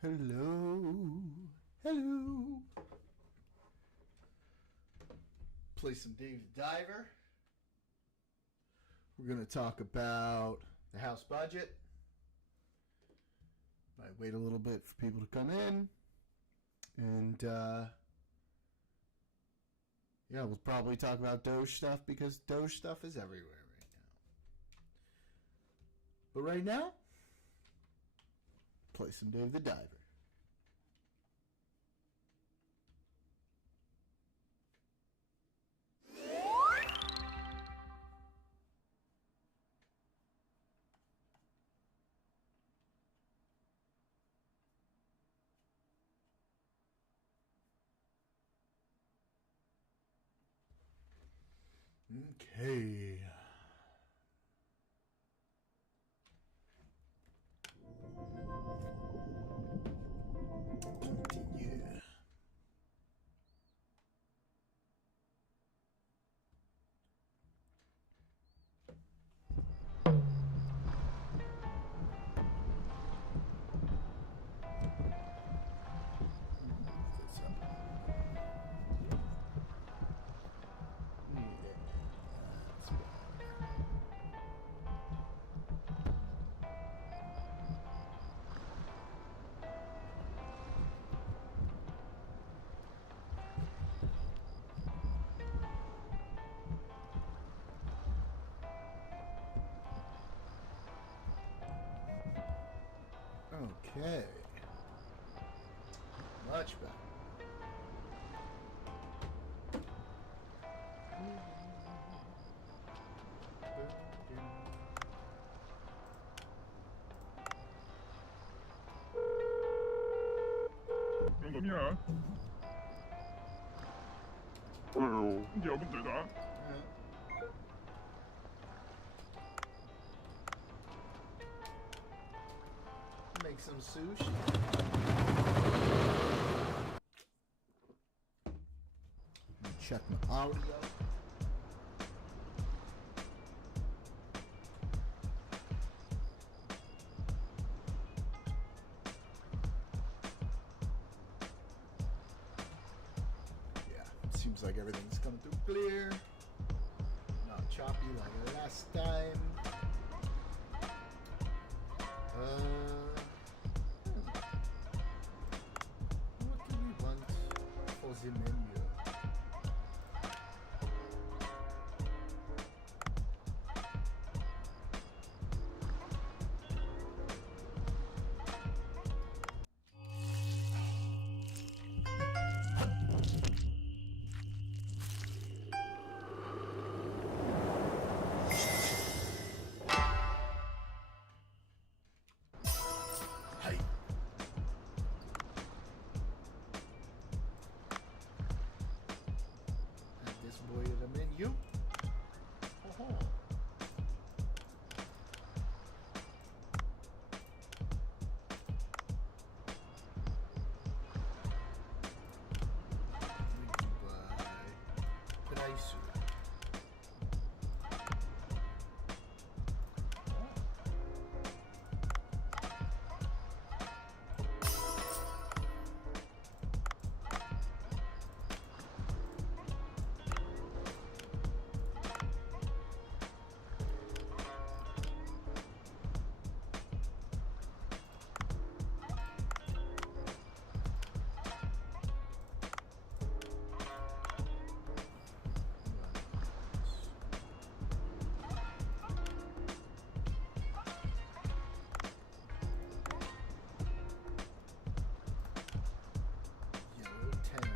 Hello. Hello. Play some Dave the Diver. We're going to talk about the house budget. Might wait a little bit for people to come in. And, yeah, we'll probably talk about Doge stuff because Doge stuff is everywhere right now. But right now, play some Dave the Diver. Okay. Continue. Okay. Much better. 영감이야. 아유, 여분 되다. Make some sushi. Check my audio. Yeah, seems like everything's coming through clear. Not choppy like last time. What do we want for the menu? Hey. Add this boy to the menu. Oh. Price. Yellow tan.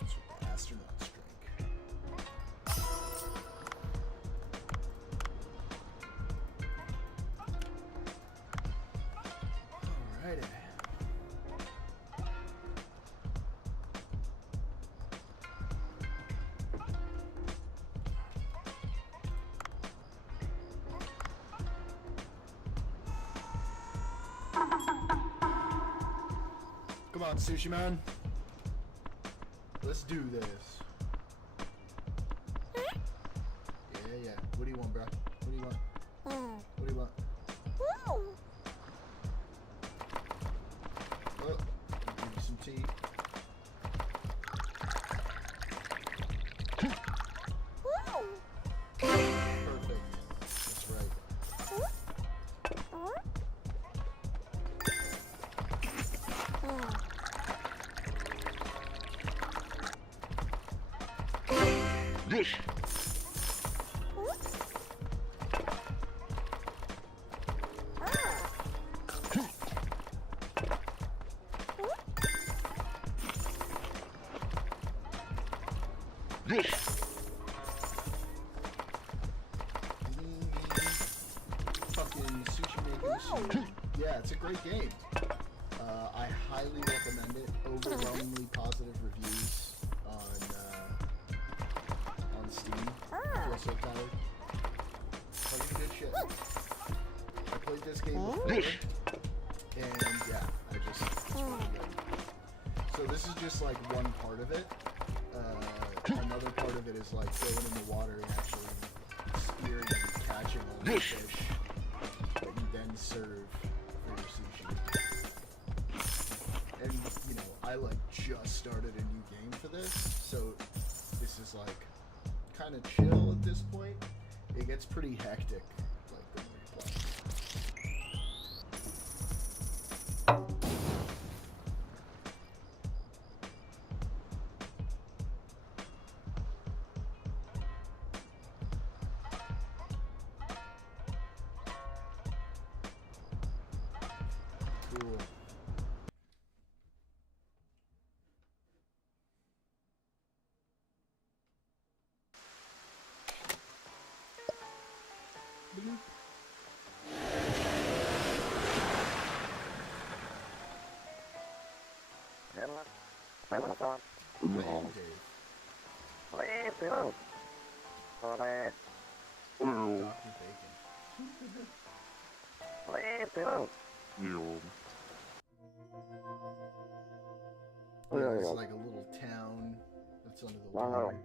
That's what the astronauts drink. Alrighty. Come on, Sushi Man. Let's do this. Yeah. What do you want, bro? What do you want? What do you want? Fucking sushi making machine. Yeah, it's a great game. I highly recommend it. Overwhelmingly positive reviews on Steam. I feel so tired. Fucking good shit. I played this game before, and yeah, it's really good. So this is just like one part of it. Another part of it is like going in the water and actually spearing and catching all the fish that you then serve for your sushi. And you know, I like just started a new game for this, so this is like kind of chill at this point. It gets pretty hectic like when we play. Cool. It's like a little town that's under the water.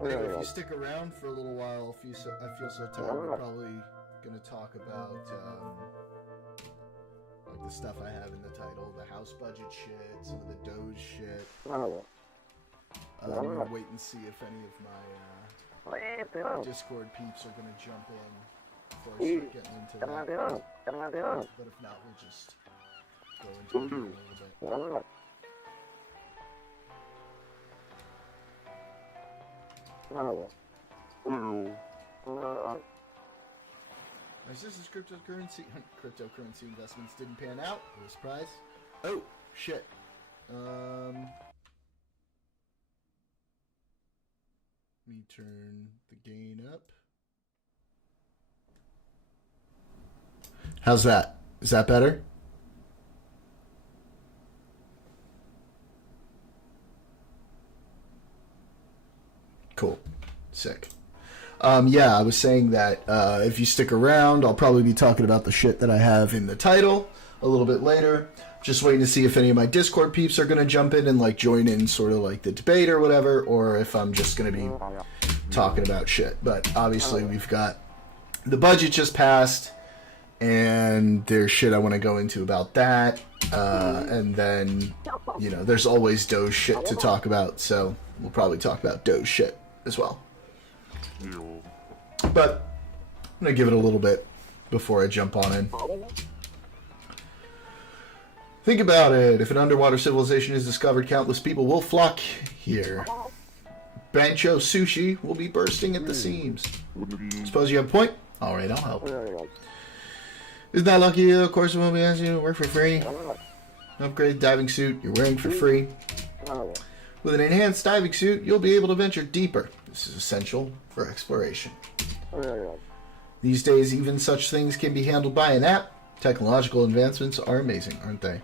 Anyway, if you stick around for a little while, I feel so tired, we're probably gonna talk about like the stuff I have in the title, the house budget shit, some of the Doge shit. I'm gonna wait and see if any of my Discord peeps are gonna jump in before I start getting into that. But if not, we'll just go into it a little bit. My sister's cryptocurrency investments didn't pan out. What a surprise. Oh, shit. Let me turn the gain up. How's that? Is that better? Cool. Sick. Yeah, I was saying that if you stick around, I'll probably be talking about the shit that I have in the title a little bit later. Just waiting to see if any of my Discord peeps are going to jump in and like join in sort of like the debate or whatever, or if I'm just going to be talking about shit. But obviously we've got the budget just passed, and there's shit I want to go into about that. And then, you know, there's always Doge shit to talk about, so we'll probably talk about Doge shit as well. But I'm going to give it a little bit before I jump on in. Think about it. If an underwater civilization is discovered, countless people will flock here. Bancho sushi will be bursting at the seams. Suppose you have a point? Alright, I'll help. Isn't that lucky? Of course, it won't be asking you to work for free. Upgrade diving suit you're wearing for free. With an enhanced diving suit, you'll be able to venture deeper. This is essential for exploration. These days, even such things can be handled by an app. Technological advancements are amazing, aren't they?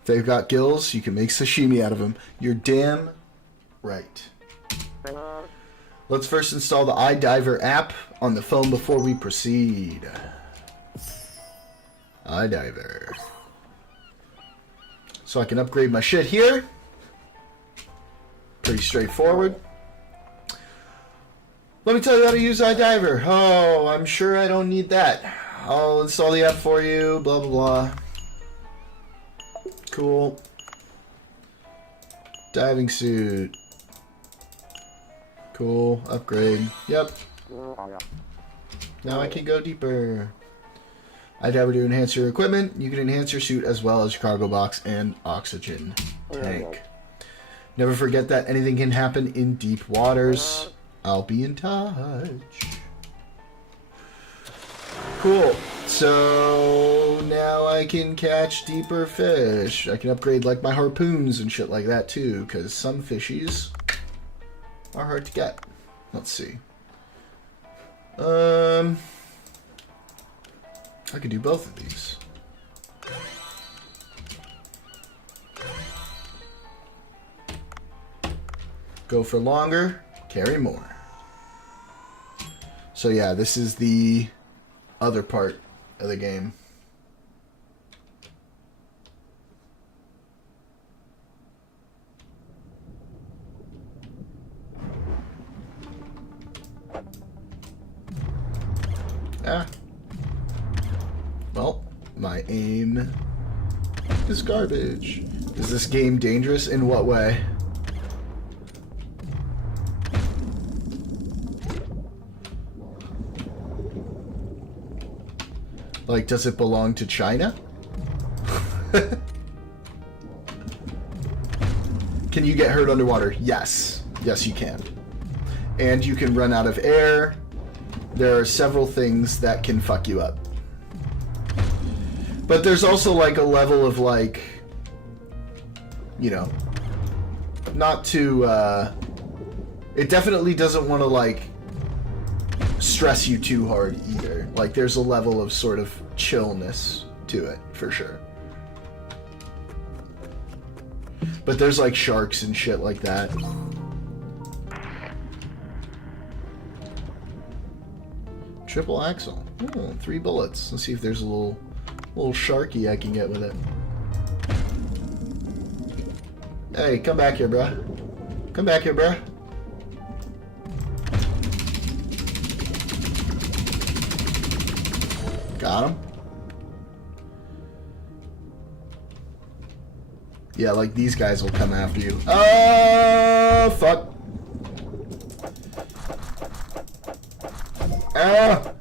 If they've got gills, you can make sashimi out of them. You're damn right. Let's first install the iDiver app on the phone before we proceed. iDiver. So I can upgrade my shit here. Pretty straightforward. Let me tell you how to use iDiver. Oh, I'm sure I don't need that. I'll install the app for you, blah, blah, blah. Cool. Diving suit. Cool. Upgrade. Yep. Now I can go deeper. iDiver to enhance your equipment. You can enhance your suit as well as your cargo box and oxygen tank. Never forget that anything can happen in deep waters. I'll be in touch. Cool. So now I can catch deeper fish. I can upgrade like my harpoons and shit like that too, because some fishies are hard to get. Let's see. I could do both of these. Go for longer, carry more. So yeah, this is the other part of the game. Ah. Well, my aim is garbage. Is this game dangerous? In what way? Like, does it belong to China? Can you get hurt underwater? Yes. Yes, you can. And you can run out of air. There are several things that can fuck you up. But there's also, like, a level of, like, you know, not to, it definitely doesn't want to, like, stress you too hard either. Like, there's a level of sort of chillness to it, for sure. But there's, like, sharks and shit like that. Triple axle. Oh, 3 bullets. Let's see if there's a little sharky I can get with it. Hey, come back here, bruh. Come back here, bruh. Got him. Yeah, like these guys will come after you. Oh, fuck. Ah!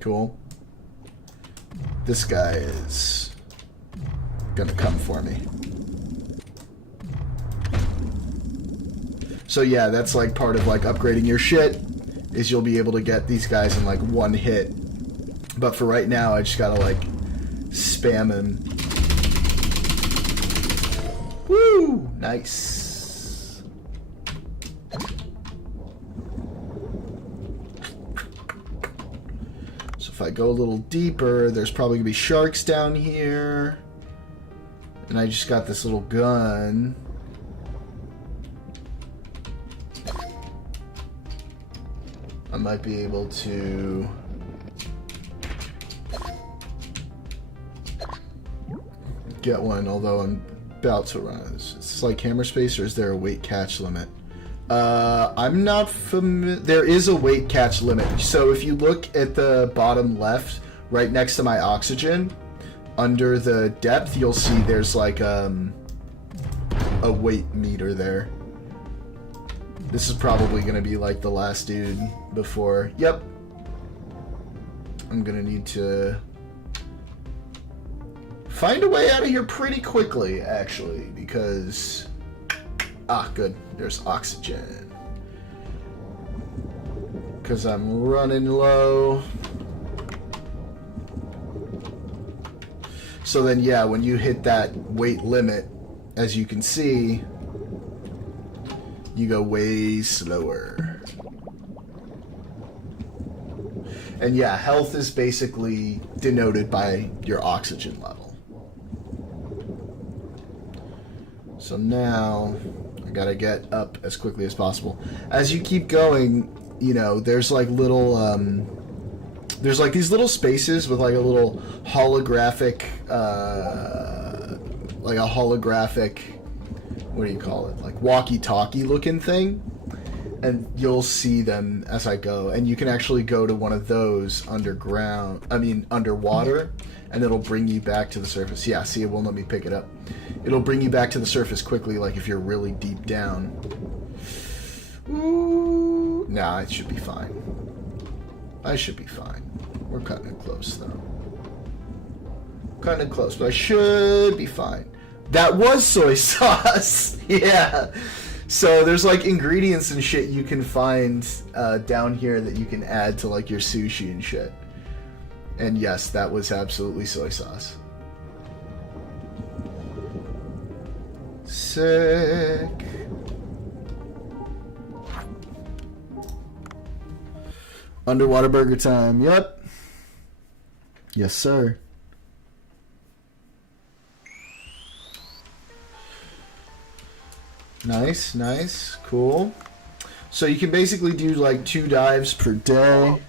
Cool. This guy is gonna come for me. So yeah, that's like part of like upgrading your shit, is you'll be able to get these guys in like one hit. But for right now, I just gotta like spam him. Woo! Nice. If I go a little deeper, there's probably gonna be sharks down here. And I just got this little gun. I might be able to get one, although I'm about to run. Is this like hammer space, or is there a weight catch limit? I'm not familiar. There is a weight catch limit. So if you look at the bottom left, right next to my oxygen, under the depth, you'll see there's like a weight meter there. This is probably going to be like the last dude before. Yep. I'm going to need to find a way out of here pretty quickly, actually, because... Ah, good. There's oxygen. Because I'm running low. So then, yeah, when you hit that weight limit, as you can see, you go way slower. And yeah, health is basically denoted by your oxygen level. So now I gotta get up as quickly as possible. As you keep going, you know, there's like little, there's like these little spaces with like a little holographic, like a holographic, what do you call it? Like walkie-talkie looking thing. And you'll see them as I go. And you can actually go to one of those underwater, and it'll bring you back to the surface. Yeah, see, it won't let me pick it up. It'll bring you back to the surface quickly, like if you're really deep down. Ooh, nah, it should be fine. I should be fine. We're cutting it close, though. Cutting it close, but I should be fine. That was soy sauce. Yeah. So there's like ingredients and shit you can find down here that you can add to like your sushi and shit. And yes, that was absolutely soy sauce. Sick. Underwater burger time. Yep. Yes, sir. Nice, nice, cool. So you can basically do like 2 dives per day.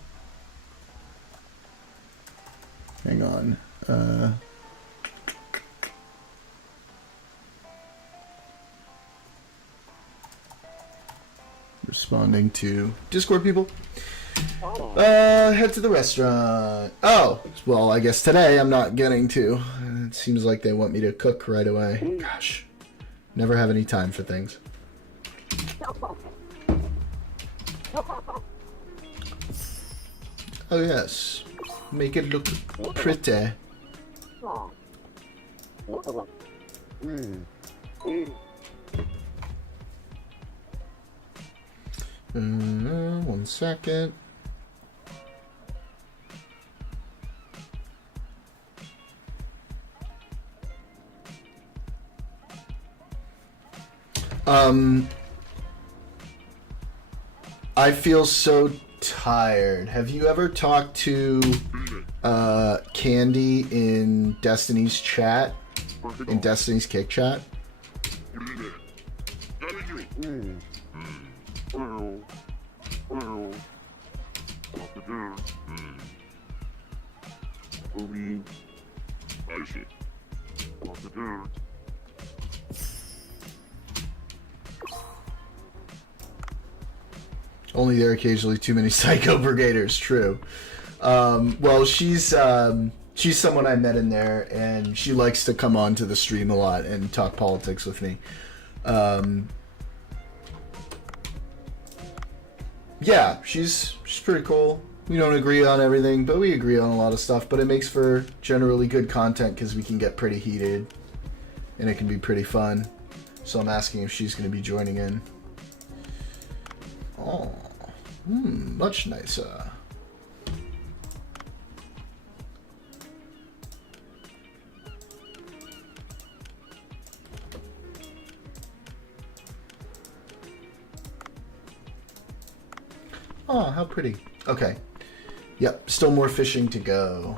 Hang on. Responding to Discord people. Head to the restaurant. Oh, well, I guess today I'm not getting to. It seems like they want me to cook right away. Gosh. Never have any time for things. Oh yes. Make it look pretty. One second. I feel so tired. Have you ever talked to Candy in Destiny's chat? In Destiny's Kick chat? Only there occasionally, too many Psycho Brigaders, true. Well, she's someone I met in there, and she likes to come on to the stream a lot and talk politics with me. Yeah, she's pretty cool. We don't agree on everything, but we agree on a lot of stuff. But it makes for generally good content because we can get pretty heated, and it can be pretty fun. So I'm asking if she's going to be joining in. Oh, much nicer. Oh, how pretty. Okay. Yep, still more fishing to go.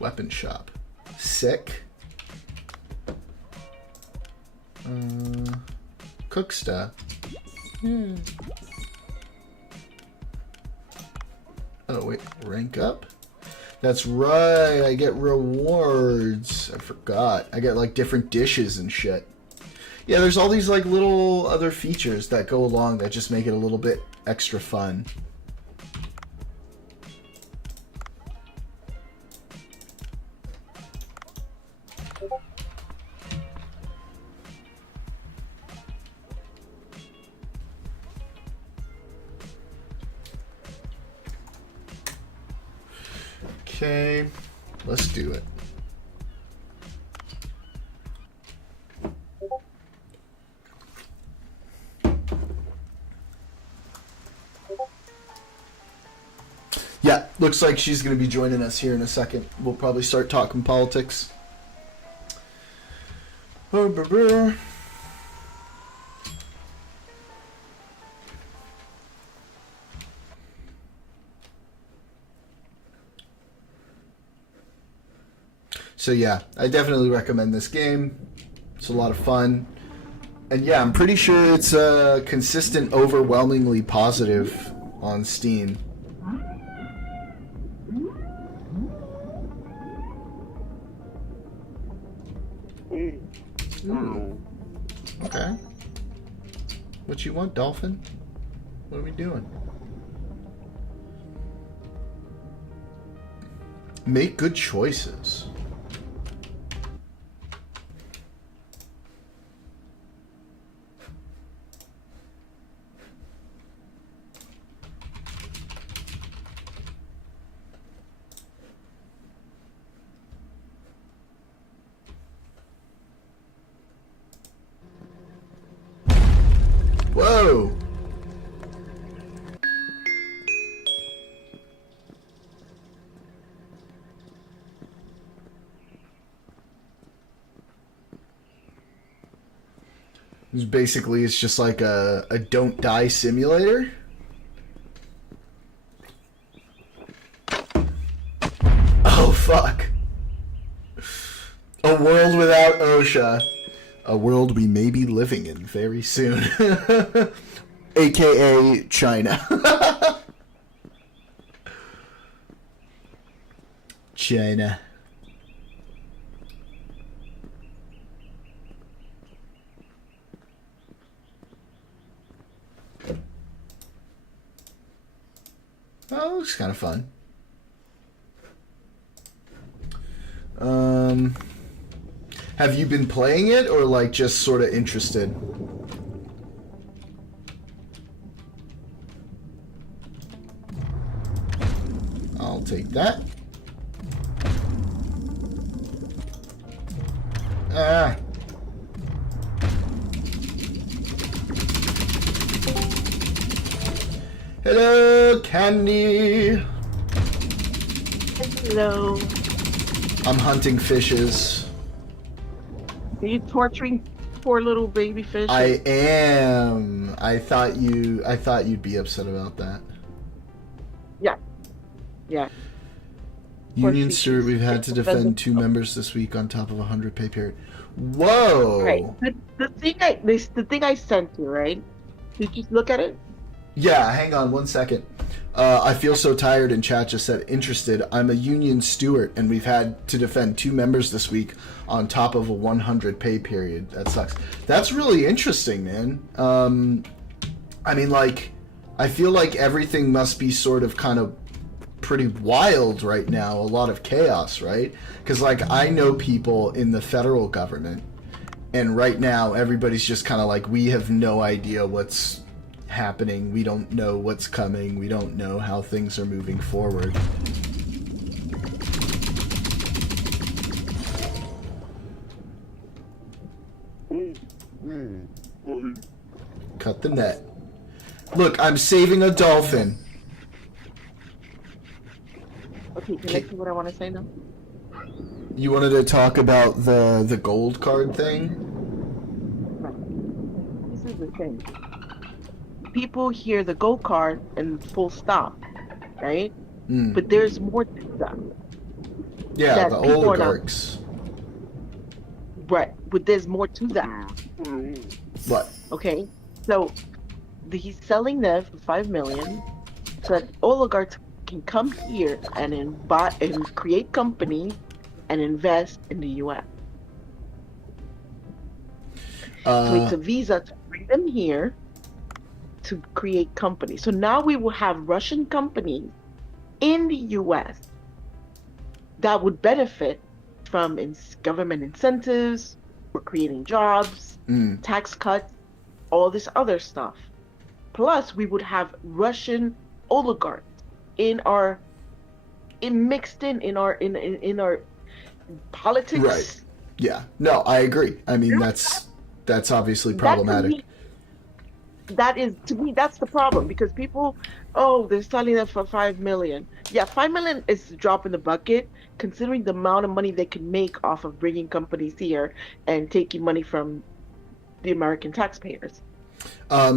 Weapon shop. Sick. Cook stuff. Oh, wait. Rank up? That's right. I get rewards. I forgot. I get, like, different dishes and shit. Yeah, there's all these, like, little other features that go along that just make it a little bit extra fun. Okay, let's do it. Yeah, looks like she's going to be joining us here in a second. We'll probably start talking politics. So yeah, I definitely recommend this game. It's a lot of fun. And yeah, I'm pretty sure it's consistent, overwhelmingly positive on Steam. Ooh. Okay. What you want, Dolphin? What are we doing? Make good choices. Basically, it's just like a don't die simulator. Oh, fuck. A world without OSHA. A world we may be living in very soon. AKA China. China. Oh, looks kind of fun. Have you been playing it or like just sort of interested? I'll take that. Ah. Hello, Candy. Hello. I'm hunting fishes. Are you torturing poor little baby fish? I am. I thought you'd be upset about that. Yeah. Yeah. Union species. Stewart, we've had to defend 2 members this week on top of a 100 pay period. Whoa. Right. The thing I sent you, right? Did you look at it? Yeah, hang on 1 second. I feel so tired in chat just said interested. I'm a Union Stewart and we've had to defend 2 members this week on top of a 100 pay period. That sucks. That's really interesting, man. I mean, like, I feel like everything must be sort of kind of pretty wild right now. A lot of chaos, right? Because, like, I know people in the federal government and right now everybody's just kind of like, we have no idea what's happening. We don't know what's coming. We don't know how things are moving forward. Cut the net. Look, I'm saving a dolphin. Okay, can I see what I want to say now? You wanted to talk about the gold card thing? This is the thing. People hear the gold card and full stop, right? Mm. But there's more to that. Yeah, that the people are not- oligarchs. Right, but there's more to that. What? Okay, so he's selling them for $5 million, so that oligarchs can come here and buy and create companies and invest in the U.S. So it's a visa to bring them here to create companies. So now we will have Russian companies in the U.S. that would benefit from government incentives, for creating jobs, tax cuts, all this other stuff. Plus, we would have Russian oligarchs mixed in our politics. Right. Yeah. No, I agree. I mean, that's obviously problematic. To me, that's the problem, because people, they're selling them for $5 million. Yeah, $5 million is a drop in the bucket, considering the amount of money they can make off of bringing companies here and taking money from the American taxpayers.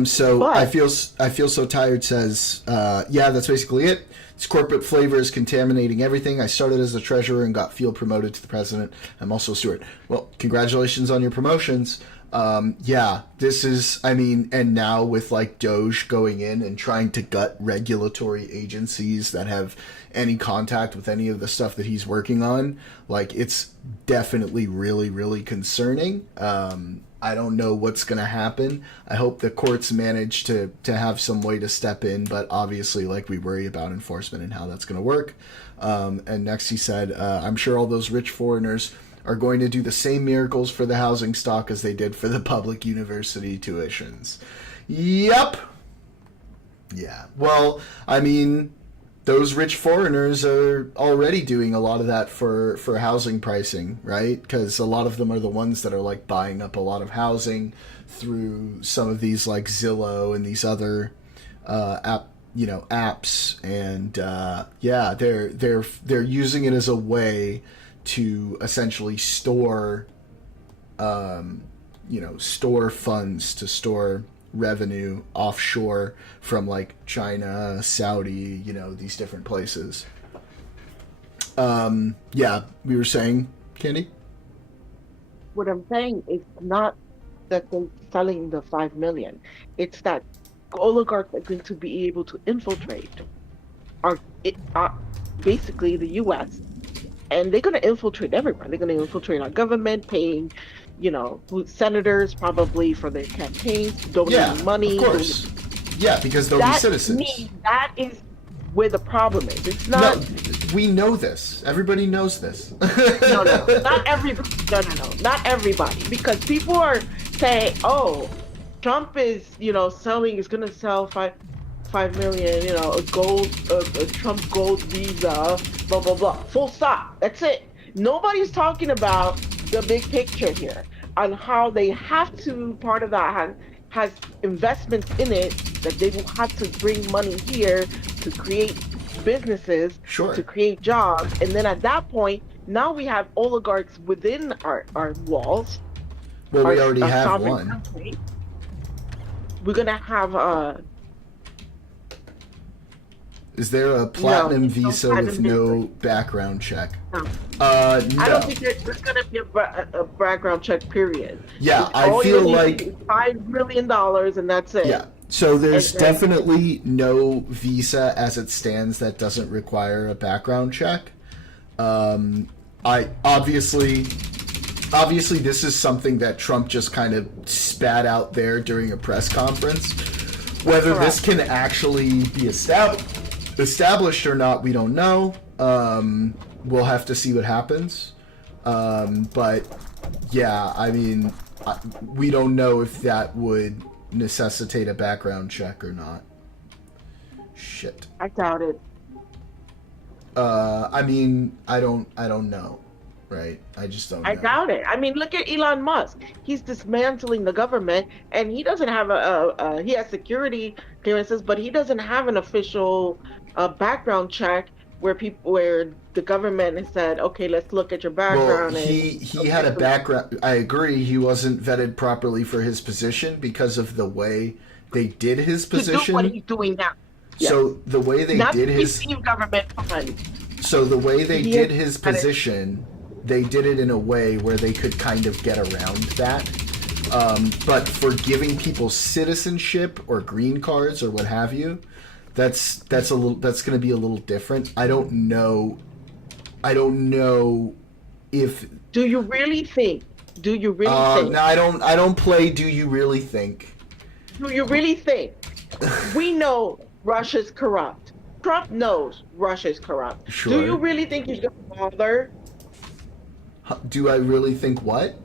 So I feel so tired says, yeah, that's basically it. This corporate flavor is contaminating everything. I started as a treasurer and got field promoted to the president. I'm also a steward. Well, congratulations on your promotions. Yeah, this is, I mean, and now with like Doge going in and trying to gut regulatory agencies that have any contact with any of the stuff that he's working on, like, it's definitely really, really concerning. I don't know what's going to happen. I hope the courts manage to have some way to step in, but obviously, like, we worry about enforcement and how that's going to work. And next he said, I'm sure all those rich foreigners are going to do the same miracles for the housing stock as they did for the public university tuitions. Yep. Yeah. Well, I mean, those rich foreigners are already doing a lot of that for housing pricing, right? Because a lot of them are the ones that are like buying up a lot of housing through some of these like Zillow and these other apps, and yeah, they're using it as a way to essentially store store funds to store revenue offshore from like China, Saudi, these different places. Yeah, we were saying, Candy? What I'm saying is not that they're selling the 5 million. It's that oligarchs are going to be able to infiltrate basically the U.S. and they're going to infiltrate everyone. They're going to infiltrate our government, paying, senators probably for their campaigns, donating money. Of course. Yeah, because they'll be citizens. That is where the problem is. It's not. No, we know this. Everybody knows this. No, not everybody. No, not everybody. Because people are saying, "Oh, Trump is, selling. Is going to sell 5 million. A Trump gold visa. Blah blah blah. Full stop. That's it. Nobody's talking about the big picture here on how they have to. Part of that has investments in it that they will have to bring money here to create businesses, sure, to create jobs, and then at that point, now we have oligarchs within our walls. Well, we already have one. Country. We're gonna have Is there a platinum visa with no background check? No. No. I don't think there's gonna be a background check. Period. Yeah, I feel like $5 million and that's it. Yeah. So there's definitely no visa as it stands that doesn't require a background check. I obviously this is something that Trump just kind of spat out there during a press conference. Whether this can actually be established or not, we don't know. We'll have to see what happens. But yeah, I mean, we don't know if that would necessitate a background check or not. Shit. I doubt it. I mean, I don't know, right? I just don't know. I doubt it. I mean, look at Elon Musk. He's dismantling the government, and he doesn't have he has security clearances, but he doesn't have an official background check where the government has said, okay, let's look at your background. Well, he had a background. I agree. He wasn't vetted properly for his position because of the way they did his position. To do what he's doing now. So the way they did his government funds. So the way they did his position, they did it in a way where they could kind of get around that. But for giving people citizenship or green cards or what have you, that's going to be a little different. I don't know if. Do you really think? No, I don't play. Do you really think? Do you really think? We know Russia's corrupt. Trump knows Russia's corrupt. Sure. Do you really think he's going to bother? Do I really think what?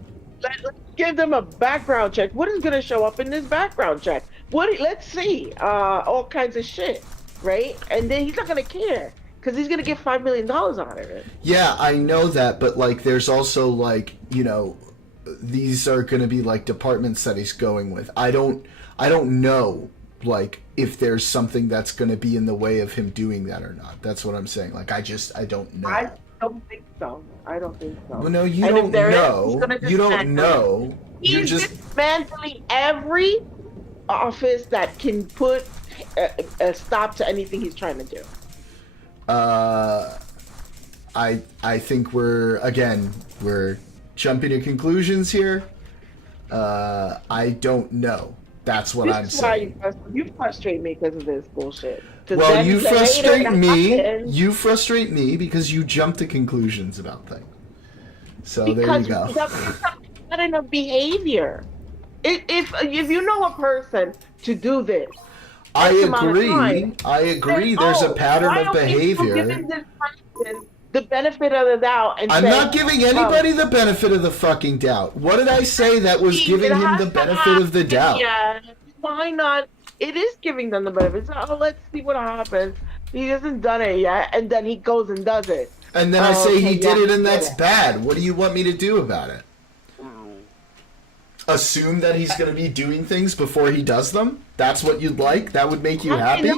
Let's give them a background check. What is going to show up in this background check? Let's see. All kinds of shit, right? And then he's not going to care because he's going to get $5 million out of it. Yeah, I know that, but like, there's also like, these are going to be like departments that he's going with. I don't know, like, if there's something that's going to be in the way of him doing that or not. That's what I'm saying. Like, I don't know. I don't think so. Well, no, you don't know. You don't know. He's dismantling every office that can put a stop to anything he's trying to do. I think we're jumping to conclusions here. I don't know. That's what I'm saying. You frustrate me because of this bullshit. Well, you frustrate me. You frustrate me because you jump to conclusions about things. So there you go. Because it's a pattern of behavior. If you know a person to do this, I agree. There's a pattern of behavior. Giving this person the benefit of the doubt, and I'm not giving anybody the benefit of the fucking doubt. What did I say that was giving him the benefit of the doubt? Yeah, why not? It is giving them the benefit. So, let's see what happens. He hasn't done it yet, and then he goes and does it. And then I say he did it, and that's bad. What do you want me to do about it? Assume that he's going to be doing things before he does them? That's what you'd like? That would make you happy?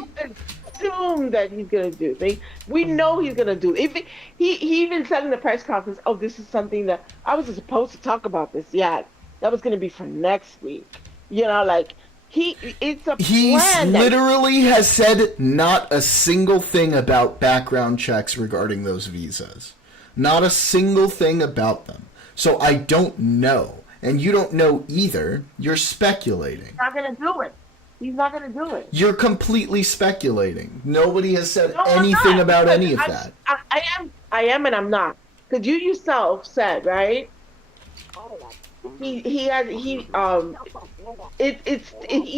Assume that he's going to do things. We know he's going to do. If he even said in the press conference, "Oh, this is something that I was supposed to talk about this." Yeah, That was going to be for next week. Like it's a He's plan that literally has said not a single thing about background checks regarding those visas. Not a single thing about them. So I don't know. And you don't know either. You're speculating. he's not going to do it. He's not going to do it. You're completely speculating. Nobody has said No, I'm anything not, about because any of that. I am, and I'm not. Because you yourself said, right? He has he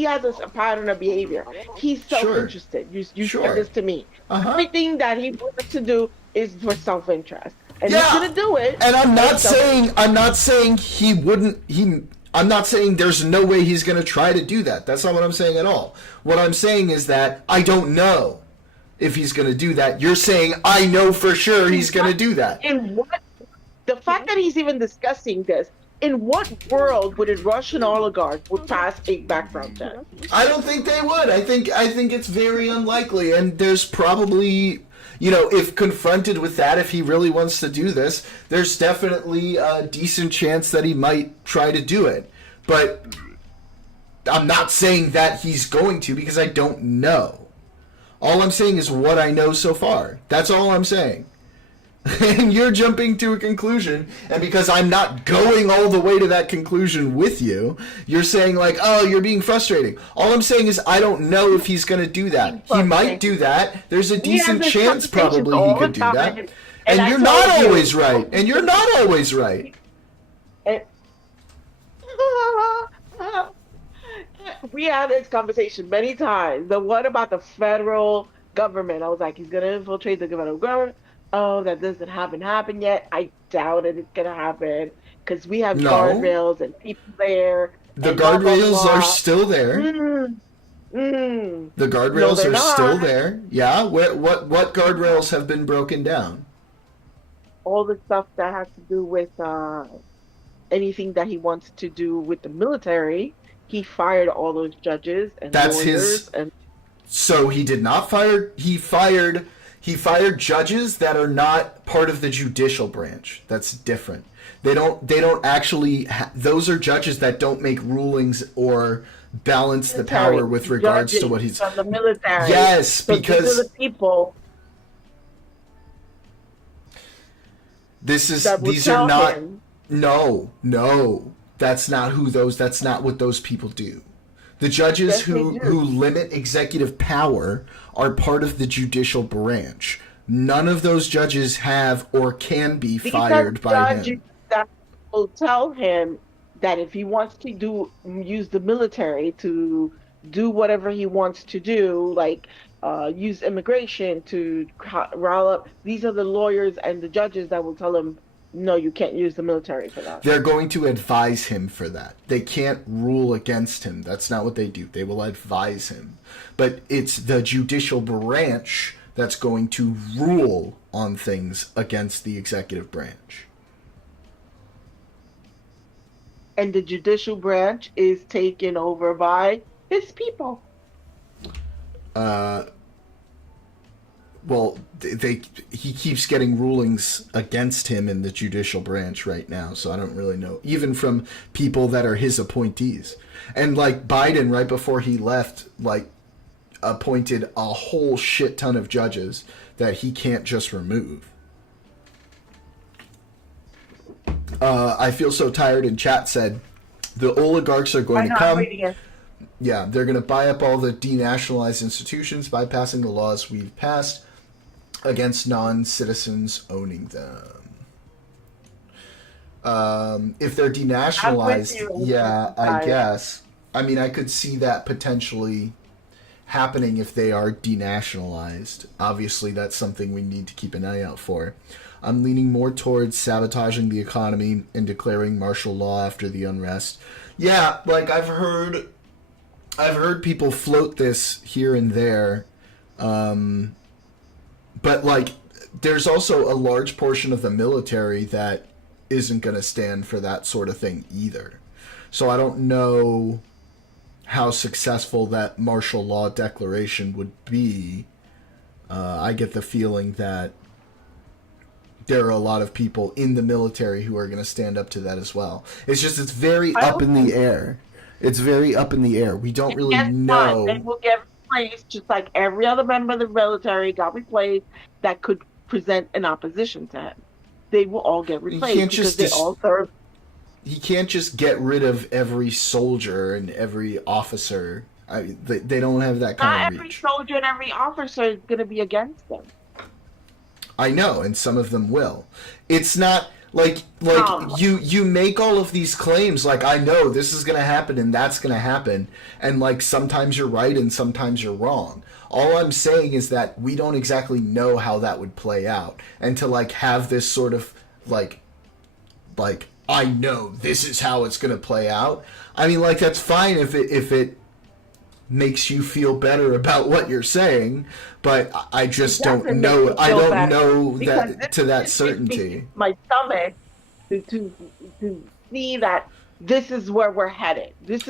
has a pattern of behavior. He's Sure. self-interested. You Sure. said this to me. Uh-huh. Everything that he wants to do is for self-interest, and Yeah. he's gonna do it. And I'm for not saying he wouldn't I'm not saying there's no way he's going to try to do that. That's not what I'm saying at all. What I'm saying is that I don't know if he's going to do that. You're saying I know for sure he's going to do that. In what the fact that he's even discussing this, in what world would a Russian oligarch would pass a background check? I don't think they would. I think it's very unlikely, and there's probably, if confronted with that, if he really wants to do this, there's definitely a decent chance that he might try to do it. But I'm not saying that he's going to, because I don't know. All I'm saying is what I know so far. That's all I'm saying. And you're jumping to a conclusion, and because I'm not going all the way to that conclusion with you, you're saying like, oh, you're being frustrating. All I'm saying is I don't know if he's going to do that. He might do that. There's a decent chance probably he could do that. And you're not always right. And you're not always right. We had this conversation many times. The one about the federal government. I was like, he's going to infiltrate the federal government. Oh, that doesn't happen yet. I doubt it. It's gonna happen because we have No. guardrails and people there. The and blah, blah, guardrails blah. are still there. The guardrails they're are still not. there. Yeah. What guardrails have been broken down? All the stuff that has to do with anything that he wants to do with the military. He fired all those judges and That's lawyers his- and So he did not fire. He fired judges that are not part of the judicial branch. That's different. They don't actually. Those are judges that don't make rulings or balance the power with regards to what he's. from the military. Yes, So because these are the people this is that will these tell are not. him. No, that's not who those. That's not what those people do. The judges Yes, they who do. limit executive power are part of the judicial branch. None of those judges have or can be These fired are by judges him. that will tell him that if he wants to use the military to do whatever he wants to do, like use immigration to rile up, these are the lawyers and the judges that will tell him, no, you can't use the military for that. They're going to advise him for that. They can't rule against him. That's not what they do. They will advise him. But it's the judicial branch that's going to rule on things against the executive branch. And the judicial branch is taken over by his people. Well, he keeps getting rulings against him in the judicial branch right now, so I don't really know. Even from people that are his appointees. And like Biden, right before he left, like appointed a whole shit ton of judges that he can't just remove. I feel so tired in chat said the oligarchs are going to come. Yeah, they're going to buy up all the denationalized institutions, bypassing the laws we've passed against non-citizens owning them. If they're denationalized, yeah, I guess. I mean, I could see that potentially happening if they are denationalized. Obviously, that's something we need to keep an eye out for. I'm leaning more towards sabotaging the economy and declaring martial law after the unrest. Yeah, like I've heard people float this here and there, but like there's also a large portion of the military that isn't going to stand for that sort of thing either. So I don't know how successful that martial law declaration would be. I get the feeling that there are a lot of people in the military who are going to stand up to that as well. It's just it's very up in the air. It's very up in the air. We don't really know. They will get replaced just like every other member of the military got replaced that could present an opposition to him. They will all get replaced because they all serve. He can't just get rid of every soldier and every officer. They don't have that kind of reach. Not every soldier and every officer is going to be against them. I know, and some of them will. It's not like you make all of these claims like, I know this is going to happen and that's going to happen, and like sometimes you're right and sometimes you're wrong. All I'm saying is that we don't exactly know how that would play out, and to like have this sort of like I know this is how it's going to play out. I mean, like, that's fine if it makes you feel better about what you're saying, but I just don't know. I don't know that to that certainty. My stomach to see that this is where we're headed. This is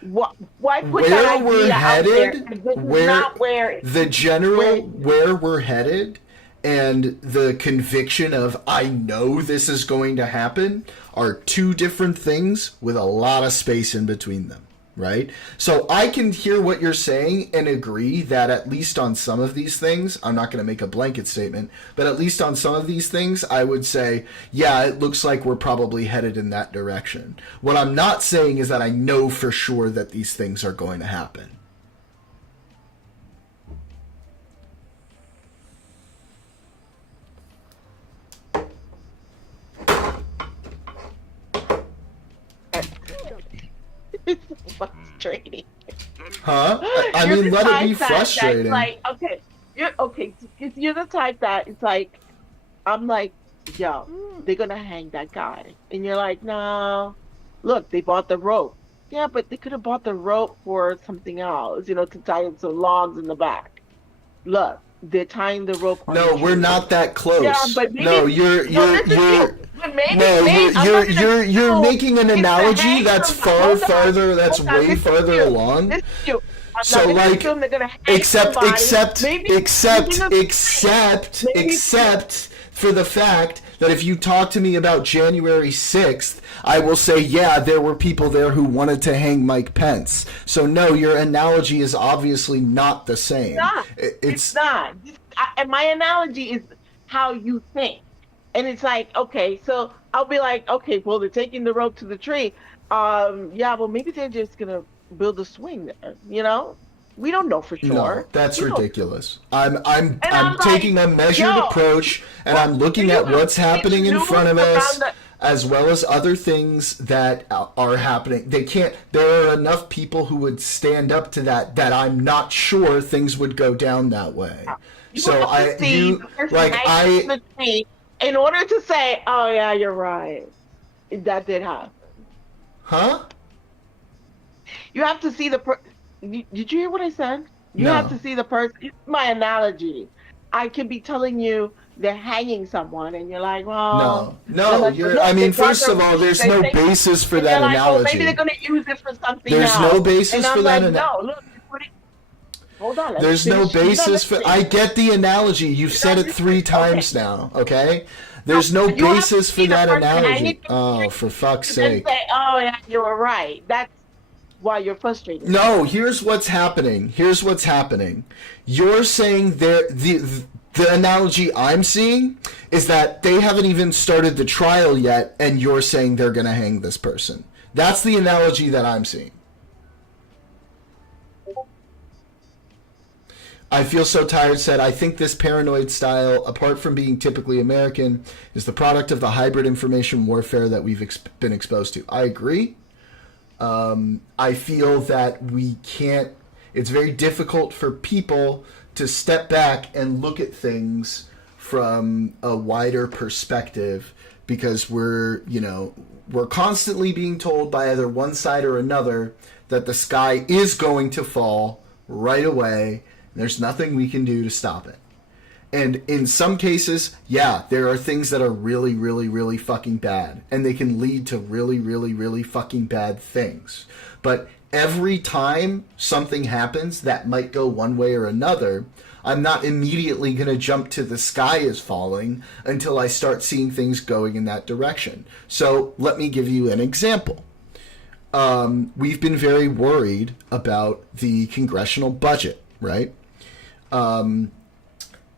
why put where that idea we're headed. Out there? This is not where the general where we're headed and the conviction of I know this is going to happen are two different things with a lot of space in between them. Right? So I can hear what you're saying and agree that at least on some of these things, I'm not going to make a blanket statement, but at least on some of these things, I would say, yeah, it looks like we're probably headed in that direction. What I'm not saying is that I know for sure that these things are going to happen. It's frustrating. Huh? I mean, let it be frustrating. Like, okay, you're the type that it's like, I'm like, yo, they're gonna hang that guy, and you're like, no, look, they bought the rope. Yeah, but they could have bought the rope for something else, to tie in some logs in the back. Look, they're tying the rope. No, we're not that close. Yeah, but maybe, no, you're making an analogy that's way farther along. So like, except for the fact that if you talk to me about January 6th, I will say, yeah, there were people there who wanted to hang Mike Pence. So no, your analogy is obviously not the same. It's not. And my analogy is how you think. And it's like, okay, so I'll be like, okay, well, they're taking the rope to the tree. Yeah, well, maybe they're just going to build a swing there, We don't know for sure. No, that's ridiculous. I'm taking a measured approach, and I'm looking at what's happening in front of us, as well as other things that are happening. There are enough people who would stand up to that I'm not sure things would go down that way. In order to say, oh yeah, you're right, that did happen. Huh? You have to see did you hear what I said? You No. have to see the person. It's my analogy. I could be telling you they're hanging someone, and you're like, well... No. First of all, there's no basis for that analogy. Well, maybe they're going to use it for something else. There's no basis for that analogy. No, look, hold on. There's no basis for... I get the analogy. You've said it 3 times now, okay? There's no basis for that analogy. Oh, for fuck's sake. Say, oh, yeah, you were right. That's why you're frustrated. No, here's what's happening. You're saying the analogy I'm seeing is that they haven't even started the trial yet, and you're saying they're going to hang this person. That's the analogy that I'm seeing. I feel so tired said, I think this paranoid style, apart from being typically American, is the product of the hybrid information warfare that we've been exposed to. I agree. I feel that it's very difficult for people to step back and look at things from a wider perspective because we're constantly being told by either one side or another that the sky is going to fall right away. There's nothing we can do to stop it. And in some cases, yeah, there are things that are really, really, really fucking bad. And they can lead to really, really, really fucking bad things. But every time something happens that might go one way or another, I'm not immediately going to jump to the sky is falling until I start seeing things going in that direction. So let me give you an example. We've been very worried about the congressional budget, right?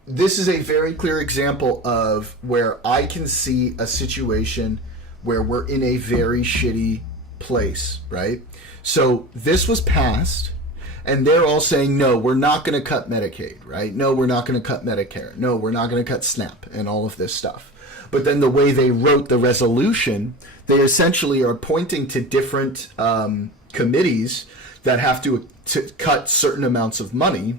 This is a very clear example of where I can see a situation where we're in a very shitty place, right? So this was passed, and they're all saying, no, we're not going to cut Medicaid, right? No, we're not going to cut Medicare. No, we're not going to cut SNAP and all of this stuff. But then the way they wrote the resolution, they essentially are pointing to different committees that have to cut certain amounts of money.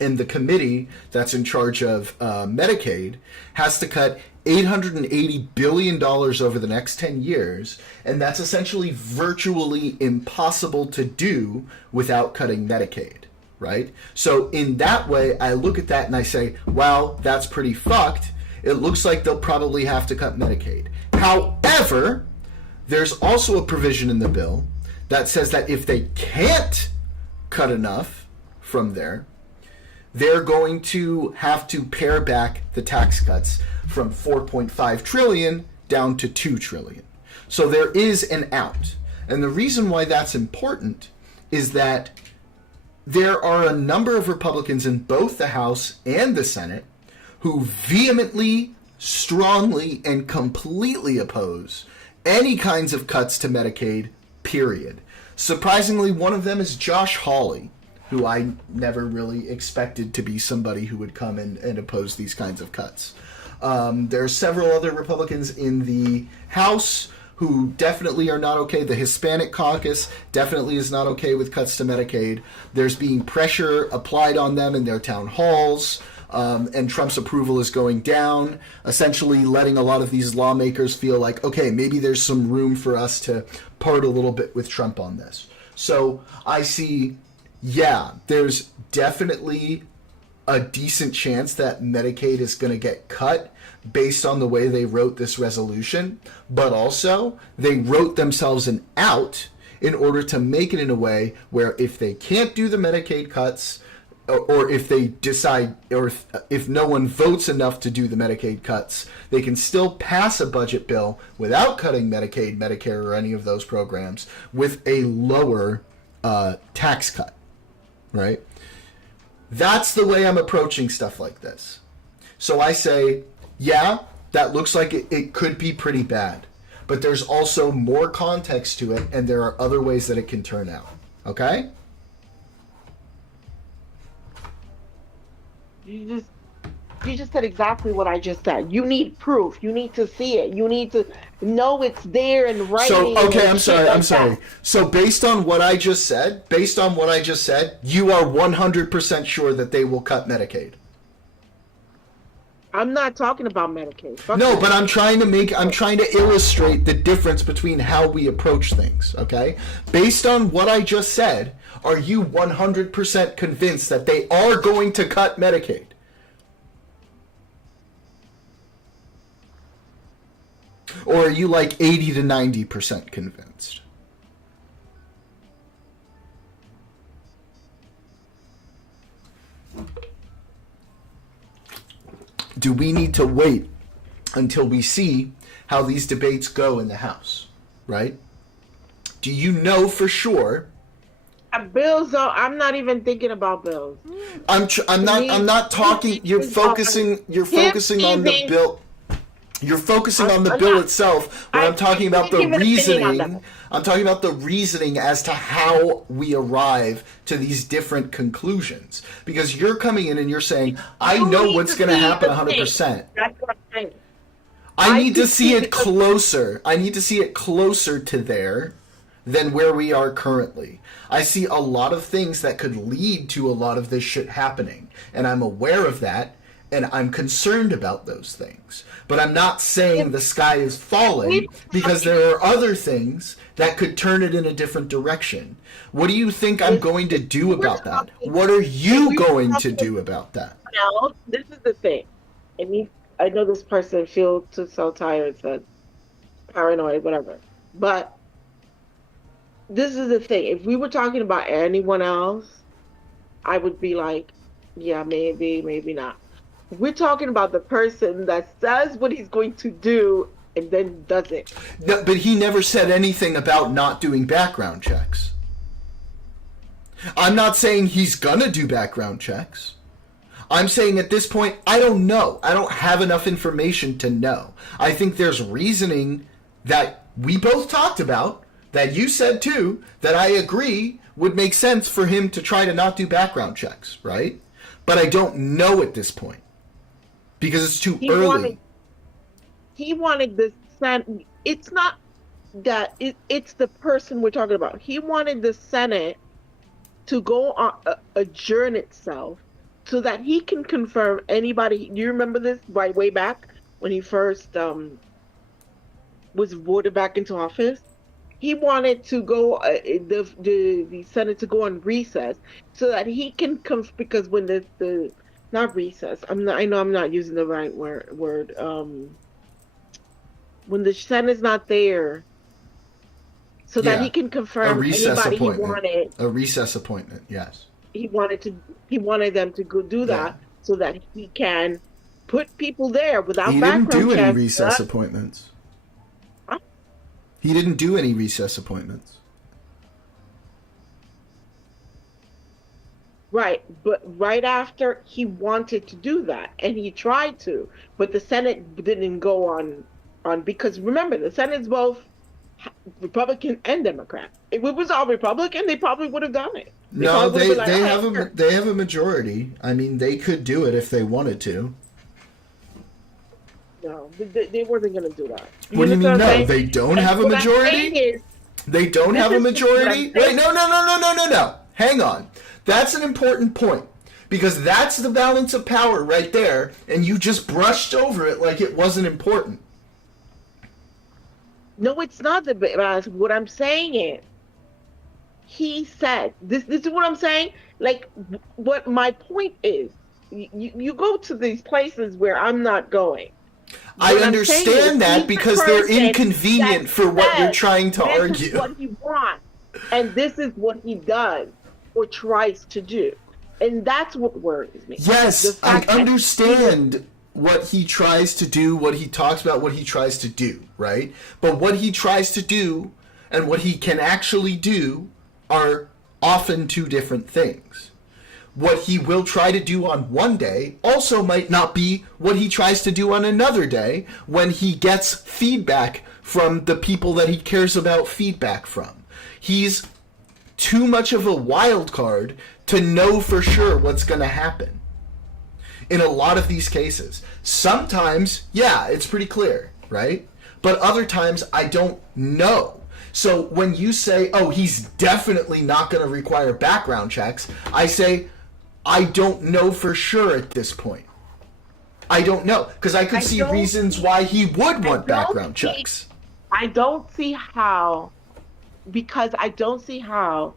And the committee that's in charge of Medicaid has to cut $880 billion over the next 10 years, and that's essentially virtually impossible to do without cutting Medicaid, right? So in that way, I look at that and I say, wow, that's pretty fucked. It looks like they'll probably have to cut Medicaid. However, there's also a provision in the bill that says that if they can't cut enough from there, they're going to have to pare back the tax cuts from 4.5 trillion down to 2 trillion. So there is an out. And the reason why that's important is that there are a number of Republicans in both the House and the Senate who vehemently, strongly, and completely oppose any kinds of cuts to Medicaid, period. Surprisingly, one of them is Josh Hawley, who I never really expected to be somebody who would come and oppose these kinds of cuts. There are several other Republicans in the House who definitely are not okay. The Hispanic caucus definitely is not okay with cuts to Medicaid. There's being pressure applied on them in their town halls, and Trump's approval is going down, essentially letting a lot of these lawmakers feel like, okay, maybe there's some room for us to part a little bit with Trump on this. So I see, yeah, there's definitely a decent chance that Medicaid is going to get cut based on the way they wrote this resolution, but also they wrote themselves an out in order to make it in a way where if they can't do the Medicaid cuts, or if they decide, or if no one votes enough to do the Medicaid cuts, they can still pass a budget bill without cutting Medicaid, Medicare, or any of those programs with a lower tax cut, right? That's the way I'm approaching stuff like this. So I say, yeah, that looks like it could be pretty bad, but there's also more context to it, and there are other ways that it can turn out, okay? You just said exactly what I just said. You need proof. You need to see it. You need to know it's there in writing. So, okay, I'm sorry. So based on what I just said, you are 100% sure that they will cut Medicaid. I'm not talking about Medicaid. No, but I'm trying to illustrate the difference between how we approach things, okay? Based on what I just said, are you 100% convinced that they are going to cut Medicaid? Or are you like 80 to 90% convinced? Do we need to wait until we see how these debates go in the House, right? Do you know for sure? Bills, though, I'm not even thinking about bills. I'm not talking. You're focusing on the bill. You're focusing on the bill itself. When I'm talking about the reasoning, I'm talking about the reasoning as to how we arrive to these different conclusions. Because you're coming in and you're saying, I know what's going to happen 100%. That's what I'm saying. I need to see it closer. I need to see it closer to there than where we are currently. I see a lot of things that could lead to a lot of this shit happening. And I'm aware of that. And I'm concerned about those things. But I'm not saying the sky is falling, because there are other things that could turn it in a different direction. What do you think I'm going to do about that? What are you going to do about that? Now, this is the thing. I know this person feels so tired, so paranoid, whatever. But this is the thing. If we were talking about anyone else, I would be like, Yeah, maybe, maybe not. We're talking about the person that says what he's going to do and then does it. No, but he never said anything about not doing background checks. I'm not saying he's gonna do background checks. I'm saying at this point, I don't know. I don't have enough information to know. I think there's reasoning that we both talked about, that you said too, that I agree would make sense for him to try to not do background checks, right? But I don't know at this point because it's too early. He wanted the Senate. It's not that it's the person we're talking about. He wanted the Senate to go on adjourn itself so that he can confirm anybody. Do you remember this right way back when he first was voted back into office? He wanted to go the Senate to go on recess so that he can come, because when the not recess, I know I'm not using the right word. When the Senate's not there, so that he can confirm anybody he wanted. A recess appointment, yes. He wanted them to go do that so that he can put people there without background checks. He didn't do any recess appointments. Huh? He didn't do any recess appointments. Right, but right after he wanted to do that, and he tried to, but the Senate didn't go on because remember, the Senate's both Republican and Democrat. If it was all Republican, they probably would have done it. No, they have a majority. I mean, they could do it if they wanted to. No, they wasn't going to do that. What do you mean? No, they don't have a majority. They don't have a majority. Wait, no. Hang on. That's an important point because that's the balance of power right there, and you just brushed over it like it wasn't important. No, it's not the balance. What I'm saying is, he said this is what I'm saying. Like, what my point is, you go to these places where I'm not going. I understand that because they're inconvenient for what you're trying to argue. This is what he wants, and this is what he does or tries to do, and that's what worries me. Yes, I understand what he tries to do, what he talks about, what he tries to do, right? But what he tries to do and what he can actually do are often two different things. What he will try to do on one day also might not be what he tries to do on another day when he gets feedback from the people that he cares about feedback from. He's too much of a wild card to know for sure what's going to happen. In a lot of these cases. Sometimes, yeah, it's pretty clear, right? But other times, I don't know. So when you say, oh, he's definitely not going to require background checks, I say, I don't know for sure at this point. I don't know. Because I could see reasons why he would want background checks. I don't see how, because I don't see how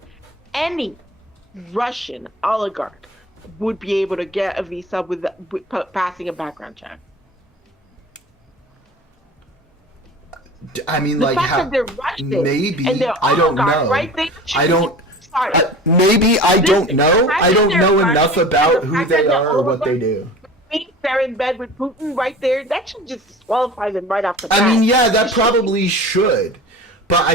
any Russian oligarch would be able to get a visa with passing a background check. I mean, the like, fact how, that they're Russian maybe, and they're I don't oligarchs, know. right? Maybe I don't know. I don't know enough about who they are or what they do. They're in bed with Putin right there. That should just disqualify them right off the bat. I mean, yeah, that probably should. But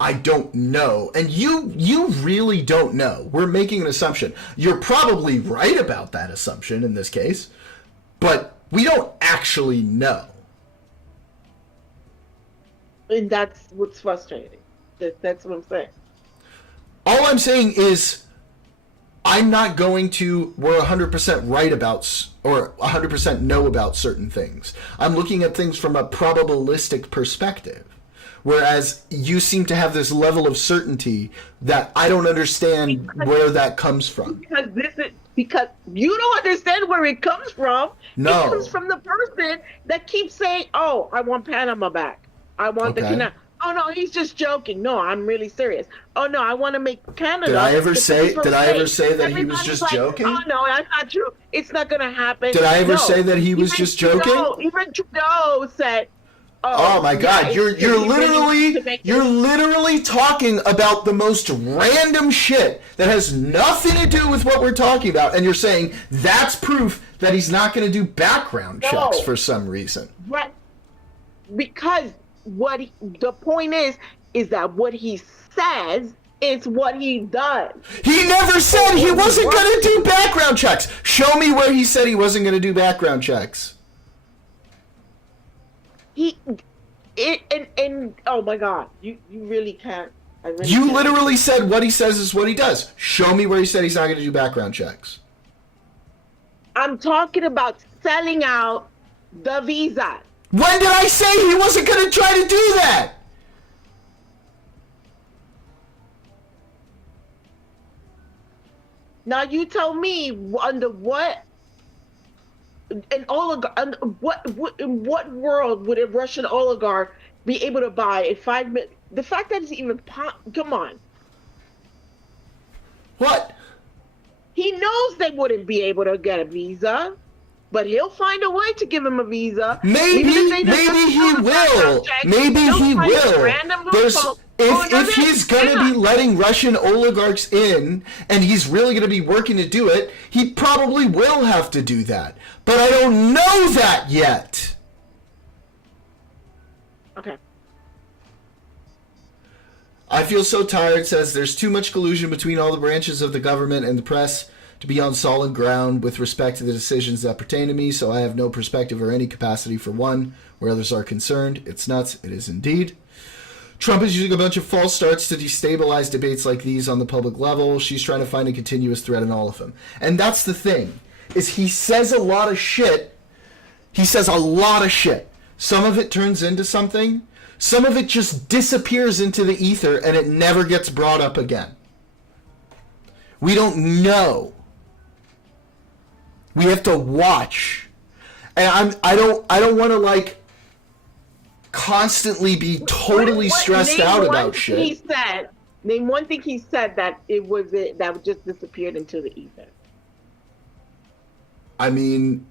I don't know. And you really don't know. We're making an assumption. You're probably right about that assumption in this case. But we don't actually know. And that's what's frustrating. That's what I'm saying. All I'm saying is I'm not going to, we're 100% right about, or 100% know about certain things. I'm looking at things from a probabilistic perspective. Whereas you seem to have this level of certainty that I don't understand where that comes from. Because you don't understand where it comes from. No. It comes from the person that keeps saying, "Oh, I want Panama back. I want the canal." Oh no, he's just joking. No, I'm really serious. Oh no, I want to make Canada. Did I ever say that he was just joking? Oh no, that's not true. It's not going to happen. Did I ever say that he was just joking? Even Trudeau said, Oh my God! yeah, You're it's really literally to make you're it- literally talking about the most random shit that has nothing to do with what we're talking about, and you're saying that's proof that he's not going to do background checks No. for some reason. Right. Because the point is that what he says is what he does. He never said he wasn't going to do background checks. Show me where he said he wasn't going to do background checks. And oh my God, you really can't. I really You can't. literally said what he says is what he does. Show me where he said he's not going to do background checks. I'm talking about selling out the visa. When did I say he wasn't going to try to do that? Now you tell me under what an oligarch, in what world would a Russian oligarch be able to buy a 5 million? The fact that it's even come on, What? he knows they wouldn't be able to get a visa, but he'll find a way to give him a visa. Maybe Even if they he don't do a will. background check, Maybe he'll he find a will. random There's loophole. Oh, no, if he's gonna be letting Russian oligarchs in, and he's really gonna be working to do it, he probably will have to do that. But I don't know that yet. Okay. I feel so tired, says there's too much collusion between all the branches of the government and the press to be on solid ground with respect to the decisions that pertain to me, so I have no perspective or any capacity for one where others are concerned. It's nuts. It is indeed. Trump is using a bunch of false starts to destabilize debates like these on the public level. She's trying to find a continuous thread in all of them. And that's the thing, is he says a lot of shit. He says a lot of shit. Some of it turns into something. Some of it just disappears into the ether and it never gets brought up again. We don't know. We have to watch. And I don't want to like constantly be totally stressed name out one about thing shit. He said, name one thing he said that that just disappeared into the ether. I mean,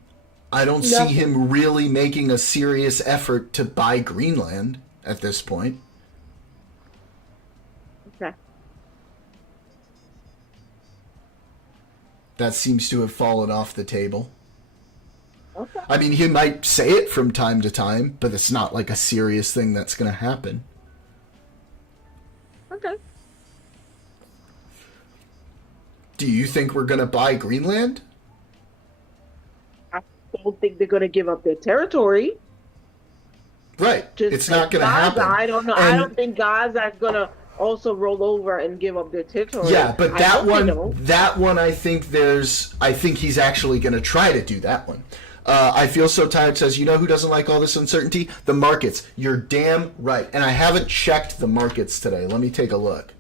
I don't see Nothing. him really making a serious effort to buy Greenland at this point. Okay. That seems to have fallen off the table. Okay. I mean, he might say it from time to time, but it's not like a serious thing that's going to happen. Okay. Do you think we're going to buy Greenland? I don't think they're going to give up their territory. Right. Just It's not going to Gaza, happen. I don't know. I And- don't think Gaza is going to also roll over and give up their territory. Yeah, but I that hope they one, don't. I think he's actually going to try to do that one. I feel so tired says, you know who doesn't like all this uncertainty? The markets. You're damn right. And I haven't checked the markets today. Let me take a look.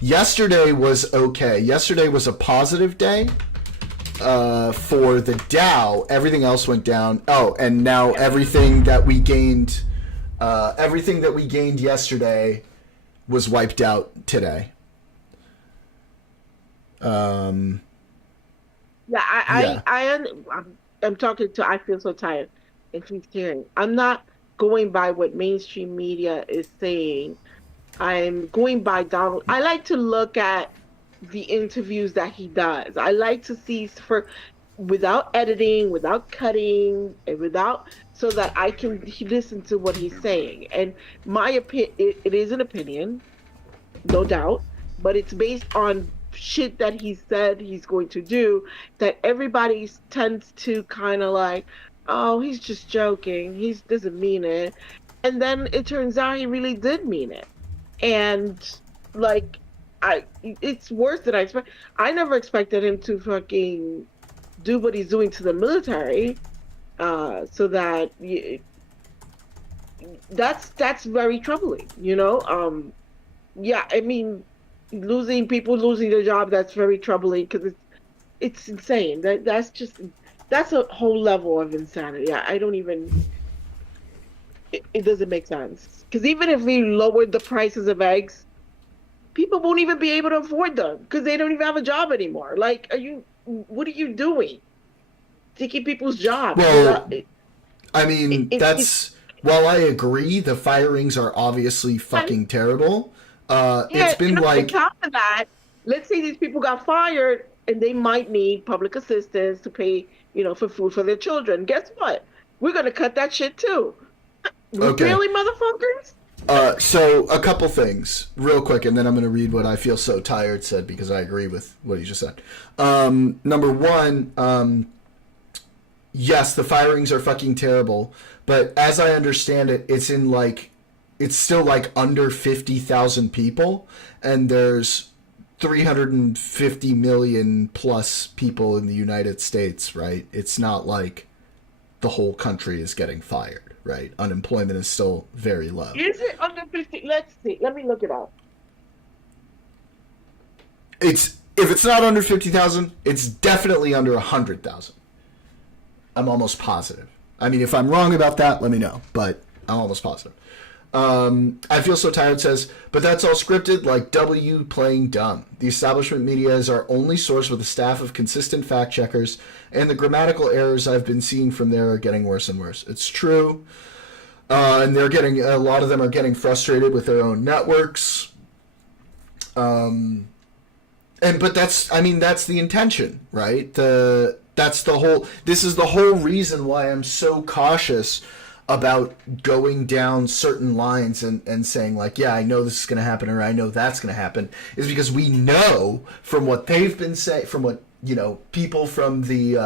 Yesterday was okay. Yesterday was a positive day for the Dow. Everything else went down. Oh, and now everything that we gained yesterday was wiped out today. I'm talking to. I feel so tired, and he's hearing. I'm not going by what mainstream media is saying. I'm going by Donald. I like to look at the interviews that he does. I like to see without editing, without cutting, and without so that I can listen to what he's saying. And my opinion, it is an opinion, no doubt, but it's based on shit that he said he's going to do that everybody tends to kind of like, oh, he's just joking, he doesn't mean it, and then it turns out he really did mean it. And like, it's worse than I expect. I never expected him to fucking do what he's doing to the military, so that that's very troubling, you know. Yeah, I mean, people losing their job, that's very troubling because it's insane. That's a whole level of insanity. I don't even. It doesn't make sense, because even if we lowered the prices of eggs, people won't even be able to afford them because they don't even have a job anymore. Like, what are you doing to keep people's jobs? Well, I mean, that's while I agree the firings are obviously fucking terrible. It's been on like top of that, let's say these people got fired and they might need public assistance to pay, for food for their children. Guess what? We're gonna cut that shit too. Okay. Really, motherfuckers? So a couple things real quick, and then I'm going to read what I Feel So Tired said because I agree with what he just said. Number one, yes, the firings are fucking terrible, but as I understand it, it's still like under 50,000 people, and there's 350 million plus people in the United States, right? It's not like the whole country is getting fired. Right, unemployment is still very low. Is it under 50? Let's see. Let me look it up. If it's not under 50,000, it's definitely under 100,000. I'm almost positive. I mean, if I'm wrong about that, let me know. But I'm almost positive. I Feel So Tired says, but that's all scripted, like W playing dumb. The establishment media is our only source with a staff of consistent fact checkers, and the grammatical errors I've been seeing from there are getting worse and worse. It's true. And a lot of them are getting frustrated with their own networks. But that's the intention, right? This is the whole reason why I'm so cautious about going down certain lines and saying like, yeah, I know this is going to happen or I know that's going to happen, is because we know from what they've been saying, from what, people from the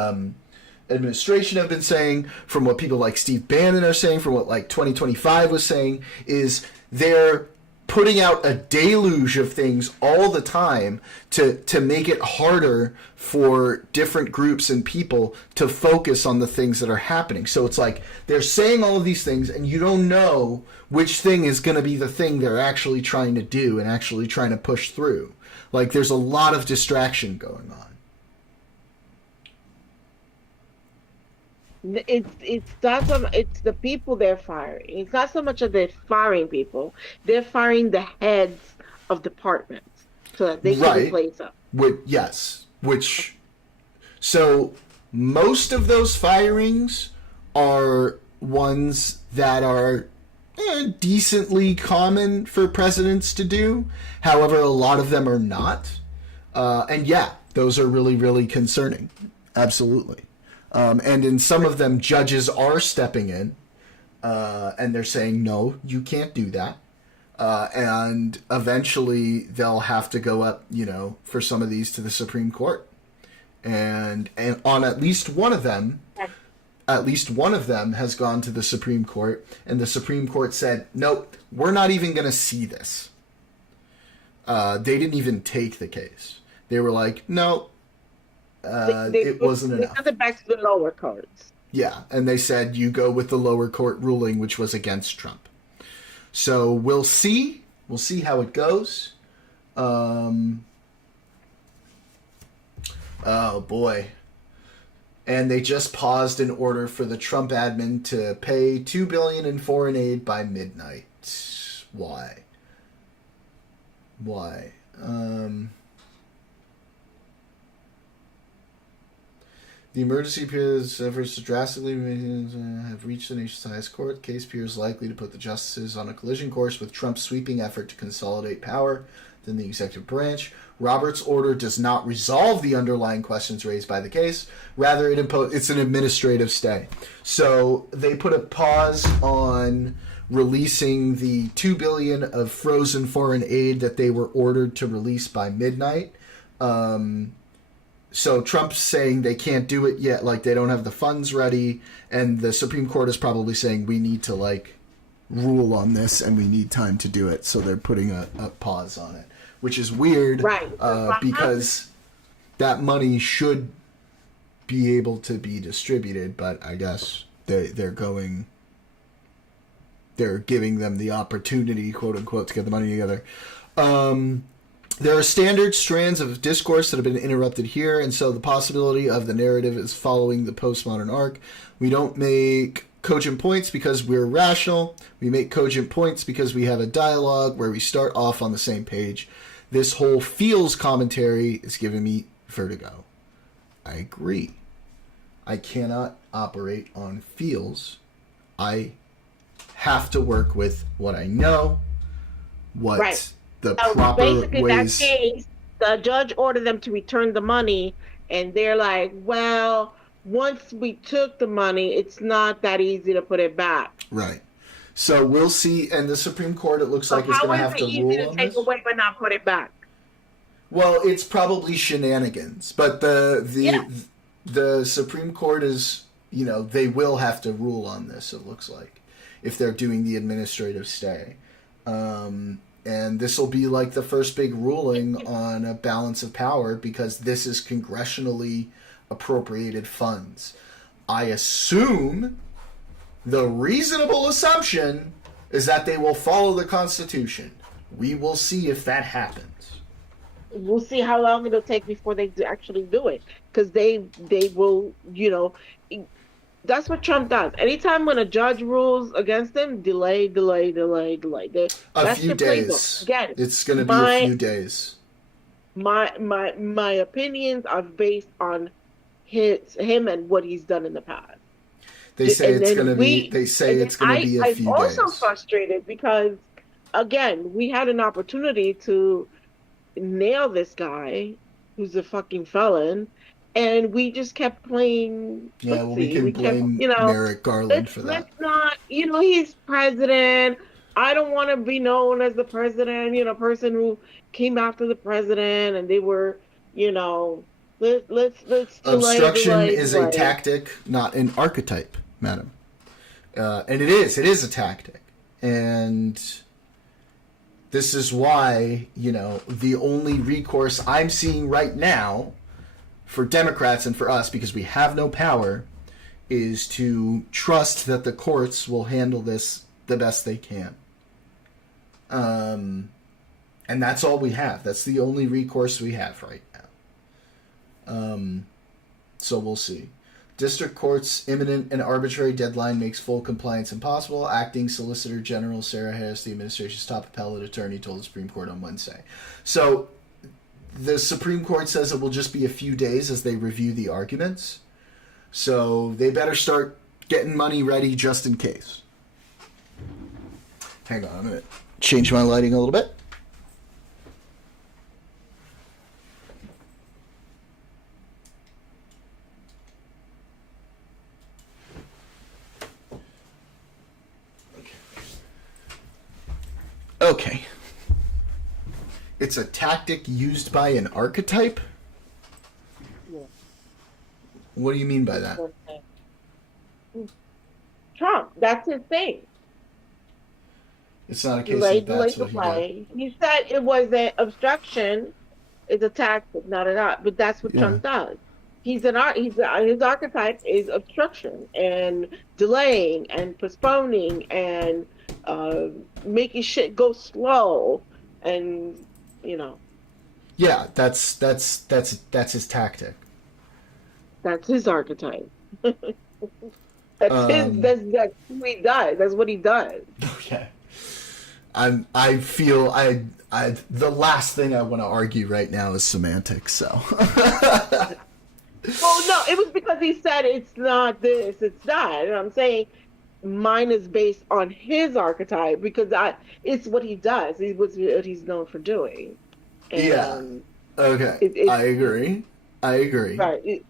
administration have been saying, from what people like Steve Bannon are saying, from what like 2025 was saying, is they're putting out a deluge of things all the time to make it harder for different groups and people to focus on the things that are happening. So it's like they're saying all of these things and you don't know which thing is going to be the thing they're actually trying to do and actually trying to push through. Like there's a lot of distraction going on. It's the people they're firing. It's not so much that they're firing people. They're firing the heads of departments so that they can replace them. So most of those firings are ones that are decently common for presidents to do. However, a lot of them are not. And yeah, those are really, really concerning. Absolutely. And in some of them, judges are stepping in, and they're saying, no, you can't do that. And eventually they'll have to go up, for some of these to the Supreme Court. And on at least one of them has gone to the Supreme Court, and the Supreme Court said, nope, we're not even going to see this. They didn't even take the case. They were like, no. It wasn't enough. They sent it back to the lower courts. Yeah, and they said you go with the lower court ruling, which was against Trump. So we'll see. We'll see how it goes. Oh boy. And they just paused an order for the Trump admin to pay $2 billion in foreign aid by midnight. Why? The emergency period's efforts to drastically have reached the nation's highest court. The case appears likely to put the justices on a collision course with Trump's sweeping effort to consolidate power within the executive branch. Roberts' order does not resolve the underlying questions raised by the case. Rather, it's an administrative stay. So they put a pause on releasing the $2 billion of frozen foreign aid that they were ordered to release by midnight. So Trump's saying they can't do it yet, like they don't have the funds ready, and the Supreme Court is probably saying we need to rule on this and we need time to do it. So they're putting a pause on it, which is weird, right? Because that money should be able to be distributed, but I guess they're giving them the opportunity, quote unquote, to get the money together. There are standard strands of discourse that have been interrupted here, and so the possibility of the narrative is following the postmodern arc. We don't make cogent points because we're rational. We make cogent points because we have a dialogue where we start off on the same page. This whole feels commentary is giving me vertigo. I agree. I cannot operate on feels I have to work with what I know, what Right. the So proper basically, ways. that case, the judge ordered them to return the money, and they're like, "Well, once we took the money, it's not that easy to put it back." Right. So we'll see. And the Supreme Court, it looks So like, is how going to is have it to easy rule to on take this. away but not put it back? Well, it's probably shenanigans, but Yeah. the Supreme Court is, they will have to rule on this. It looks like, if they're doing the administrative stay, and this will be like the first big ruling on a balance of power because this is congressionally appropriated funds. I assume the reasonable assumption is that they will follow the Constitution. We will see if that happens. We'll see how long it'll take before they actually do it, because they will, that's what Trump does. Anytime when a judge rules against him, delay, delay, delay, delay. A That's few the days. playbook. Again, It's going to be a few days. my opinions are based on him and what he's done in the past. They say And it's then going to be. They say and it's then going to be a few I'm also days. frustrated because, again, we had an opportunity to nail this guy who's a fucking felon, and we just kept playing. Yeah, well, we can blame kept, Merrick Garland for that. let's not, he's president. I don't want to be known as the president, person who came after the president, and they were, let's Obstruction delay. is a tactic, not an archetype, madam. And it is a tactic. And this is why, the only recourse I'm seeing right now for Democrats and for us, because we have no power, is to trust that the courts will handle this the best they can. And that's all we have. That's the only recourse we have right now. So we'll see. District Court's imminent and arbitrary deadline makes full compliance impossible. Acting Solicitor General Sarah Harris, the administration's top appellate attorney, told the Supreme Court on Wednesday. So the Supreme Court says it will just be a few days as they review the arguments. So they better start getting money ready just in case. Hang on, I'm going to change my lighting a little bit. Okay. It's a tactic used by an archetype? Yeah. What do you mean by that? Trump, that's his thing. It's not a case Delay, of that's what he did. delay. He said it was an obstruction. It's a tactic, not an art, but that's what Trump does. His archetype is obstruction and delaying and postponing and making shit go slow, and Yeah, that's his tactic. that's his archetype. That's who he does. That's what he does. Okay. I feel the last thing I want to argue right now is semantics, so. Well, no, it was because he said it's not this, it's that. And I'm saying mine is based on his archetype because it's what he does. It's what he's known for doing. And Yeah. Okay. I agree. Right.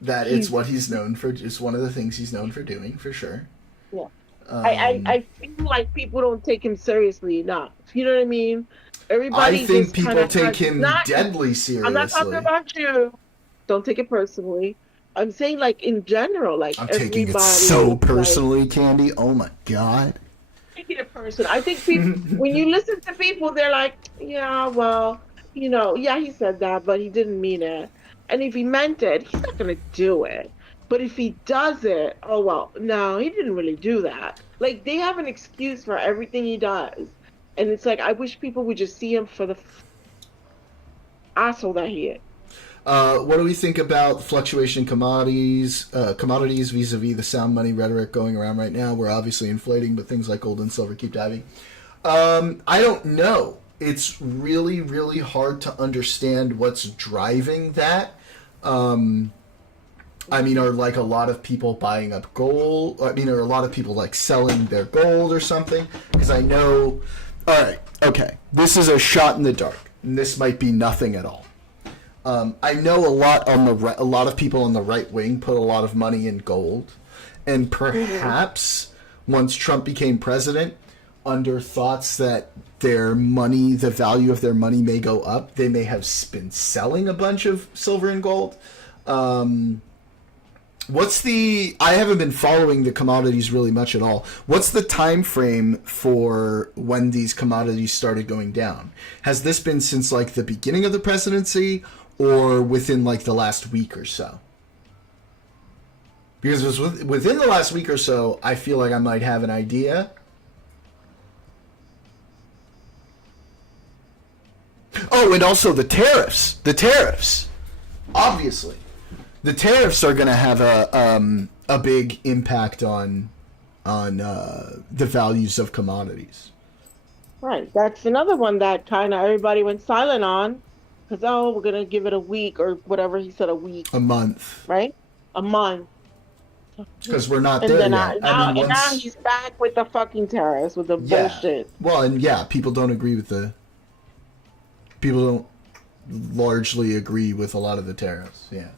It's what he's known for. It's one of the things he's known for doing, for sure. Yeah. I feel like people don't take him seriously enough. You know what I mean? Everybody I think just people kinda take him deadly seriously. I'm not talking about you. Don't take it personally. I'm saying, like, in general, like, I'm everybody. taking it so like, personally, Candy. Oh my god. taking it personal. I think people, when you listen to people, they're like, yeah, well, yeah, he said that, but he didn't mean it. And if he meant it, he's not going to do it. But if he does it, oh, well, no, he didn't really do that. Like, they have an excuse for everything he does. And it's like, I wish people would just see him for the asshole that he is. What do we think about fluctuation in commodities vis-a-vis the sound money rhetoric going around right now? We're obviously inflating, but things like gold and silver keep diving. I don't know. It's really, really hard to understand what's driving that. I mean, are like a lot of people buying up gold? I mean, are a lot of people like selling their gold or something? Because I know. All right, okay. This is a shot in the dark, and this might be nothing at all. I know a lot of people on the right wing put a lot of money in gold, and perhaps once Trump became president, under thoughts that their money, the value of their money may go up, they may have been selling a bunch of silver and gold. I haven't been following the commodities really much at all. What's the time frame for when these commodities started going down? Has this been since like the beginning of the presidency or within like the last week or so? Because it was within the last week or so, I feel like I might have an idea. Oh, and also the tariffs. The tariffs. Obviously. The tariffs are going to have a big impact on the values of commodities. Right. That's another one that kind of everybody went silent on because, oh, we're going to give it a week or whatever he said, a week. A month. Right? A month. Because we're not And there then yet. now he's back with the fucking tariffs, with the bullshit. Well, and yeah, people don't agree with people don't largely agree with a lot of the tariffs. Yeah.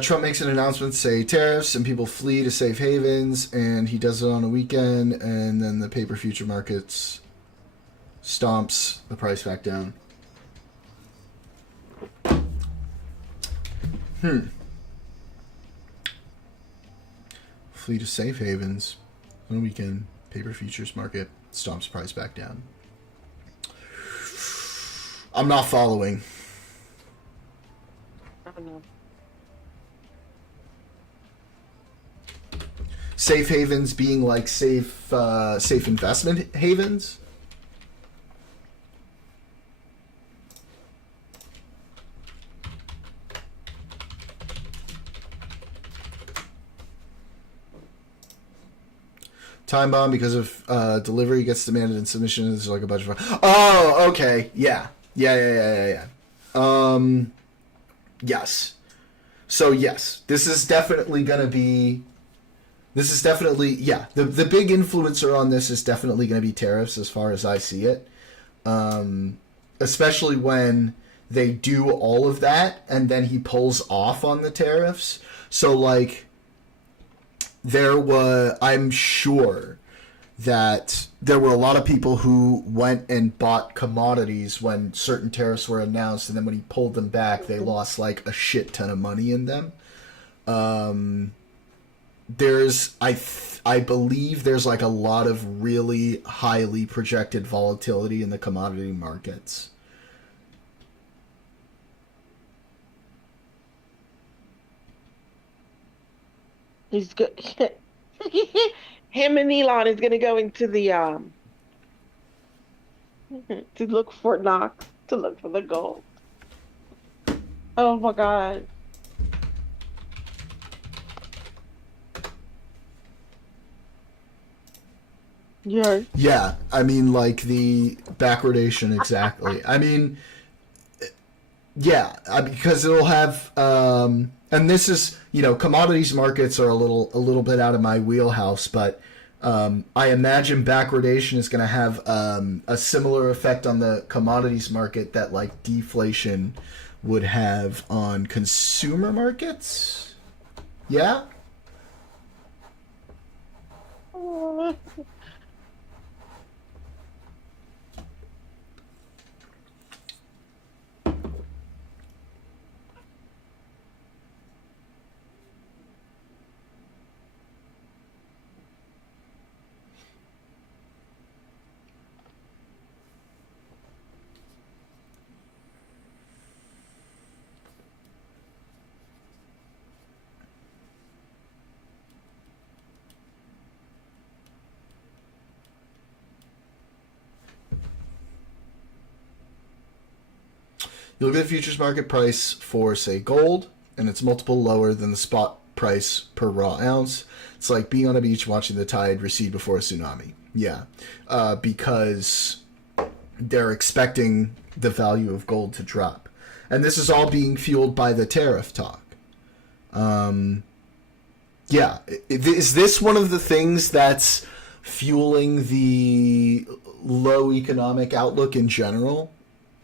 Trump makes an announcement, say tariffs, and people flee to safe havens, and he does it on a weekend, and then the paper future markets stomps the price back down. Flee to safe havens on a weekend, paper futures market stomps price back down. I'm not following. I don't know. Safe havens being like safe investment havens. Time bomb because of delivery gets demanded in submission. There's like a bunch of. Oh, okay, yeah. Yes. So yes, this is definitely gonna be. This is definitely, yeah, the big influencer on this is definitely going to be tariffs as far as I see it. Especially when they do all of that and then he pulls off on the tariffs. So, like, I'm sure that there were a lot of people who went and bought commodities when certain tariffs were announced, and then when he pulled them back, they lost, like, a shit ton of money in them. I believe there's like a lot of really highly projected volatility in the commodity markets. He's good. Him and Elon is gonna go into the to look for Knox, to look for the gold. Oh my God. Yeah. Yeah, I mean, like the backwardation, exactly. I mean, yeah, because it'll have, and this is, commodities markets are a little bit out of my wheelhouse, but I imagine backwardation is going to have a similar effect on the commodities market that like deflation would have on consumer markets. Yeah. You look at the futures market price for, say, gold, and it's multiple lower than the spot price per raw ounce. It's like being on a beach watching the tide recede before a tsunami. Yeah. Because they're expecting the value of gold to drop. And this is all being fueled by the tariff talk. Yeah. Is this one of the things that's fueling the low economic outlook in general?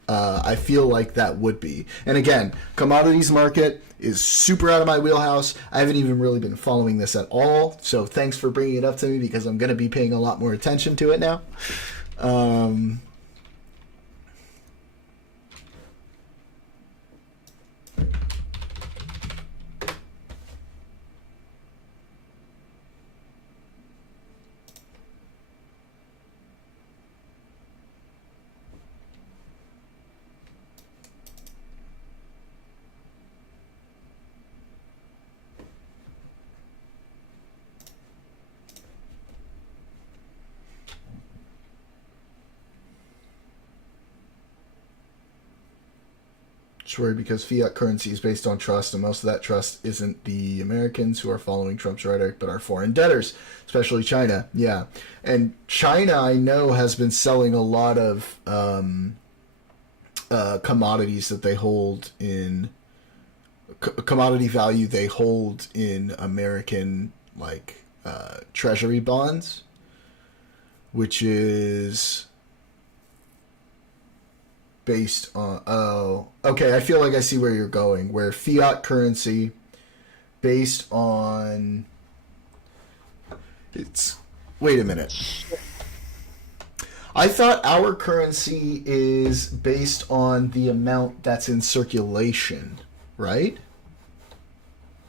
I feel like that would be. And again, commodities market is super out of my wheelhouse. I haven't even really been following this at all. So thanks for bringing it up to me, because I'm going to be paying a lot more attention to it now. Just worried because fiat currency is based on trust, and most of that trust isn't the Americans who are following Trump's rhetoric, but our foreign debtors, especially China. Yeah. And China, I know, has been selling a lot of commodities that they hold in commodity value they hold in American, like, treasury bonds, which is based on, oh, okay, I feel like I see where you're going, where fiat currency based on, it's, wait a minute. I thought our currency is based on the amount that's in circulation, right?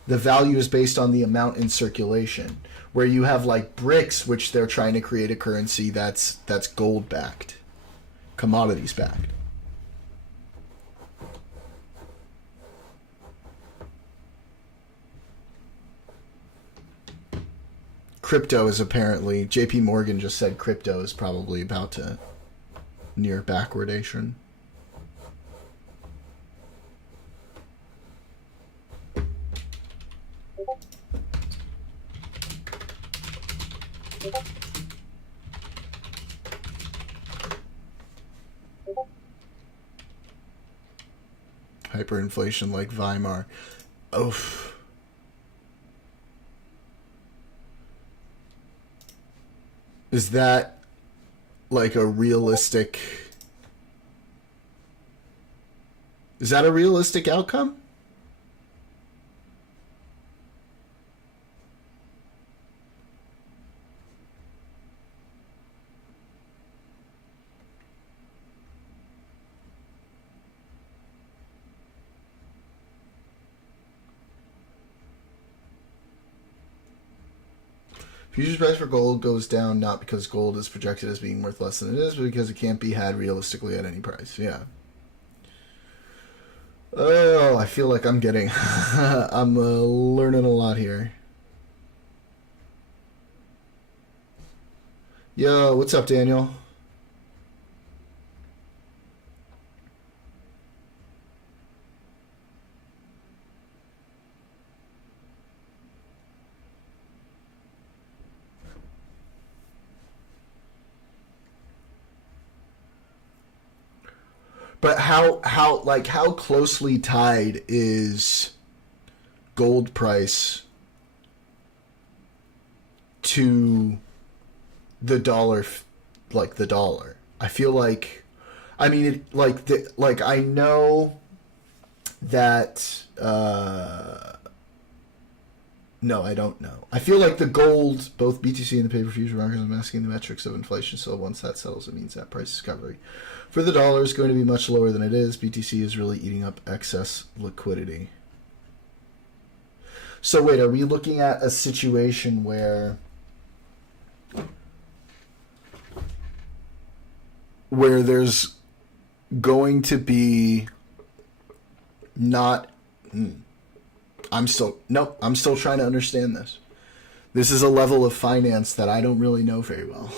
The value is based on the amount in circulation, where you have like BRICS, which they're trying to create a currency that's gold backed, commodities backed. Crypto is apparently, JP Morgan just said crypto is probably about to near backwardation. Hyperinflation like Weimar. Oof. Is that like a realistic... Is that a realistic outcome? Futures price for gold goes down not because gold is projected as being worth less than it is, but because it can't be had realistically at any price. Yeah. Oh, I feel like I'm getting... I'm learning a lot here. Yo, what's up, Daniel? But how closely tied is gold price to the dollar, like the dollar? I feel like, I mean, I know that, no, I don't know. I feel like the gold, both BTC and the paper future markets, are masking the metrics of inflation, so once that settles, it means that price discovery for the dollar is going to be much lower than it is. BTC is really eating up excess liquidity. So wait, are we looking at a situation where there's going to be not... I'm still trying to understand this. This is a level of finance that I don't really know very well.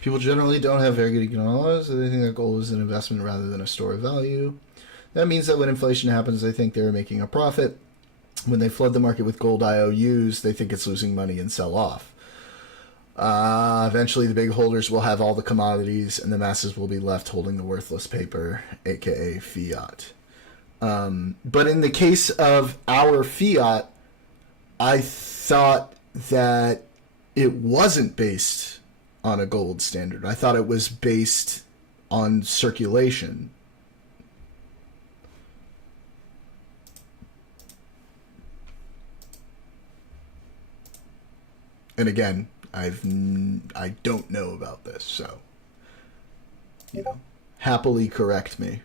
People generally don't have very good economics, so they think that gold is an investment rather than a store of value. That means that when inflation happens, they think they're making a profit. When they flood the market with gold IOUs, they think it's losing money and sell off. Eventually, the big holders will have all the commodities, and the masses will be left holding the worthless paper, aka fiat. But in the case of our fiat, I thought that it wasn't based on a gold standard. I thought it was based on circulation. And again, I don't know about this, so happily correct me.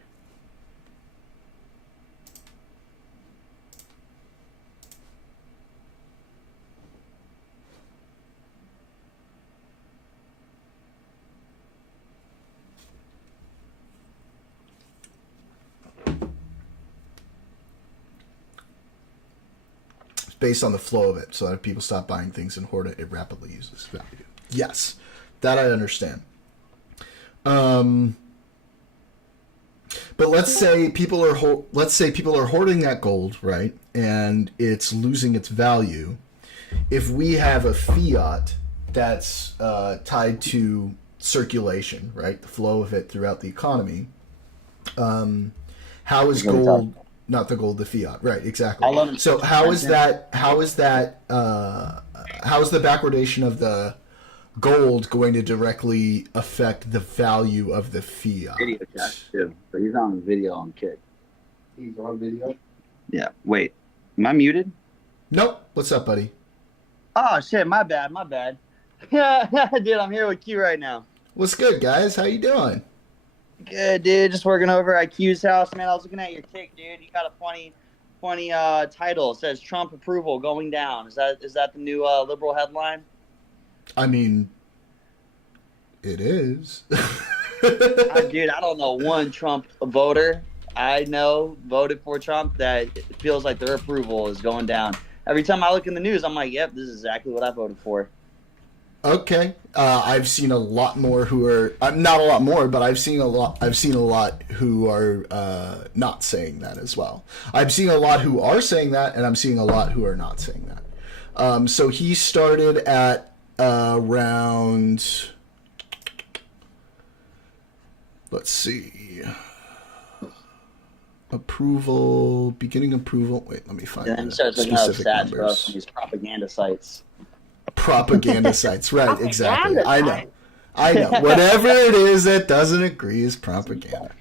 Based on the flow of it, so that if people stop buying things and hoard it, it rapidly loses value. Yes, that I understand. But let's say people are hoarding that gold, right? And it's losing its value. If we have a fiat that's tied to circulation, right, the flow of it throughout the economy, how is gold? Not the gold, the fiat. Right, exactly. So how is the backwardation of the gold going to directly affect the value of the fiat? Video chat too. So he's on video on Kick. He's on video? Yeah. Wait. Am I muted? Nope. What's up, buddy? Oh shit, my bad. Yeah, dude, I'm here with Q right now. What's good, guys? How you doing? Good, dude. Just working over at Q's house, man. I was looking at your Kick, dude. You got a funny title. It says Trump approval going down. Is that the new liberal headline? I mean, it is. Dude, I don't know one Trump voter I know voted for Trump that it feels like their approval is going down. Every time I look in the news, I'm like, yep, this is exactly what I voted for. Okay, I've seen a lot more who are not a lot more, but I've seen a lot who are not saying that as well. I've seen a lot who are saying that, and I'm seeing a lot who are not saying that. So he started at around, let's see, beginning approval. Wait, let me find And then the starts looking up specific stats, bro, numbers. from these propaganda sites. Propaganda sites, right? Exactly. Propaganda I know. Whatever it is that doesn't agree is propaganda.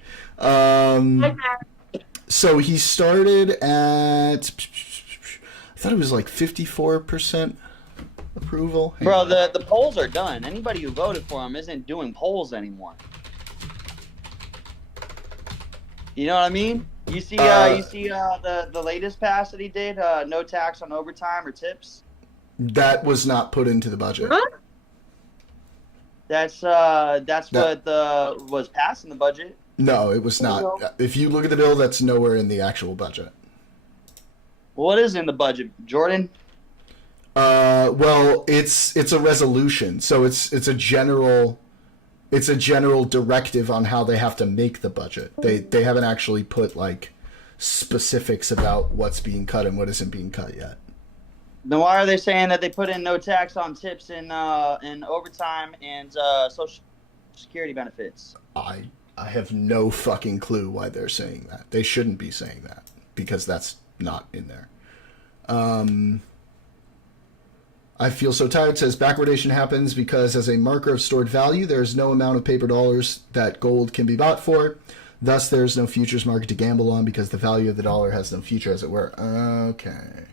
So he started at, I thought it was like 54% approval. Hang Bro, on. the polls are done. Anybody who voted for him isn't doing polls anymore. You know what I mean? You see the latest pass that he did, no tax on overtime or tips. That was not put into the budget. Huh? That's what was passed in the budget. No, it was not. If you look at the bill, that's nowhere in the actual budget. What is in the budget, Jordan? Well, it's a resolution, so it's a general directive on how they have to make the budget. They haven't actually put like specifics about what's being cut and what isn't being cut yet. Then why are they saying that they put in no tax on tips and overtime and Social Security benefits? I have no fucking clue why they're saying that. They shouldn't be saying that because that's not in there. I feel so tired says backwardation happens because as a marker of stored value, there is no amount of paper dollars that gold can be bought for. Thus, there is no futures market to gamble on because the value of the dollar has no future, as it were. Okay.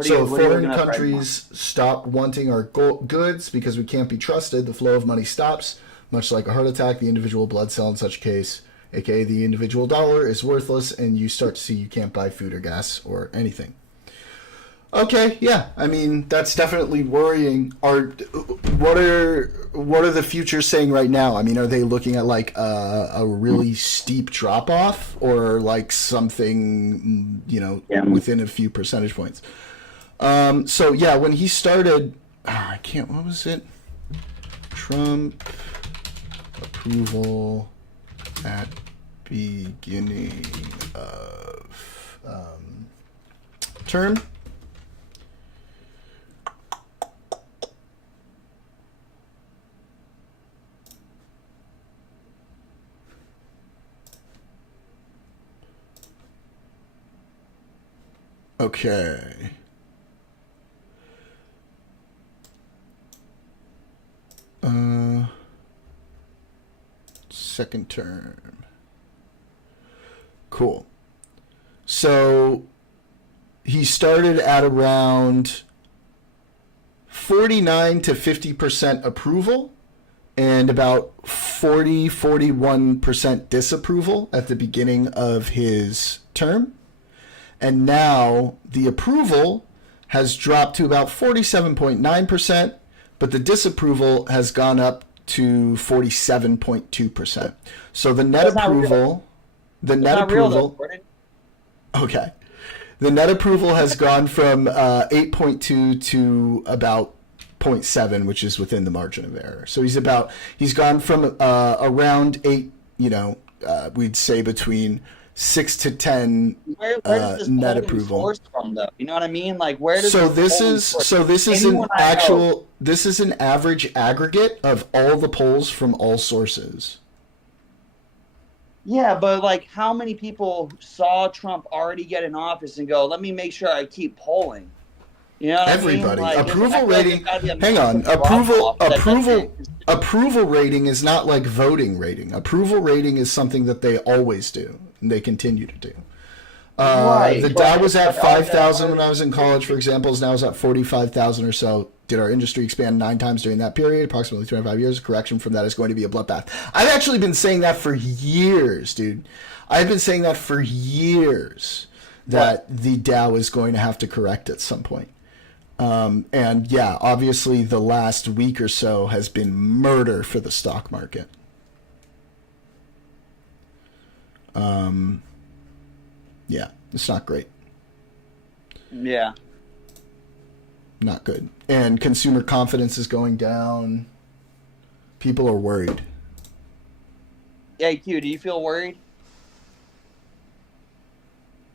So foreign countries stop wanting our goods because we can't be trusted. The flow of money stops. Much like a heart attack, the individual blood cell in such case, aka the individual dollar, is worthless, and you start to see you can't buy food or gas or anything. Okay, yeah, I mean that's definitely worrying. What are the futures saying right now? I mean, are they looking at like a really steep drop off or like something within a few percentage points? So yeah, when he started, what was it? Trump approval at beginning of term. Okay. Second term. Cool. So he started at around 49 to 50% approval and about 41% disapproval at the beginning of his term. And now the approval has dropped to about 47.9%, but the disapproval has gone up to 47.2%. So the net That's not approval, the net Not real, approval, though, Jordan. okay, the net approval has gone from 8.2 to about 0.7, which is within the margin of error. So he's gone from around 8, we'd say between 6 to 10 Where does this net polling approval. source from, though? You know what I mean? Like, where does So this this is an Anyone I know- this is an average aggregate of all the polls from all sources. Yeah, but like, how many people saw Trump already get in office and go, "Let me make sure I keep polling"? You know what Everybody. I mean? Like, Approval I feel like rating- there's gotta be a hang on, massive drop-off that doesn't- Approval rating is not like voting rating. Approval rating is something that they always do and they continue to do. Right, The Dow but- was at but 5,000 when I was in college, for example, is now is at 45,000 or so. Did our industry expand 9 times during that period? Approximately 25 years. Correction from that is going to be a bloodbath. I've actually been saying that for years, dude. I've been saying that for years, that the Dow is going to have to correct at some point. And yeah, obviously the last week or so has been murder for the stock market. Yeah, it's not great. Yeah. Not good. And consumer confidence is going down. People are worried. Hey, Q, do you feel worried?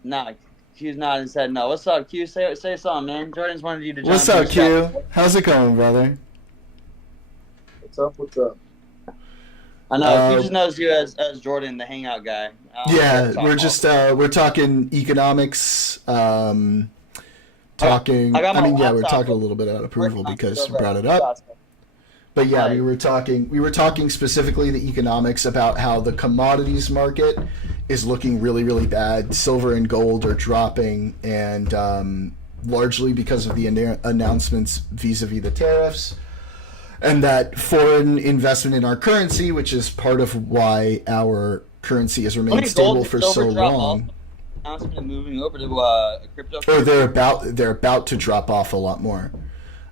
No, Q's nodded and said no. What's up, Q? Say something, man. Jordan's wanted you to jump What's in up, the chat. Q? How's it going, brother? What's up? What's up? I know, Q just knows you as Jordan, the hangout guy. Yeah, we're just we're talking economics. Talking. I got my we're laptop. talking a little bit about approval because you brought it up. But yeah, Right. we were talking specifically the economics about how the commodities market is looking really, really bad. Silver and gold are dropping, and largely because of the announcements vis-a-vis the tariffs, and that foreign investment in our currency, which is part of why our currency has remained stable for so long. Announcement of moving over to crypto. Or they're about to drop off a lot more,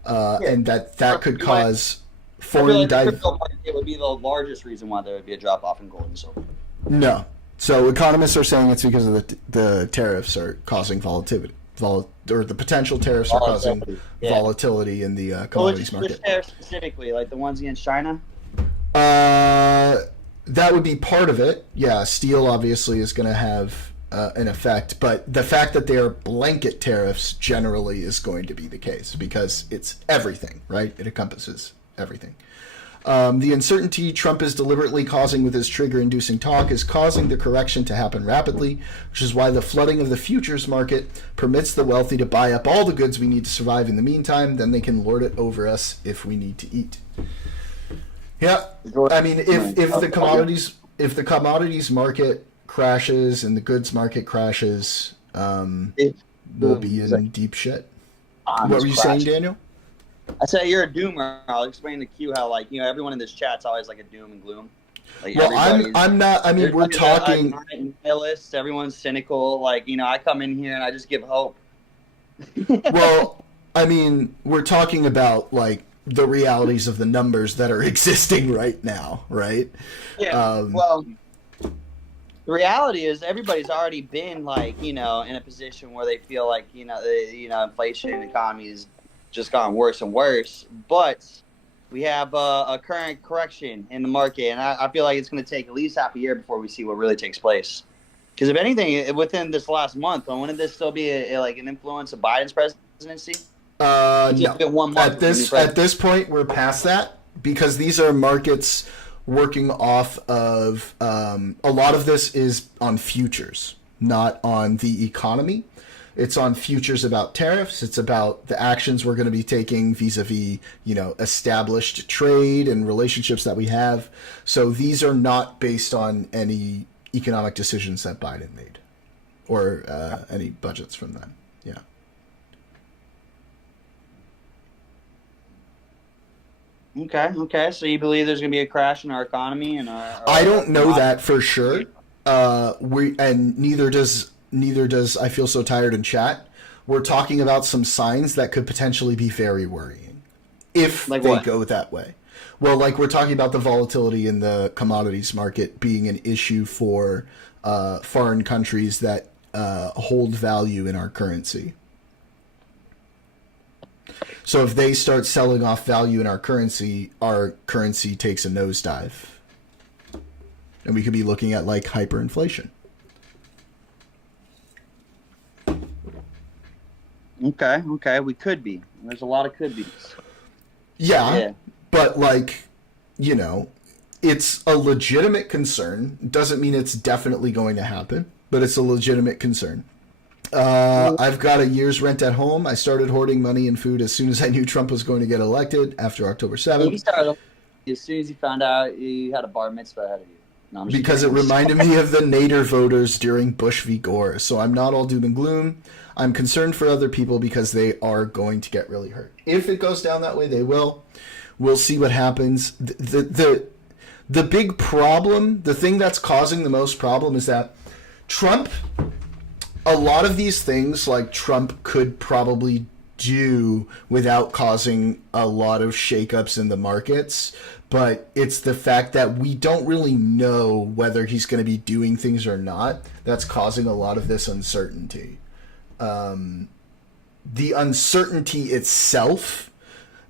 and that could cause I feel foreign like the dive. crypto market would be the largest reason why there would be a drop off in gold and silver. No. So economists are saying it's because of the tariffs are causing volatility, or the potential tariffs are causing Yeah. volatility in the commodities Which market. tariffs specifically, like the ones against China? That would be part of it. Yeah, steel obviously is going to have an effect, but the fact that they are blanket tariffs generally is going to be the case because it's everything, right? It encompasses everything. The uncertainty Trump is deliberately causing with his trigger-inducing talk is causing the correction to happen rapidly, which is why the flooding of the futures market permits the wealthy to buy up all the goods we need to survive in the meantime. Then they can lord it over us if we need to eat. Yeah, I mean, if the commodities market crashes and the goods market crashes, we'll be in deep shit. What were you saying, Daniel? I say you're a doomer. I'll explain to Q how, like, everyone in this chat's always like a doom and gloom. Like, Well, everybody's- I'm not. I mean, we're everybody's talking. nihilists. Everyone's cynical. Like, I come in here and I just give hope. Well, I mean, we're talking about like the realities of the numbers that are existing right now, right? Yeah. Well, the reality is everybody's already been like, in a position where they feel like, inflation and economy has just gotten worse and worse. But We have a current correction in the market, and I feel like it's going to take at least half a year before we see what really takes place. Because if anything, within this last month, wouldn't this still be like an influence of Biden's presidency? It's just been No. 1 month. At this point, we're past that because these are markets working off of a lot of this is on futures, not on the economy. It's on futures about tariffs. It's about the actions we're going to be taking vis-a-vis, established trade and relationships that we have. So these are not based on any economic decisions that Biden made or any budgets from them. Yeah. Okay. So you believe there's going to be a crash in our economy and our I don't know that for sure. Neither does I Feel So Tired in chat. We're talking about some signs that could potentially be very worrying if Like they what? go that way. Well, like we're talking about the volatility in the commodities market being an issue for foreign countries that hold value in our currency. So if they start selling off value in our currency takes a nosedive. And we could be looking at like hyperinflation. Okay. We could be. There's a lot of could be's. Yeah, but it's a legitimate concern. Doesn't mean it's definitely going to happen, but it's a legitimate concern. I've got a year's rent at home. I started hoarding money and food as soon as I knew Trump was going to get elected after October He 7th. started as soon as he found out you had a bar mitzvah ahead of you. No, I'm just Because it kidding. reminded me of the Nader voters during Bush v. Gore. So I'm not all doom and gloom. I'm concerned for other people because they are going to get really hurt. If it goes down that way, they will. We'll see what happens. The big problem, the thing that's causing the most problem is that Trump, a lot of these things like Trump could probably do without causing a lot of shakeups in the markets, but it's the fact that we don't really know whether he's going to be doing things or not that's causing a lot of this uncertainty. The uncertainty itself,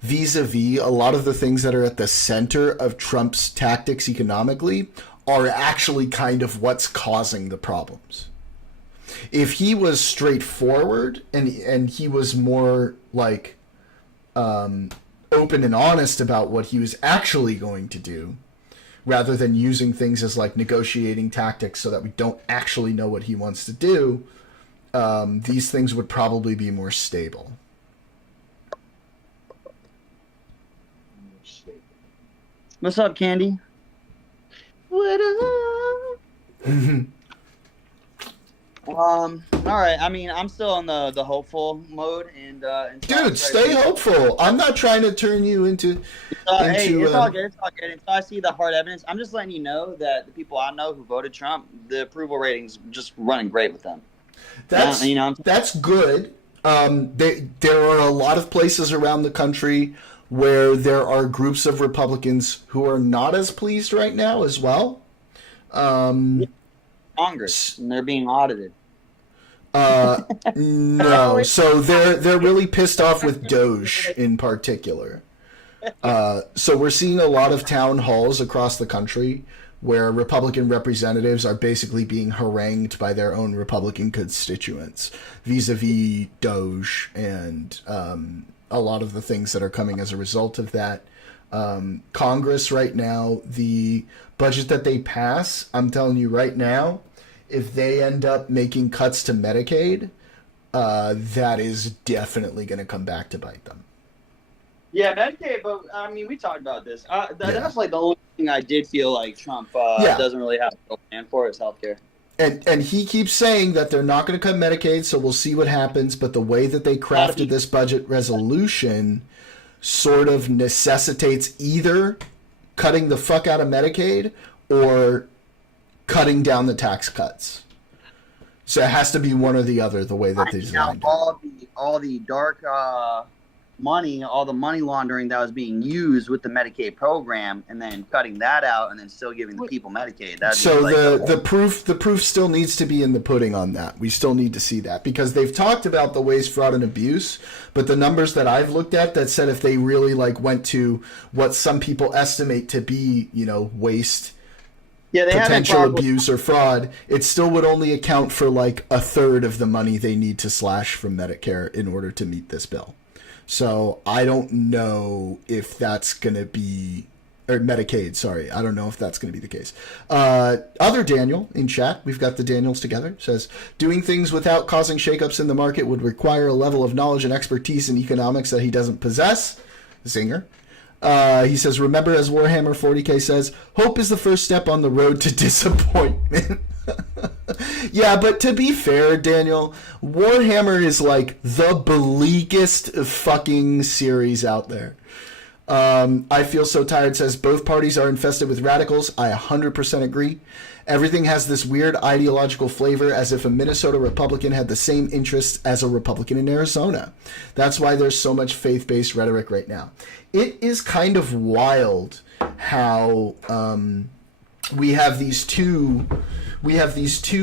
vis-a-vis a lot of the things that are at the center of Trump's tactics economically, are actually kind of what's causing the problems. If he was straightforward and he was more like open and honest about what he was actually going to do, rather than using things as like negotiating tactics so that we don't actually know what he wants to do, these things would probably be more stable. What's up, Candy? What up? All right. I mean, I'm still in the hopeful mode, and Dude, stay hopeful. I'm not trying to turn you into. Hey, into, it's all good. It's all good. Until I see the hard evidence, I'm just letting you know that the people I know who voted Trump, the approval ratings just running great with them. That's you know, that's good. There are a lot of places around the country where there are groups of Republicans who are not as pleased right now as well. Congress, and they're being audited. No, so they're really pissed off with Doge in particular. So we're seeing a lot of town halls across the country where Republican representatives are basically being harangued by their own Republican constituents vis-a-vis Doge and a lot of the things that are coming as a result of that. Congress right now, the budget that they pass, I'm telling you right now, if they end up making cuts to Medicaid, that is definitely going to come back to bite them. Yeah, Medicaid, but I mean, we talked about this. That's like the only thing I did feel like Trump doesn't really have a plan for is healthcare. And he keeps saying that they're not going to cut Medicaid, so we'll see what happens. But the way that they crafted this budget resolution sort of necessitates either cutting the fuck out of Medicaid or cutting down the tax cuts. So it has to be one or the other, the way that they designed it. All the dark money, all the money laundering that was being used with the Medicaid program, and then cutting that out, and then still giving the people Medicaid. That'd So be like the proof still needs to be in the pudding on that. We still need to see that because they've talked about the waste, fraud, and abuse, but the numbers that I've looked at that said if they really like went to what some people estimate to be, waste, yeah, they potential haven't abuse or fraud, it still would only account for like a third of the money they need to slash from Medicare in order to meet this bill. So I don't know if that's going to be, or Medicaid, sorry. I don't know if that's going to be the case. Other Daniel in chat, we've got the Daniels together, says, doing things without causing shakeups in the market would require a level of knowledge and expertise in economics that he doesn't possess. Zinger. He says, remember, as Warhammer 40k says, hope is the first step on the road to disappointment. Yeah, but to be fair, Daniel, Warhammer is like the bleakest fucking series out there. I feel so tired says both parties are infested with radicals. I 100% agree. Everything has this weird ideological flavor as if a Minnesota Republican had the same interests as a Republican in Arizona. That's why there's so much faith-based rhetoric right now. It is kind of wild how we have these two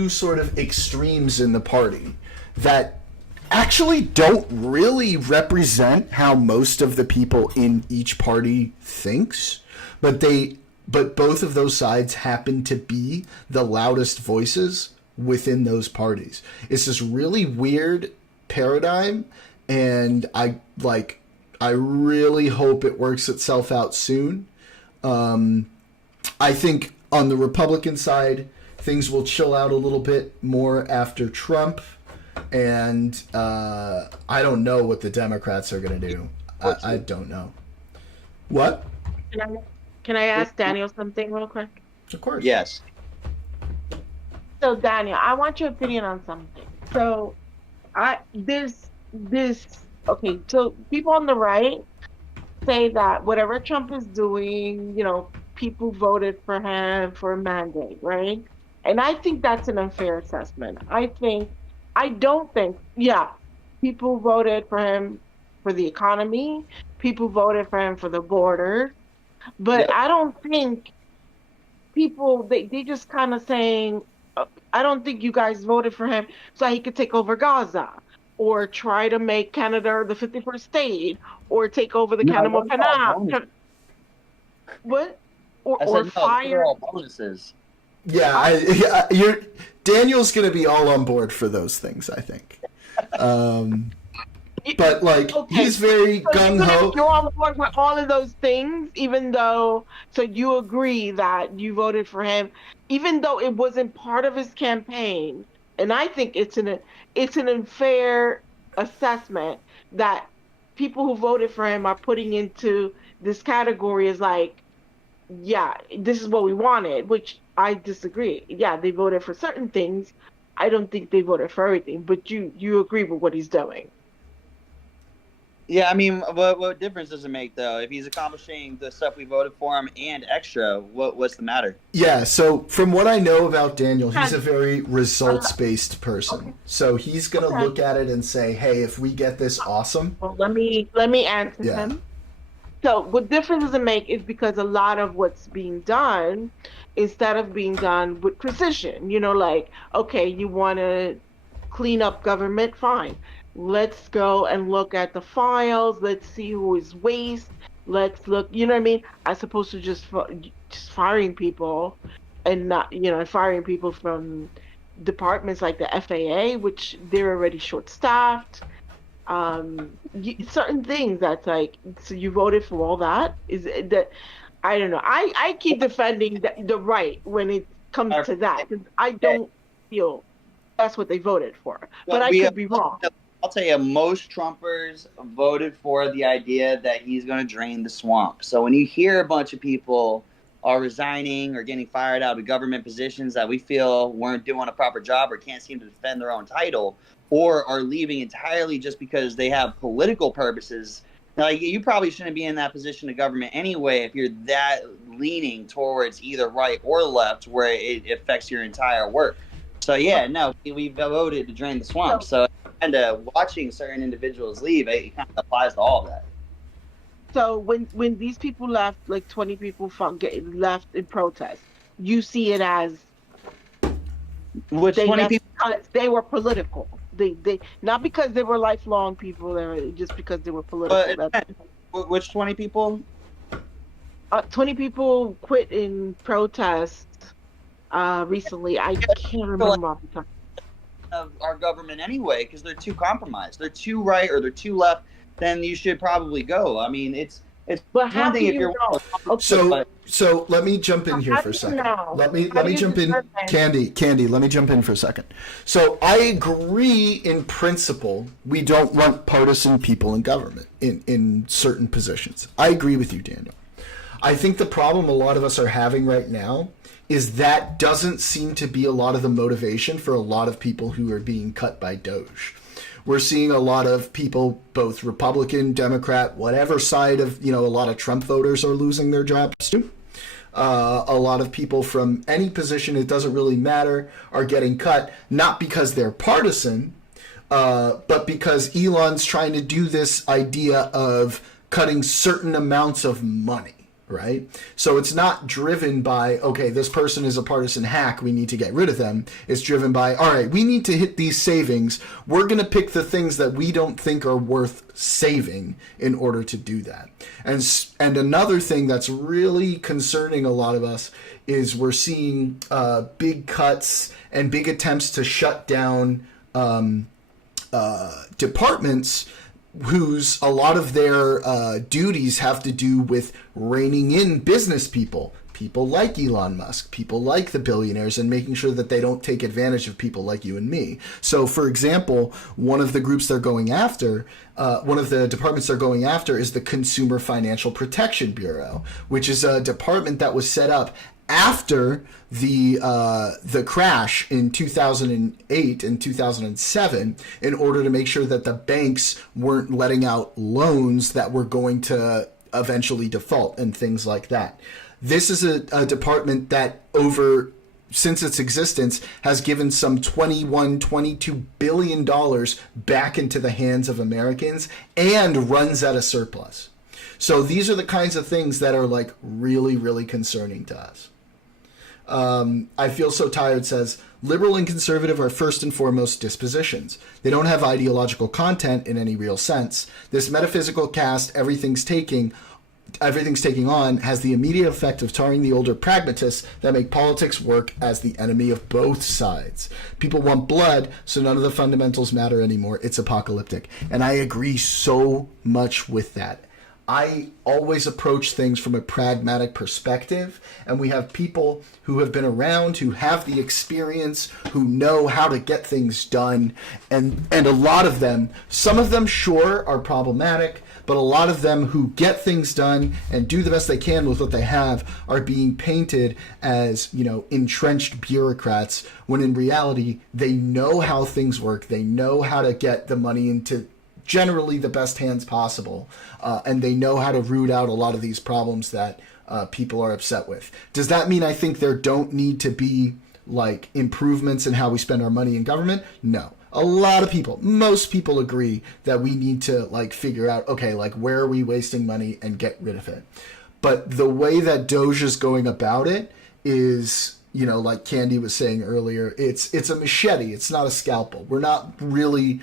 sort of extremes in the party that actually don't really represent how most of the people in each party thinks, but both of those sides happen to be the loudest voices within those parties. It's this really weird paradigm, and I really hope it works itself out soon. I think on the Republican side, things will chill out a little bit more after Trump, and I don't know what the Democrats are going to do. I don't know. What? Can I ask Daniel something real quick? Of course. Yes. So Daniel, I want your opinion on something. So okay, so people on the right say that whatever Trump is doing, people voted for him for a mandate, right? And I think that's an unfair assessment. I don't think, people voted for him for the economy, people voted for him for the border, but I don't think people, they just kind of saying, I don't think you guys voted for him so he could take over Gaza or try to make Canada the 51st state or take over the Panama Canal. What? Or fire bonuses. Yeah, Daniel's going to be all on board for those things, I think. But he's very gung ho. You're on board with all of those things, even though. So you agree that you voted for him, even though it wasn't part of his campaign. And I think it's an unfair assessment that people who voted for him are putting into this category as this is what we wanted, which I disagree. Yeah, they voted for certain things. I don't think they voted for everything, but you agree with what he's doing. Yeah, I mean, what difference does it make, though? If he's accomplishing the stuff we voted for him and extra, what's the matter? Yeah, so from what I know about Daniel, he's a very results-based person. Okay. So he's going to look at it and say, hey, if we get this, awesome. Well, let me answer him. So what difference does it make is because a lot of what's being done, instead of being done with precision, okay, you want to clean up government, fine. Let's go and look at the files. Let's see who is waste. Let's look, you know what I mean? As opposed to just firing people and not, firing people from departments like the FAA, which they're already short-staffed. Certain things that's so you voted for all that? Is that, I don't know. I keep defending the right when it comes to that, because I don't feel that's what they voted for. But I could be wrong. I'll tell you, most Trumpers voted for the idea that he's going to drain the swamp. So when you hear a bunch of people are resigning or getting fired out of government positions that we feel weren't doing a proper job or can't seem to defend their own title, or are leaving entirely just because they have political purposes, you probably shouldn't be in that position of government anyway if you're that leaning towards either right or left where it affects your entire work. So, we voted to drain the swamp. So kind of watching certain individuals leave, it kind of applies to all of that. So when these people left, like 20 people left in protest, you see it as Which they 20 left people? because they were political. They not because they were lifelong people. They were just because they were political. Which 20 people? 20 people quit in protest recently. I can't remember off the top. Of our government anyway, because they're too compromised. They're too right or they're too left. Then you should probably go. I mean, it's But how one do thing if you you're know? Okay. So let me jump in here How for a do you second. know? Let me How do you jump in, determine- Candy. Let me jump in for a second. So I agree in principle. We don't want partisan people in government in certain positions. I agree with you, Daniel. I think the problem a lot of us are having right now is that doesn't seem to be a lot of the motivation for a lot of people who are being cut by Doge. We're seeing a lot of people, both Republican, Democrat, whatever side of, a lot of Trump voters are losing their jobs too. A lot of people from any position, it doesn't really matter, are getting cut, not because they're partisan, but because Elon's trying to do this idea of cutting certain amounts of money. Right? So it's not driven by, okay, this person is a partisan hack, we need to get rid of them. It's driven by, all right, we need to hit these savings. We're going to pick the things that we don't think are worth saving in order to do that. And another thing that's really concerning a lot of us is we're seeing big cuts and big attempts to shut down departments whose a lot of their duties have to do with reining in business people like Elon Musk, people like the billionaires, and making sure that they don't take advantage of people like you and me. So, for example, one of the groups they're going after, one of the departments they're going after is the Consumer Financial Protection Bureau, which is a department that was set up after the crash in 2008 and 2007 in order to make sure that the banks weren't letting out loans that were going to eventually default and things like that. This is a department that since its existence has given some $22 billion back into the hands of Americans and runs at a surplus. So these are the kinds of things that are like really, really concerning to us. I Feel So Tired says, liberal and conservative are first and foremost dispositions. They don't have ideological content in any real sense. This metaphysical cast everything's taking on has the immediate effect of tarring the older pragmatists that make politics work as the enemy of both sides. People want blood, so none of the fundamentals matter anymore. It's apocalyptic. And I agree so much with that. I always approach things from a pragmatic perspective, and we have people who have been around, who have the experience, who know how to get things done, and a lot of them, some of them sure are problematic, but a lot of them who get things done and do the best they can with what they have are being painted as, entrenched bureaucrats, when in reality, they know how things work, they know how to get the money into generally the best hands possible, and they know how to root out a lot of these problems that people are upset with. Does that mean I think there don't need to be like improvements in how we spend our money in government? No. A lot of people, most people agree that we need to like figure out, okay, like where are we wasting money and get rid of it. But the way that Doge is going about it is, like Candy was saying earlier, it's a machete. It's not a scalpel. We're not really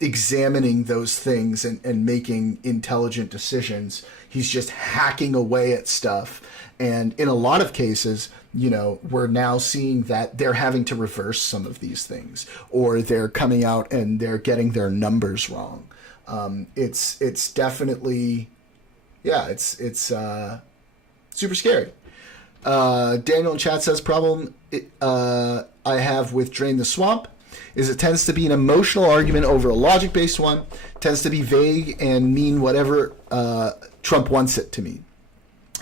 examining those things and making intelligent decisions. He's just hacking away at stuff. And in a lot of cases, we're now seeing that they're having to reverse some of these things, or they're coming out and they're getting their numbers wrong. It's definitely, it's super scary. Daniel in chat says, problem I have with Drain the Swamp is it tends to be an emotional argument over a logic-based one. It tends to be vague and mean whatever Trump wants it to mean.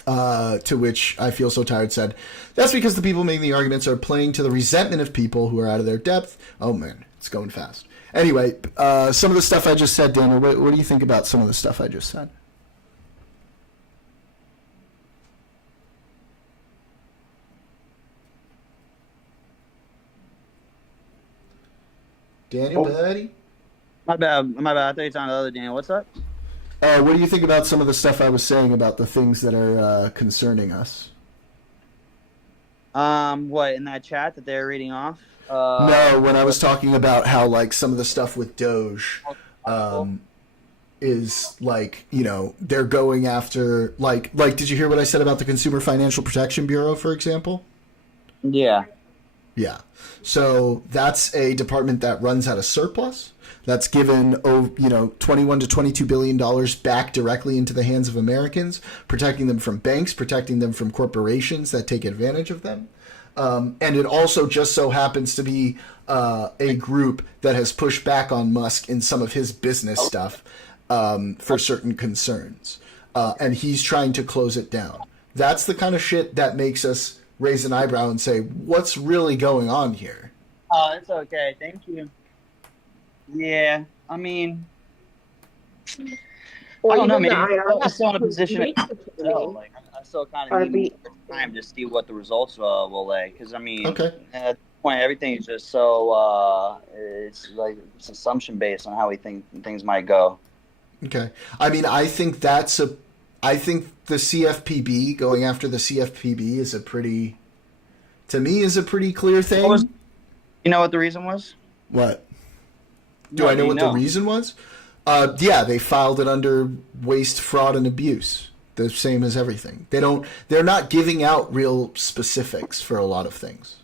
To which I Feel So Tired said, that's because the people making the arguments are playing to the resentment of people who are out of their depth. Oh man, it's going fast. Anyway, some of the stuff I just said, Daniel, what do you think about some of the stuff I just said? Daniel, buddy? My bad. My bad. I thought you were talking to the other Daniel. What's up? What do you think about some of the stuff I was saying about the things that are concerning us? What in that chat that they're reading off? No, when I was talking about how like some of the stuff with Doge is like, you know, they're going after like did you hear what I said about the Consumer Financial Protection Bureau, for example? Yeah. Yeah. So that's a department that runs at a surplus. That's given, 21 to $22 billion back directly into the hands of Americans, protecting them from banks, protecting them from corporations that take advantage of them. And it also just so happens to be a group that has pushed back on Musk in some of his business stuff for certain concerns. And he's trying to close it down. That's the kind of shit that makes us raise an eyebrow and say, what's really going on here? Oh, it's okay. Thank you. Yeah, I mean, Or I don't know, even the man. I'm IRS still in a who position. makes the trade. Like, I still kind Are of need the- more time to see what the results will lay. Because I mean, Okay. at this point, everything is just so it's like it's assumption based on how we think things might go. Okay. I mean, I think the CFPB, going after the CFPB is a pretty clear thing. You know what the reason was? What? Do I know what the reason was? Yeah, they filed it under waste, fraud, and abuse. The same as everything. They're not giving out real specifics for a lot of things.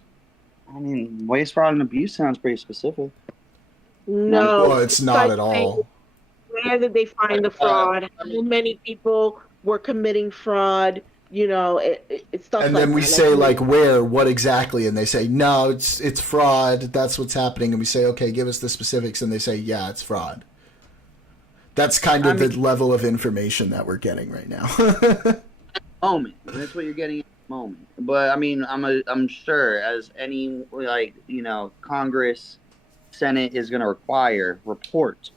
I mean, waste, fraud, and abuse sounds pretty specific. No, Well, it's not at like all. where did they find the fraud? How many people were committing fraud? You know, it's stuff And like then we that. say like where, what exactly, and they say no, it's fraud. That's what's happening, and we say okay, give us the specifics, and they say yeah, it's fraud. That's kind of the level of information that we're getting right now. Moment. That's what you're getting at the moment. But I mean, I'm sure as any Congress, Senate is going to require reports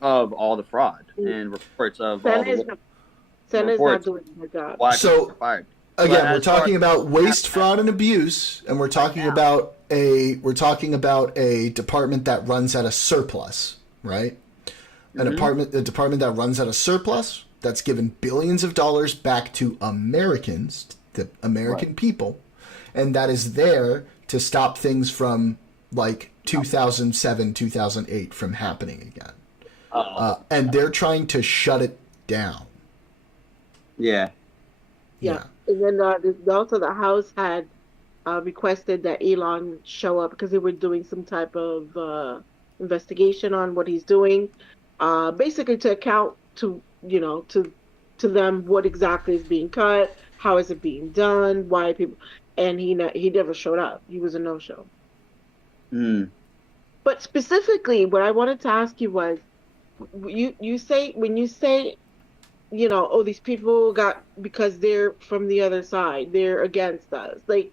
of all the fraud and reports of all the Senate's not reports. doing their job. Why So- required. Again, But we're as far talking as- about waste, fraud, and abuse, and we're talking about a department that runs at a surplus, right? A department that runs at a surplus that's given billions of dollars back to Americans, the American people, and that is there to stop things from like 2007, 2008 from happening again. And they're trying to shut it down. Yeah. Yeah. And then also the House had requested that Elon show up because they were doing some type of investigation on what he's doing, basically to account to them what exactly is being cut, how is it being done, why people, and he never showed up. He was a no-show. But specifically, what I wanted to ask you was, you say when you say, oh, these people got, because they're from the other side, they're against us. Like,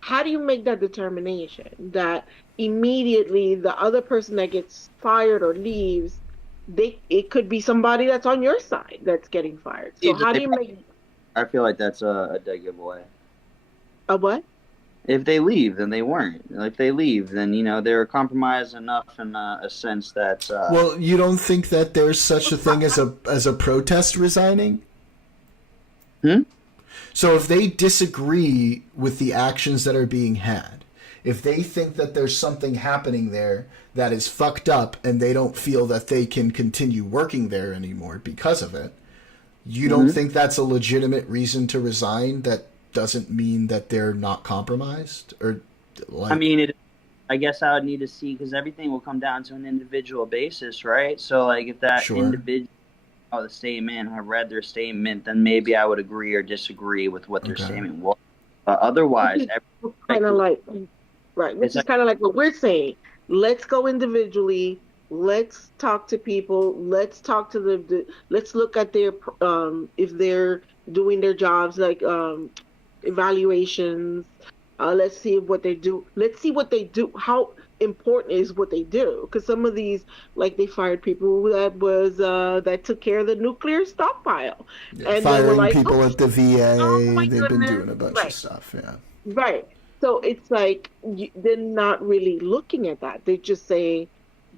how do you make that determination that immediately the other person that gets fired or leaves, it could be somebody that's on your side that's getting fired? So how do you make? I feel like that's a dead giveaway. A what? If they leave, then they weren't. If they leave, then they were compromised enough in a sense that. Well, you don't think that there's such a thing as a protest resigning? So if they disagree with the actions that are being had, if they think that there's something happening there that is fucked up and they don't feel that they can continue working there anymore because of it, you don't think that's a legitimate reason to resign? That doesn't mean that they're not compromised? Or like, I mean, I guess I would need to see, because everything will come down to an individual basis, right? So, like, if that individual, the statement, I read their statement, then maybe I would agree or disagree with what their statement was. But otherwise, kind of like, right, which is kind of like what we're saying. Let's go individually. Let's talk to people. Let's talk to let's look at their, if they're doing their jobs, like evaluations. Let's see what they do. Let's see what they do. How important is what they do? Because some of these, like, they fired people that took care of the nuclear stockpile, and firing they were like, people at the VA. They've been goodness. doing a bunch of stuff. Yeah. Right. So it's like they're not really looking at that. They're just saying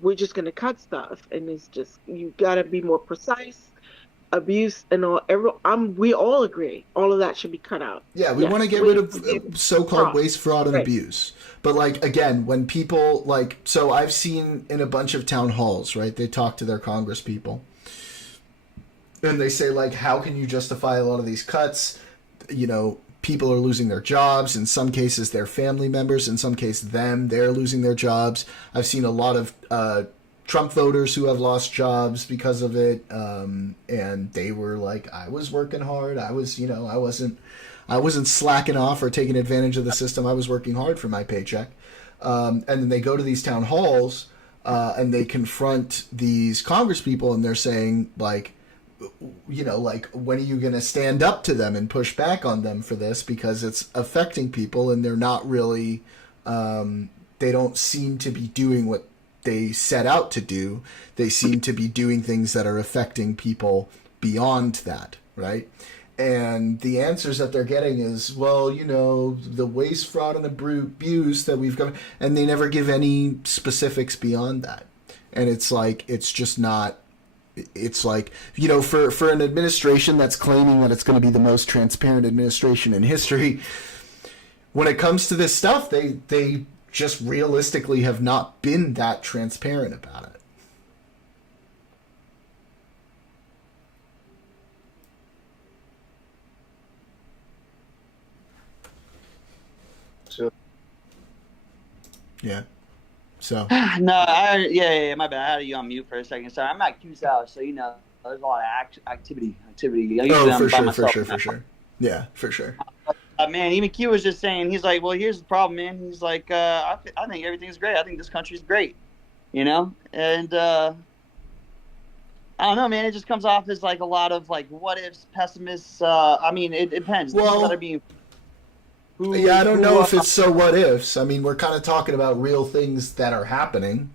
we're just gonna cut stuff, and it's just you gotta be more precise. Abuse and all. We all agree. All of that should be cut out. Yeah, we Yes, want to get rid of so-called fraud. waste, fraud, and Right. abuse. But like again, when people like, so I've seen in a bunch of town halls, right? They talk to their Congress people, and they say like, how can you justify a lot of these cuts? You know, people are losing their jobs. In some cases, their family members. In some cases, they're losing their jobs. I've seen a lot of Trump voters who have lost jobs because of it, and they were like, I was working hard. I was, you know, I wasn't slacking off or taking advantage of the system. I was working hard for my paycheck. And then they go to these town halls and they confront these Congress people, and they're saying like, you know, like, when are you going to stand up to them and push back on them for this? Because it's affecting people, and they're not really, they don't seem to be doing what they set out to do. They seem to be doing things that are affecting people beyond that, right? And the answers that they're getting is, well, you know, the waste, fraud, and abuse that we've got, and they never give any specifics beyond that. And it's like, it's just not, it's like, you know, for an administration that's claiming that it's going to be the most transparent administration in history, when it comes to this stuff, they just realistically have not been that transparent about it. So, Yeah. So, No, yeah, my bad. I had you on mute for a second. Sorry, I'm at Q's house, so you know there's a lot of activity. Usually oh, I'm for by sure, myself for now. sure. Yeah, for sure. Man, even Q was just saying, he's like, well, here's the problem, man. He's like, I think everything's great. I think this country's great, you know? And I don't know, man. It just comes off as like a lot of like what ifs, pessimists. I mean, it depends. Well, People that are being, Yeah, I don't know if it's so what ifs. I mean, we're kind of talking about real things that are happening.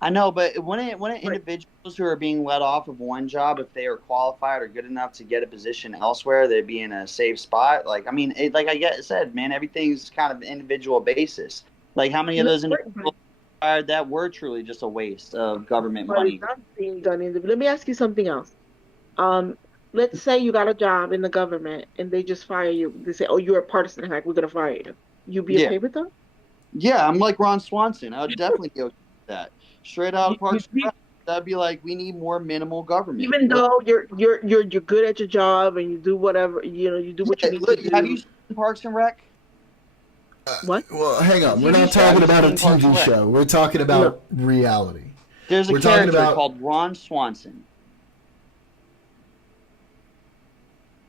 I know, but when individuals who are being let off of one job, if they are qualified or good enough to get a position elsewhere, they'd be in a safe spot. Like, I mean, like I said, man, everything's kind of individual basis. Like, how many of those individuals that were truly just a waste of government But money? it's not being done in the. Let me ask you something else. Let's say you got a job in the government and they just fire you. They say, "Oh, you're a partisan hack. We're gonna fire you." You be Yeah. okay with that? Yeah, I'm like Ron Swanson. I would definitely go with that. Straight out of Parks and You- Rec, that'd be like, we need more minimal government. Even though you're good at your job and you do whatever you do what you need Look, to do. have you seen Parks and Rec? What? Well, hang on. We're TV not show. talking Have you about a seen Parks TV and Rec? show. We're talking about reality. There's a We're talking character about- called Ron Swanson.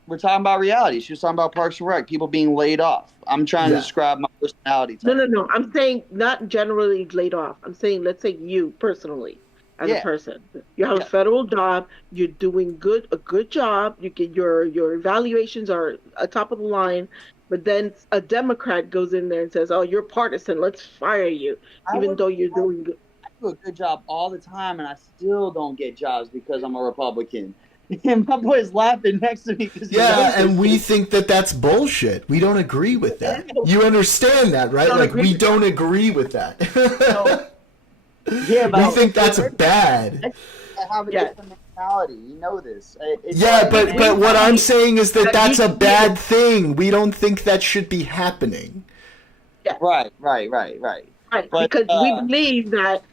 We're talking about reality. She was talking about Parks and Rec, people being laid off. I'm trying to Yeah. describe my personality type. No. I'm saying not generally laid off. I'm saying let's say you personally as a Yeah. person. You have Yeah. a federal job. You're doing a good job. You get your evaluations are top of the line. But then a Democrat goes in there and says, "Oh, you're partisan. Let's fire you," I even would- though you're doing good. I do a good job all the time, and I still don't get jobs because I'm a Republican. And my boy's laughing next to me because Yeah, and we think that that's bullshit. We don't agree with that. You understand that, right? Don't Like, agree we with don't agree with that. yeah, We but think that's bad. I have a Yeah. different mentality. You know this. It's Yeah, like- but what I'm saying is that That that's a needs to be- bad thing. We don't think that should be happening. Right. Right, But, because we believe that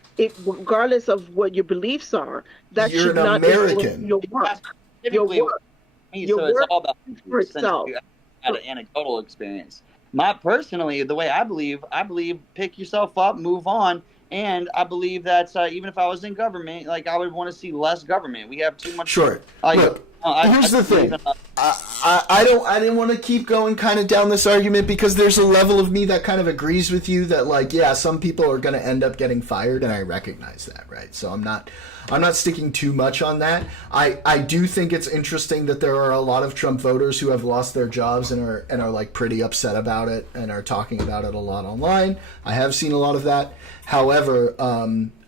regardless of what your beliefs are, that You're should an not influence American. your work. Typically, Your work. me, your so it's work all about for itself. since you had an anecdotal experience. Personally, the way I believe pick yourself up, move on, and I believe that even if I was in government, like I would want to see less government. We have too much. Sure. Look, here's the thing. I didn't want to keep going kind of down this argument because there's a level of me that kind of agrees with you that, like, yeah, some people are going to end up getting fired, and I recognize that, right? So I'm not sticking too much on that. I do think it's interesting that there are a lot of Trump voters who have lost their jobs and are like pretty upset about it and are talking about it a lot online. I have seen a lot of that. However,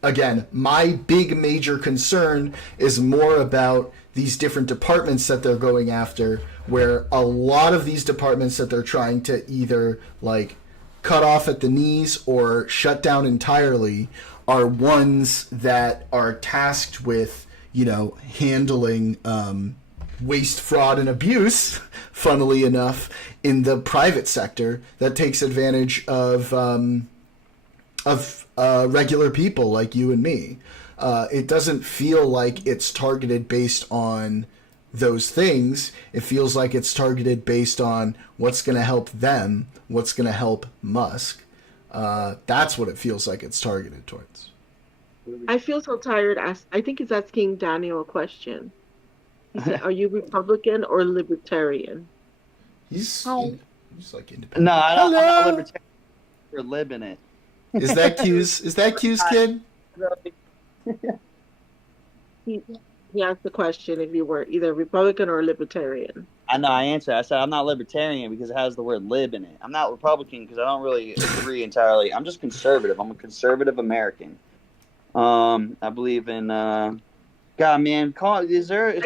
again, my big major concern is more about these different departments that they're going after, where a lot of these departments that they're trying to either like cut off at the knees or shut down entirely are ones that are tasked with, handling waste, fraud, and abuse, funnily enough, in the private sector that takes advantage of regular people like you and me. It doesn't feel like it's targeted based on those things. It feels like it's targeted based on what's going to help them, what's going to help Musk. That's what it feels like it's targeted towards. I feel so tired. I think he's asking Daniel a question. He said, "Are you Republican or Libertarian?" He's like independent. No, I'm not Hello? libertarian. We're living it. Is that Q's? Is that Q's kid? He asked the question if you were either Republican or Libertarian. I know. I answered. I said I'm not libertarian because it has the word "lib" in it. I'm not Republican because I don't really agree entirely. I'm just conservative. I'm a conservative American. I believe in. God, man, is there a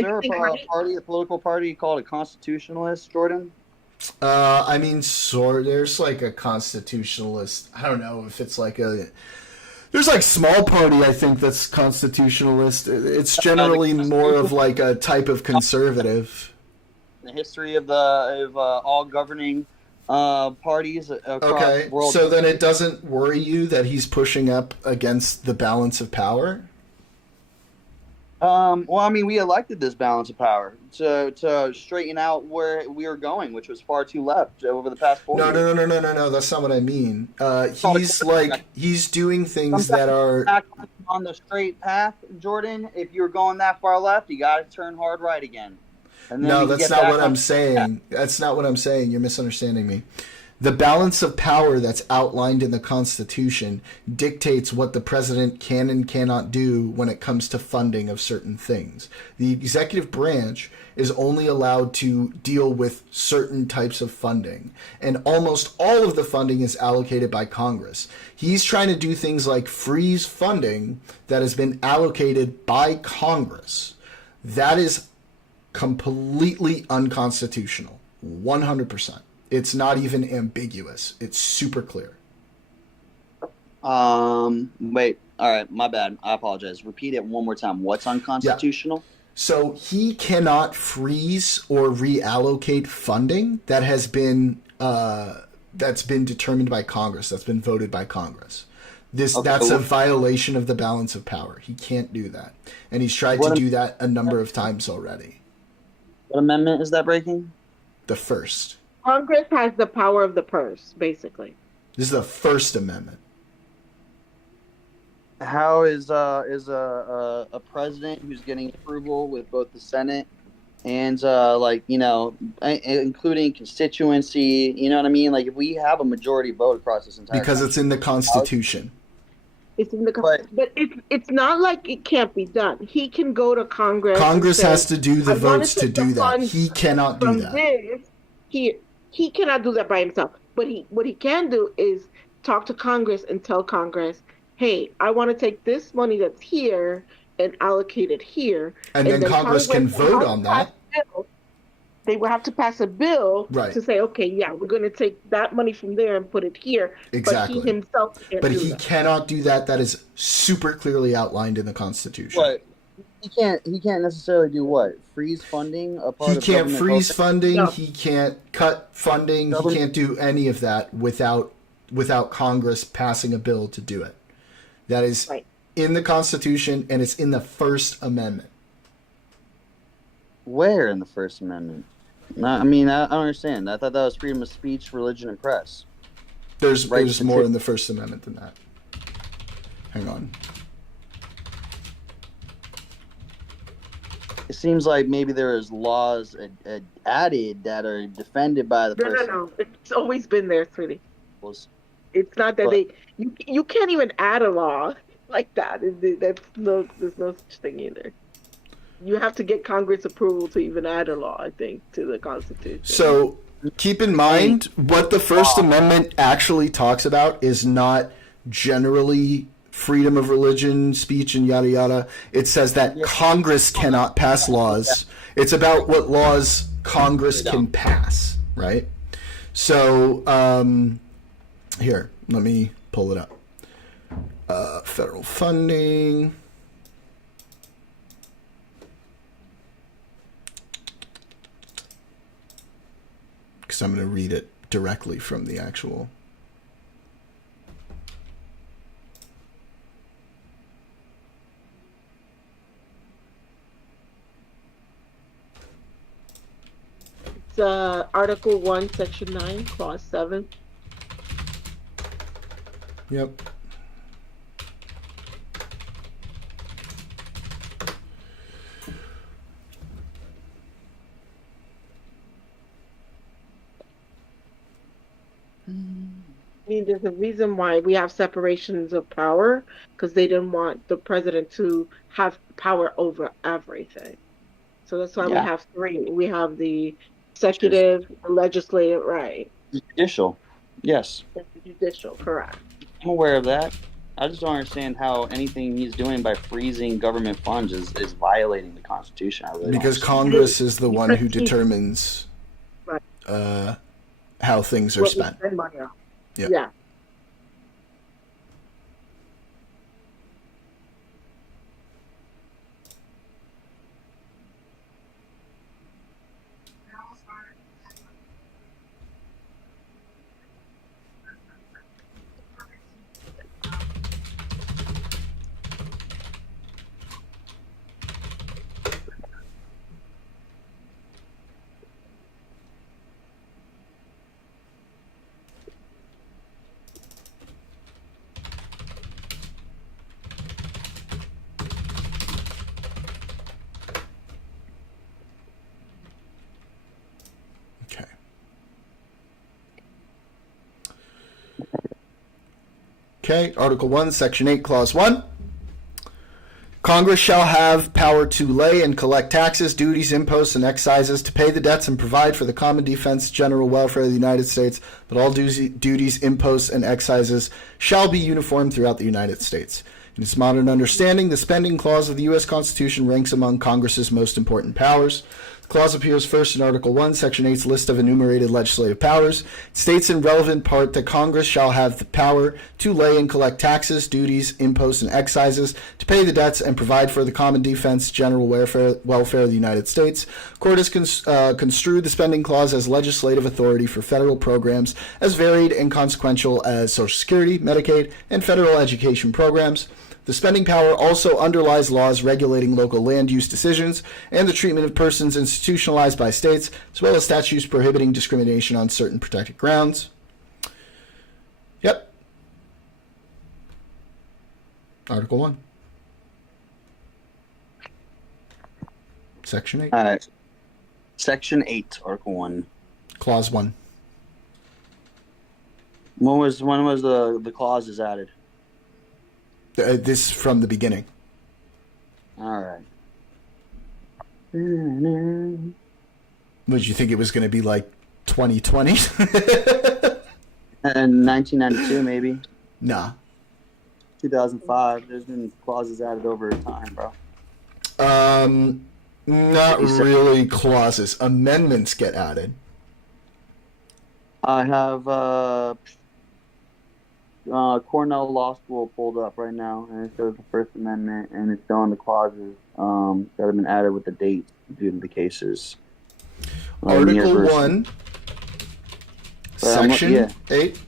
political party called a constitutionalist, Jordan? There's like a constitutionalist. I don't know if it's like a. There's like small party, I think, that's constitutionalist. It's generally more of like a type of conservative. The history of all governing parties across the world. So then it doesn't worry you that he's pushing up against the balance of power? We elected this balance of power to straighten out where we were going, which was far too left over the past 4 years. No. That's not what I mean. He's doing things that are on the straight path, Jordan. If you're going that far left, you got to turn hard right again. No, that's not what I'm saying. That's not what I'm saying. You're misunderstanding me. The balance of power that's outlined in the Constitution dictates what the president can and cannot do when it comes to funding of certain things. The executive branch is only allowed to deal with certain types of funding, and almost all of the funding is allocated by Congress. He's trying to do things like freeze funding that has been allocated by Congress. That is completely unconstitutional, 100%. It's not even ambiguous. It's super clear. Wait. All right. My bad. I apologize. Repeat it one more time. What's unconstitutional? Yeah. So he cannot freeze or reallocate funding that has been determined by Congress. That's been voted by Congress. That's a violation of the balance of power. He can't do that, and he's tried to do that a number of times already. What amendment is that breaking? The first. Congress has the power of the purse, basically. This is the First Amendment. How is a president who's getting approval with both the Senate and including constituency, you know what I mean? Like if we have a majority vote across this entire because country, it's in the Constitution. It's in the but it's not like it can't be done. He can go to Congress. Congress and say, has to do the votes to do that. He cannot do that. He cannot do that by himself. But what he can do is talk to Congress and tell Congress, hey, I want to take this money that's here and allocate it here. And then Congress can vote on that. They will have to pass a bill to say, okay, yeah, we're going to take that money from there and put it here. Exactly. But he himself can't But do he that. cannot do that. That is super clearly outlined in the Constitution. What? He can't necessarily do what? Freeze funding? He can't freeze funding. No. He can't cut funding. He can't do any of that without Congress passing a bill to do it. That is in the Constitution, and it's in the First Amendment. Where in the First Amendment? No, I don't understand. I thought that was freedom of speech, religion, and press. There's more in the First Amendment than that. Hang on. It seems like maybe there is laws added that are defended by the person. No. It's always been there, sweetie. Was- It's not that you can't even add a law like that. There's no such thing either. You have to get Congress approval to even add a law, I think, to the Constitution. So keep in mind what the First Amendment actually talks about is not generally freedom of religion, speech, and yada yada. It says that Congress cannot pass laws. It's about what laws Congress can pass, right? So Here, let me pull it up. Federal funding. Because I'm going to read it directly from the actual. It's Article 1, Section 9, Clause 7. Yep. I mean, there's a reason why we have separations of power, because they didn't want the president to have power over everything. So that's why we Yeah. have three. We have the executive, the legislative, right, Judicial. Yes. and the judicial, correct. I'm aware of that. I just don't understand how anything he's doing by freezing government funds is violating the Constitution. I really don't Because understand. Congress is the one who Because he- determines Right. how things are What we spent. spend money on. Yeah. Yeah. Okay. Okay, Article 1, Section 8, Clause 1. Congress shall have power to lay and collect taxes, duties, imposts, and excises, to pay the debts and provide for the common defense, general welfare of the United States, but all duties, imposts, and excises shall be uniform throughout the United States. In its modern understanding, the spending clause of the U.S. Constitution ranks among Congress's most important powers. The clause appears first in Article 1, Section 8's list of enumerated legislative powers. It states in relevant part that Congress shall have the power to lay and collect taxes, duties, imposts, and excises, to pay the debts and provide for the common defense, general welfare of the United States. Court has construed the spending clause as legislative authority for federal programs as varied and consequential as Social Security, Medicaid, and federal education programs. The spending power also underlies laws regulating local land use decisions and the treatment of persons institutionalized by states, as well as statutes prohibiting discrimination on certain protected grounds. Yep. Article 1. Section 8. All right. Section 8, Article 1. Clause 1. When was the clauses added? This from the beginning. All right. Would you think it was going to be like 2020? And 1992, maybe Nah. 2005. There's been clauses added over time, bro. Not really clauses. Amendments get added. I have Cornell Law School pulled up right now, and it shows the First Amendment, and it's showing the clauses that have been added with the dates due to the cases. Article University. 1, I'm- Section yeah. 8,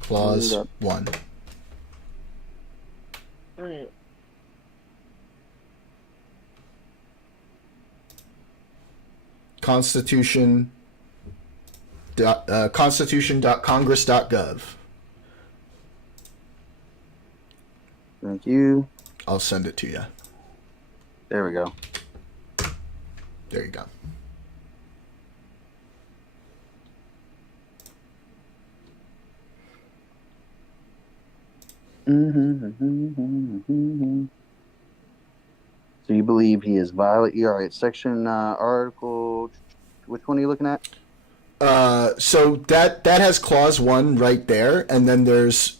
Clause Hold up. 1. All right. Constitution. Constitution.congress.gov. Thank you. I'll send it to you. There we go. There you go. So you believe he is violent? All right. Section article. Which one are you looking at? So that has Clause 1 right there, and then there's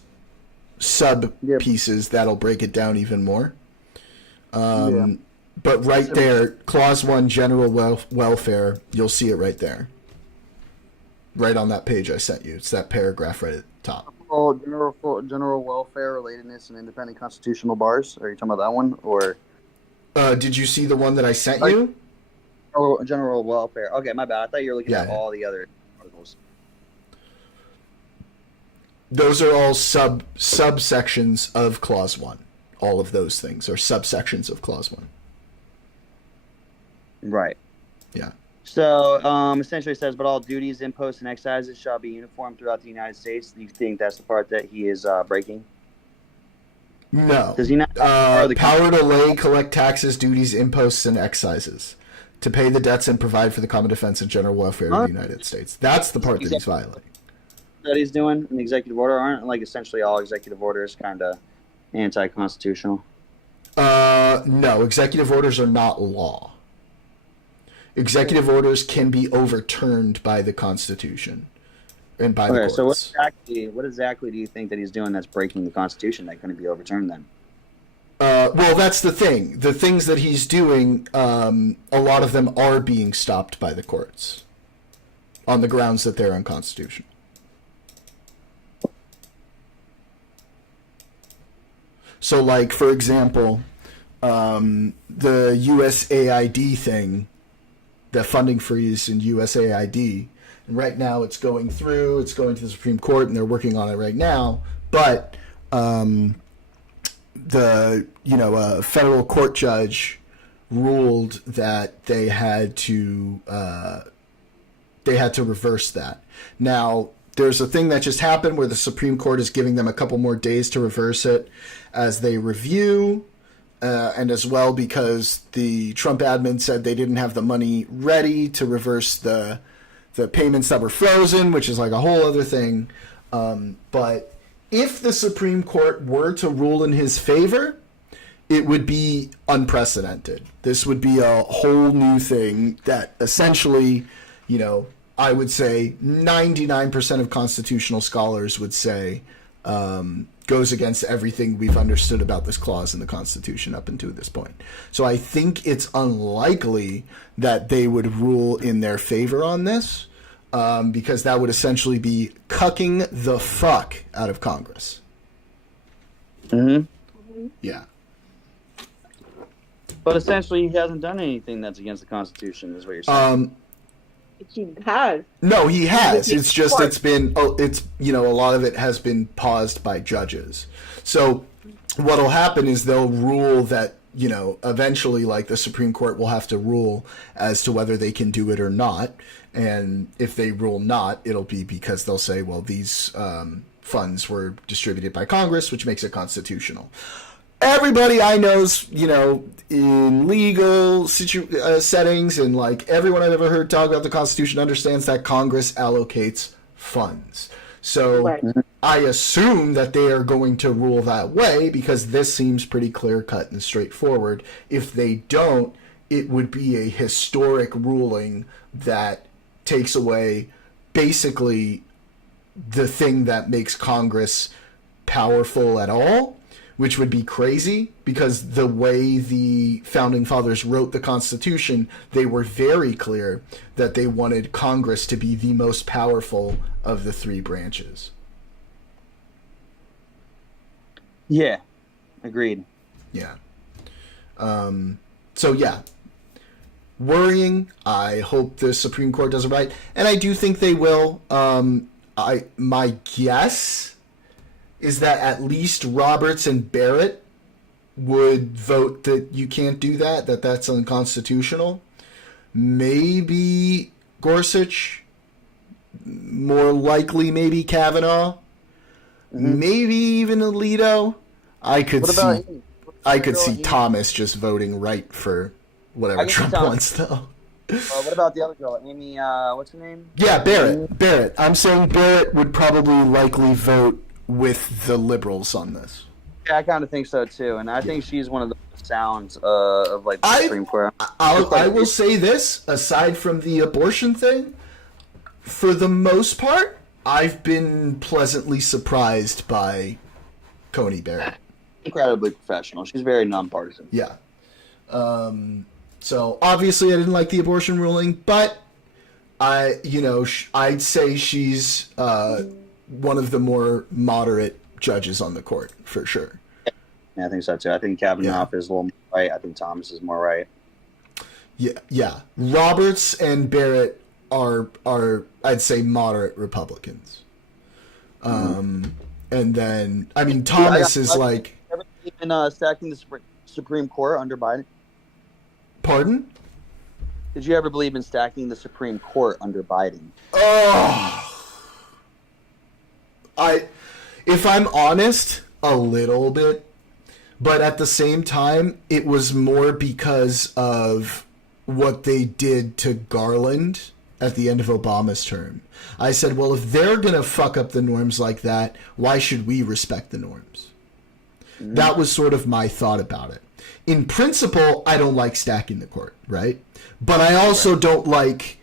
sub Yep. pieces that'll break it down even more. Yeah. But right there, Clause 1, general welfare, you'll see it right there. Right on that page I sent you. It's that paragraph right at the top. general welfare, relatedness, and independent constitutional bars. Are you talking about that one, or Did you see the one that I sent you? general welfare? Okay, my bad. I thought you were looking at Yeah. all the other articles. Those are all subsections of Clause 1. All of those things are subsections of Clause 1. Right. Yeah. So, essentially, it says, but all duties, imposts, and excises shall be uniform throughout the United States. Do you think that's the part that he is breaking? No. Does he not? Or the- Power to lay, collect taxes, duties, imposts, and excises. To pay the debts and provide for the common defense and general welfare of the United States. That's the part that he's violating. That he's doing an executive order aren't like essentially all executive orders kind of anti-constitutional? No, executive orders are not law. Executive orders can be overturned by the Constitution and by the Okay, courts. so what exactly do you think that he's doing that's breaking the Constitution that couldn't be overturned then? Well, that's the thing. The things that he's doing, a lot of them are being stopped by the courts on the grounds that they're unconstitutional. So, like, for example, the USAID thing, the funding freeze in USAID, and right now it's going to the Supreme Court, and they're working on it right now, but a federal court judge ruled that they had to reverse that. Now, there's a thing that just happened where the Supreme Court is giving them a couple more days to reverse it as they review, and as well because the Trump admin said they didn't have the money ready to reverse the payments that were frozen, which is like a whole other thing. But if the Supreme Court were to rule in his favor, it would be unprecedented. This would be a whole new thing that essentially, I would say 99% of constitutional scholars would say goes against everything we've understood about this clause in the Constitution up until this point. So I think it's unlikely that they would rule in their favor on this, because that would essentially be cucking the fuck out of Congress. Mm-hmm. Yeah. But essentially, he hasn't done anything that's against the Constitution, is what you're saying. He has. No, he has. With It's just court. it's been a lot of it has been paused by judges. So what'll happen is they'll rule that eventually, like, the Supreme Court will have to rule as to whether they can do it or not. And if they rule not, it'll be because they'll say, well, these funds were distributed by Congress, which makes it constitutional. Everybody I know's, in legal settings, and like everyone I've ever heard talk about the Constitution understands that Congress allocates funds. So Right. I assume that they are going to rule that way because this seems pretty clear cut and straightforward. If they don't, it would be a historic ruling that takes away basically the thing that makes Congress powerful at all, which would be crazy because the way the Founding Fathers wrote the Constitution, they were very clear that they wanted Congress to be the most powerful of the three branches. Yeah, agreed. Yeah. So yeah, worrying. I hope the Supreme Court does it right, and I do think they will. My guess is that at least Roberts and Barrett would vote that you can't do that, that's unconstitutional. Maybe Gorsuch, more likely maybe Kavanaugh, maybe even Alito. I could see Thomas just voting right for whatever I can see Trump Thomas. wants, though. What about the other girl, Amy? What's her name? Yeah, Barrett. I'm saying Barrett would probably likely vote with the liberals on this. Yeah, I kind of think so too, and I think she's one of the sounds of like the Supreme Court. I will say this, aside from the abortion thing, for the most part, I've been pleasantly surprised by Coney Barrett. Incredibly professional. She's very nonpartisan. Yeah. So obviously I didn't like the abortion ruling, but I'd say she's one of the more moderate judges on the court, for sure. Yeah, I think so too. I think Kavanaugh is a little more right. I think Thomas is more right. Yeah. Roberts and Barrett are I'd say moderate Republicans. And then I mean Thomas is like. Ever believe in stacking the Supreme Court under Biden? Pardon? Did you ever believe in stacking the Supreme Court under Biden? Oh. If I'm honest, a little bit, but at the same time, it was more because of what they did to Garland at the end of Obama's term. I said, well, if they're going to fuck up the norms like that, why should we respect the norms? Mm-hmm. That was sort of my thought about it. In principle, I don't like stacking the court, right? But I also don't like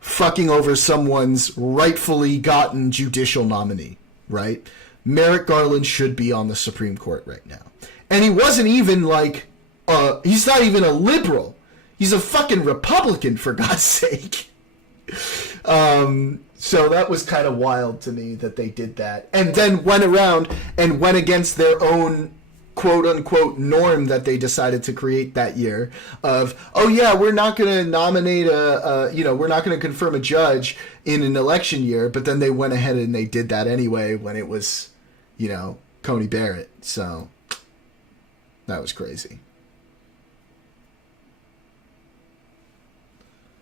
fucking over someone's rightfully gotten judicial nominee, right? Merrick Garland should be on the Supreme Court right now. And he wasn't even like, he's not even a liberal. He's a fucking Republican, for God's sake. So that was kind of wild to me that they did that. And then went around and went against their own quote-unquote norm that they decided to create that year of, oh yeah, we're not going to nominate we're not going to confirm a judge in an election year, but then they went ahead and they did that anyway when it was, Coney Barrett. So that was crazy.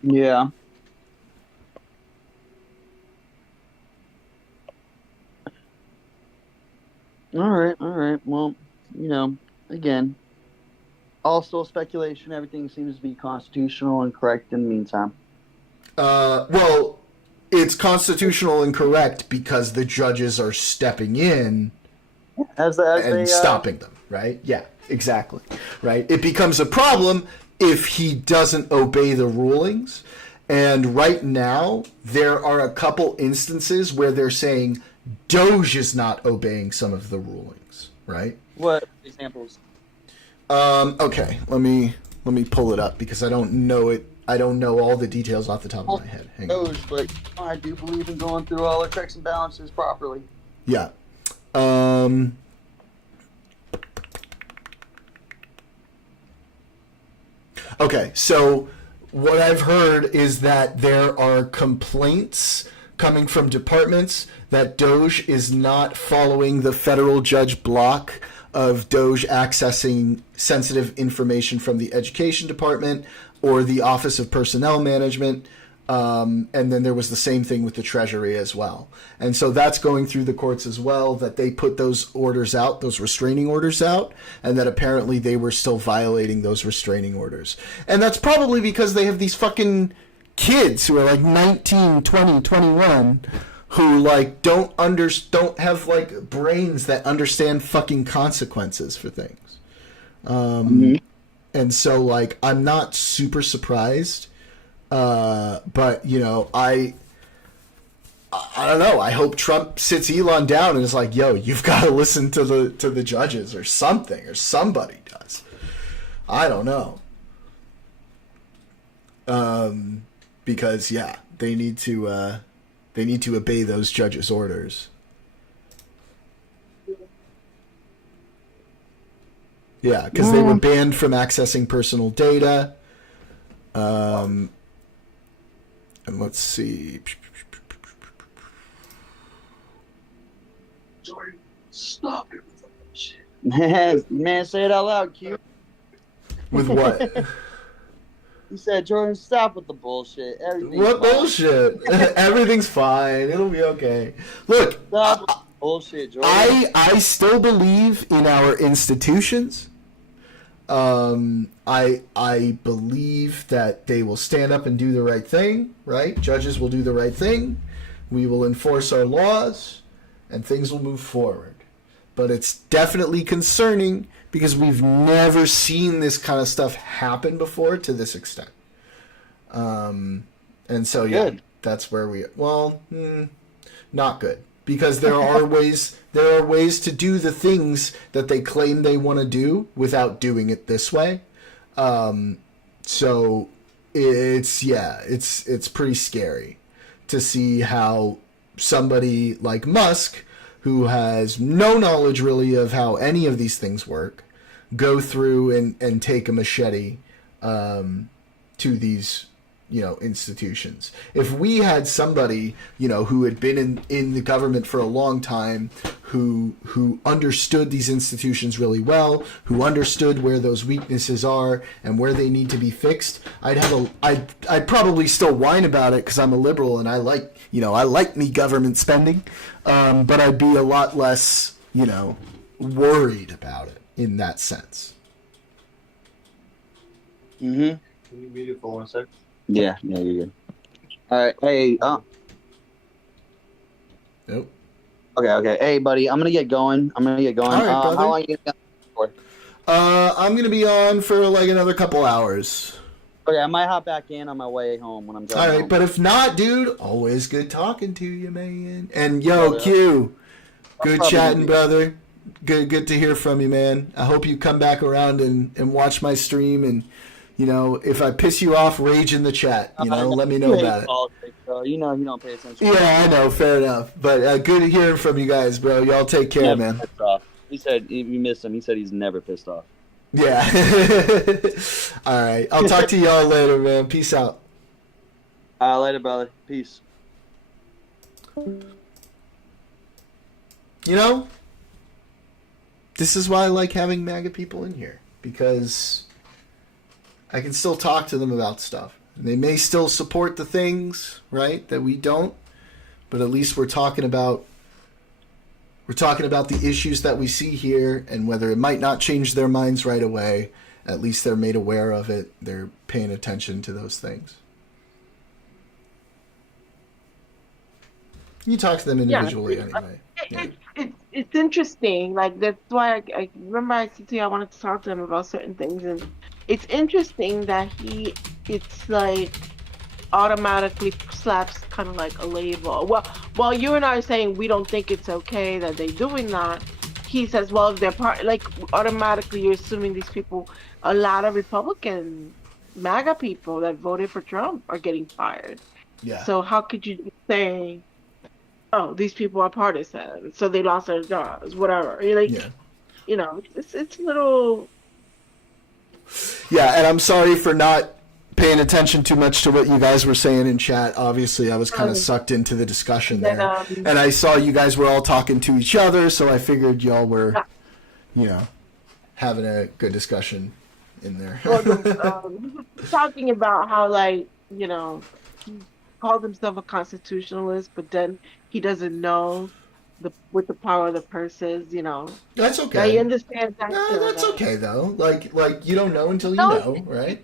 Yeah. All right. Well, again, also speculation. Everything seems to be constitutional and correct in the meantime. Well, it's constitutional and correct because the judges are stepping in and stopping them, right? Yeah, exactly. Right? It becomes a problem if he doesn't obey the rulings. And right now, there are a couple instances where they're saying Doge is not obeying some of the rulings, right? What examples? Okay, let me pull it up because I don't know it. I don't know all the details off the top of my head. Hang on. Doge, but I do believe in going through all the checks and balances properly. Yeah. Okay, so what I've heard is that there are complaints coming from departments that Doge is not following the federal judge block of Doge accessing sensitive information from the education department or the Office of Personnel Management. And then there was the same thing with the Treasury as well. And so that's going through the courts as well, that they put those orders out, those restraining orders out, and that apparently they were still violating those restraining orders. And that's probably because they have these fucking kids who are like 19, 20, 21 who like don't have like brains that understand fucking consequences for things. And so like I'm not super surprised. But I don't know. I hope Trump sits Elon down and is like, "Yo, you've got to listen to the judges or something, or somebody does." I don't know. Because yeah, they need to obey those judges' orders. Yeah, because they were banned from accessing personal data. And let's see. Jordan, stop it with that shit. Man, say it out loud, Q. With what? He said, Jordan, stop with the bullshit. What bullshit? Everything's fine. It'll be okay. Look, stop with the bullshit, Jordan. I still believe in our institutions. I believe that they will stand up and do the right thing, right? Judges will do the right thing. We will enforce our laws, and things will move forward. But it's definitely concerning because we've never seen this kind of stuff happen before to this extent. And so, yeah, that's where not good. Because there are ways to do the things that they claim they want to do without doing it this way. So it's pretty scary to see how somebody like Musk, who has no knowledge really of how any of these things work, go through and take a machete to these, institutions. If we had somebody, who had been in the government for a long time, who understood these institutions really well, who understood where those weaknesses are and where they need to be fixed, I'd probably still whine about it because I'm a liberal and I like me government spending, but I'd be a lot less, worried about it in that sense. Mm-hmm. Can you mute it for 1 sec? Yeah, you're good. All right, hey, Nope. Okay. Hey, buddy, I'm gonna get going. All right, brother. How long are you gonna be on for? I'm gonna be on for like another couple hours. Okay, I might hop back in on my way home when I'm driving. All right, home. but if not, dude, always good talking to you, man. And yo, Q, good chatting, brother. Good to hear from you, man. I hope you come back around and watch my stream. And if I piss you off, rage in the chat. Let me know about it. Politics, bro. You don't pay attention. Yeah, I know. Fair enough. But good hearing from you guys, bro. Y'all take care, Never man. pissed off. He said you missed him. He said he's never pissed off. Yeah. All right. I'll talk to y'all later, man. Peace out. Later, brother. Peace. This is why I like having MAGA people in here, because I can still talk to them about stuff. And they may still support the things, right, that we don't, but at least we're talking about the issues that we see here, and whether it might not change their minds right away, at least they're made aware of it. They're paying attention to those things. You talk to them individually anyway. Yeah. It's interesting. Like, that's why I remember I said to you I wanted to talk to him about certain things, and it's interesting that it's like automatically slaps kind of like a label. Well, while you and I are saying we don't think it's okay that they're doing that, he says, well, if they're automatically you're assuming these people, a lot of Republican MAGA people that voted for Trump are getting fired. Yeah. So how could you be saying, oh, these people are partisan, so they lost their jobs, whatever. You're like, it's a little. Yeah, and I'm sorry for not paying attention too much to what you guys were saying in chat. Obviously, I was kind of sucked into the discussion there. And I saw you guys were all talking to each other, so I figured y'all were, having a good discussion in there. Talking about how, he called himself a constitutionalist, but then he doesn't know what the power of the purse is, That's okay. He understands that. No, that's okay though. Like you don't know until you know, right?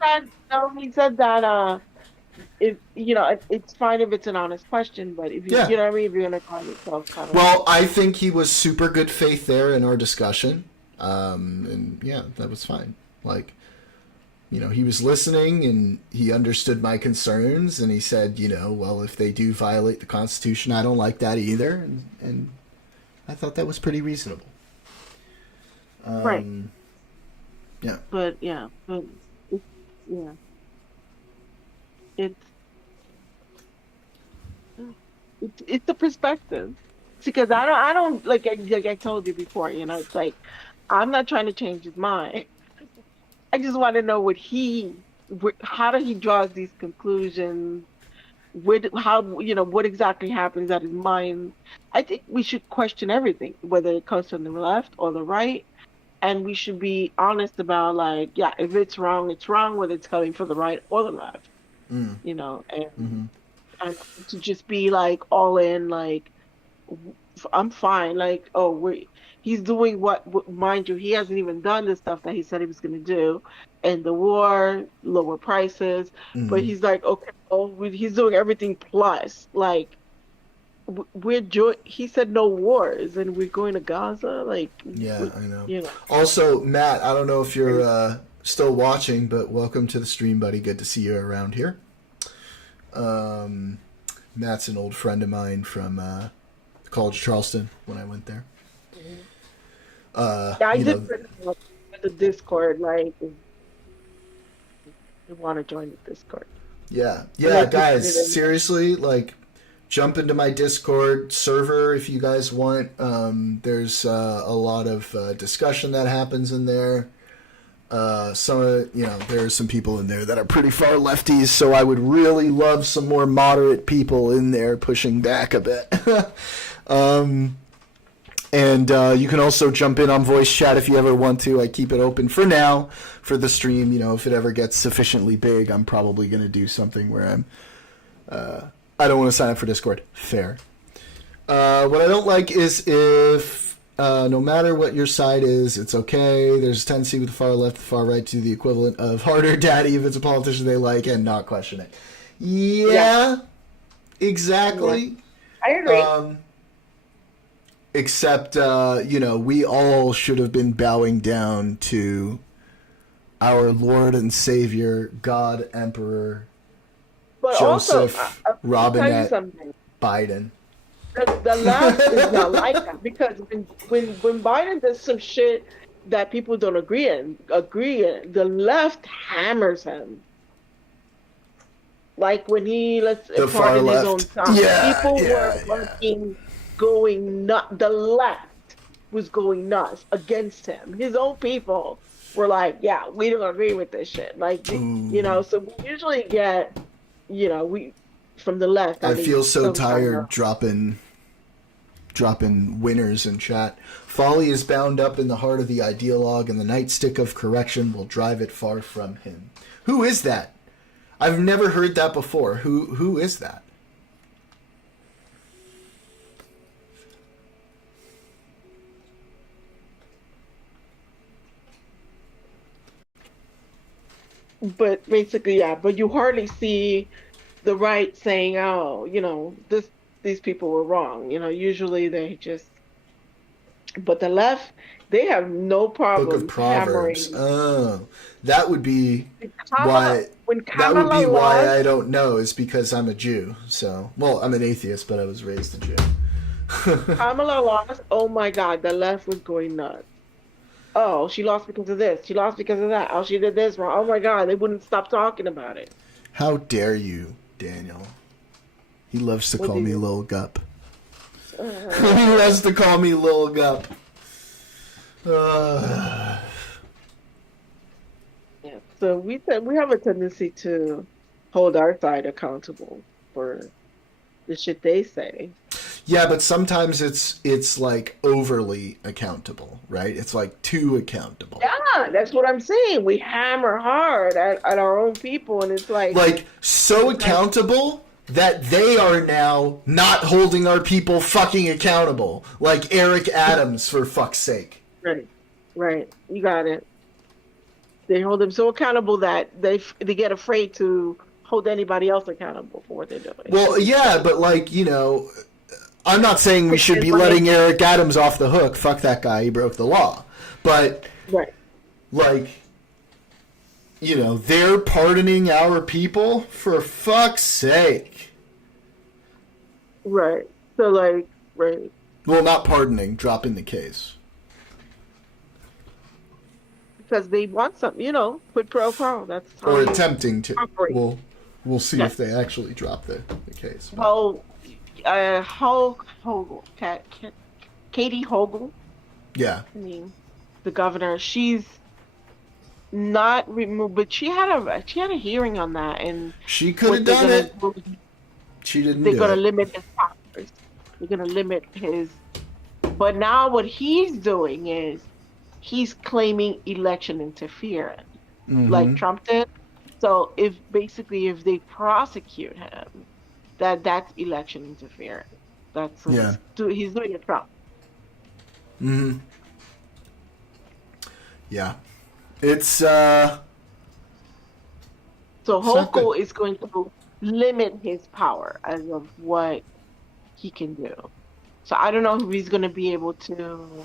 He said that if it's fine if it's an honest question, but if you know what I mean, if you're gonna call yourself kind of. Well, I think he was super good faith there in our discussion, and yeah, that was fine. Like, he was listening and he understood my concerns, and he said, well, if they do violate the Constitution, I don't like that either, and I thought that was pretty reasonable. Right. Yeah. But it's the perspective, because I don't like I told you before, it's like I'm not trying to change his mind. I just want to know how did he draw these conclusions? What exactly happens at his mind? I think we should question everything, whether it comes from the left or the right, and we should be honest about if it's wrong, it's wrong, whether it's coming from the right or the left. And to just be all in, I'm fine. He's doing what, mind you, he hasn't even done the stuff that he said he was going to do, and the war, lower prices, but he's he's doing everything plus, he said no wars, and we're going to Gaza, yeah, I know. Also, Matt, I don't know if you're still watching, but welcome to the stream, buddy. Good to see you around here. Matt's an old friend of mine from College Charleston when I went there. I did the Discord, you want to join the Discord. Yeah, guys, seriously, jump into my Discord server if you guys want. There's a lot of discussion that happens in there. There are some people in there that are pretty far lefties, so I would really love some more moderate people in there pushing back a bit. And you can also jump in on voice chat if you ever want to. I keep it open for now for the stream. If it ever gets sufficiently big, I'm probably going to do something where I don't want to sign up for Discord. Fair. What I don't like is if no matter what your side is, it's okay. There's a tendency with the far left, the far right to do the equivalent of harder daddy if it's a politician they like and not question it. Yeah. Exactly. I agree. Except, we all should have been bowing down to our Lord and Savior, God, Emperor, but Joseph also, I'll tell you Robinette something. Biden. The left is not like that, because when Biden does some shit that people don't agree in, the left hammers him. Like when he pardon his own son. People were fucking going nuts. The left was going nuts against him. His own people were like, yeah, we don't agree with this shit. Like, so we usually get, we from the left. I feel so tired dropping winners in chat. Folly is bound up in the heart of the ideologue, and the nightstick of correction will drive it far from him. Who is that? I've never heard that before. Who is that? But basically, yeah. But you hardly see the right saying, "Oh, these people were wrong." Usually they just. But the left, they have no problem Book of Proverbs. hammering. Oh, that would be why. That would be why I don't know. Is because I'm a Jew. So, I'm an atheist, but I was raised a Jew. Kamala lost. Oh my God, the left was going nuts. Oh, she lost because of this. She lost because of that. Oh, she did this wrong. Oh my God, they wouldn't stop talking about it. How dare you, Daniel? He loves to call me Lil Gup. He loves to call me Lil Gup. Yeah. So we have a tendency to hold our side accountable for the shit they say. Yeah, but sometimes it's like overly accountable, right? It's like too accountable. Yeah, that's what I'm saying. We hammer hard at our own people, and it's like so accountable that they are now not holding our people fucking accountable, like Eric Adams, for fuck's sake. Right. You got it. They hold them so accountable that they get afraid to hold anybody else accountable for what they're doing. Well, yeah, but I'm not saying we should be letting Eric Adams off the hook. Fuck that guy. He broke the law. But, they're pardoning our people? For fuck's sake. Right. So, right. Well, not pardoning. Dropping the case. Because they want something, quid pro quo. That's how or attempting to. Operate. We'll see if they actually drop the case. Well, Katie Hochul. Yeah. I mean, the governor. She's not removed, but she had a hearing on that, and she could have done it. She didn't. They're going to limit his powers. They're going to limit his. But now what he's doing is he's claiming election interference, like Trump did. So if they prosecute him, that's election interference. That's he's doing it Trump. Mm-hmm. Yeah, it's So Hochul is going to limit his power as of what he can do. So I don't know if he's going to be able to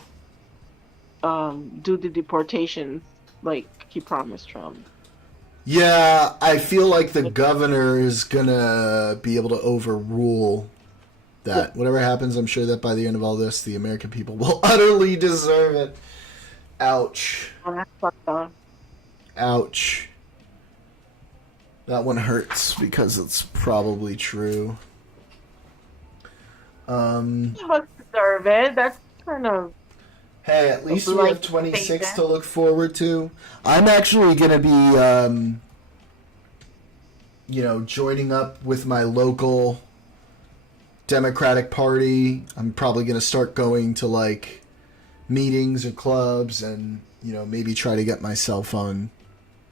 do the deportations like he promised Trump. Yeah, I feel like the governor is going to be able to overrule that. Yeah. Whatever happens, I'm sure that by the end of all this, the American people will utterly deserve it. Ouch. Oh, that's fucked up. Ouch. That one hurts because it's probably true. You must deserve it. That's kind of Hey, at least we blank have 26 to statement. look forward to. I'm actually going to be, joining up with my local Democratic Party. I'm probably going to start going to, like, meetings or clubs and, maybe try to get myself on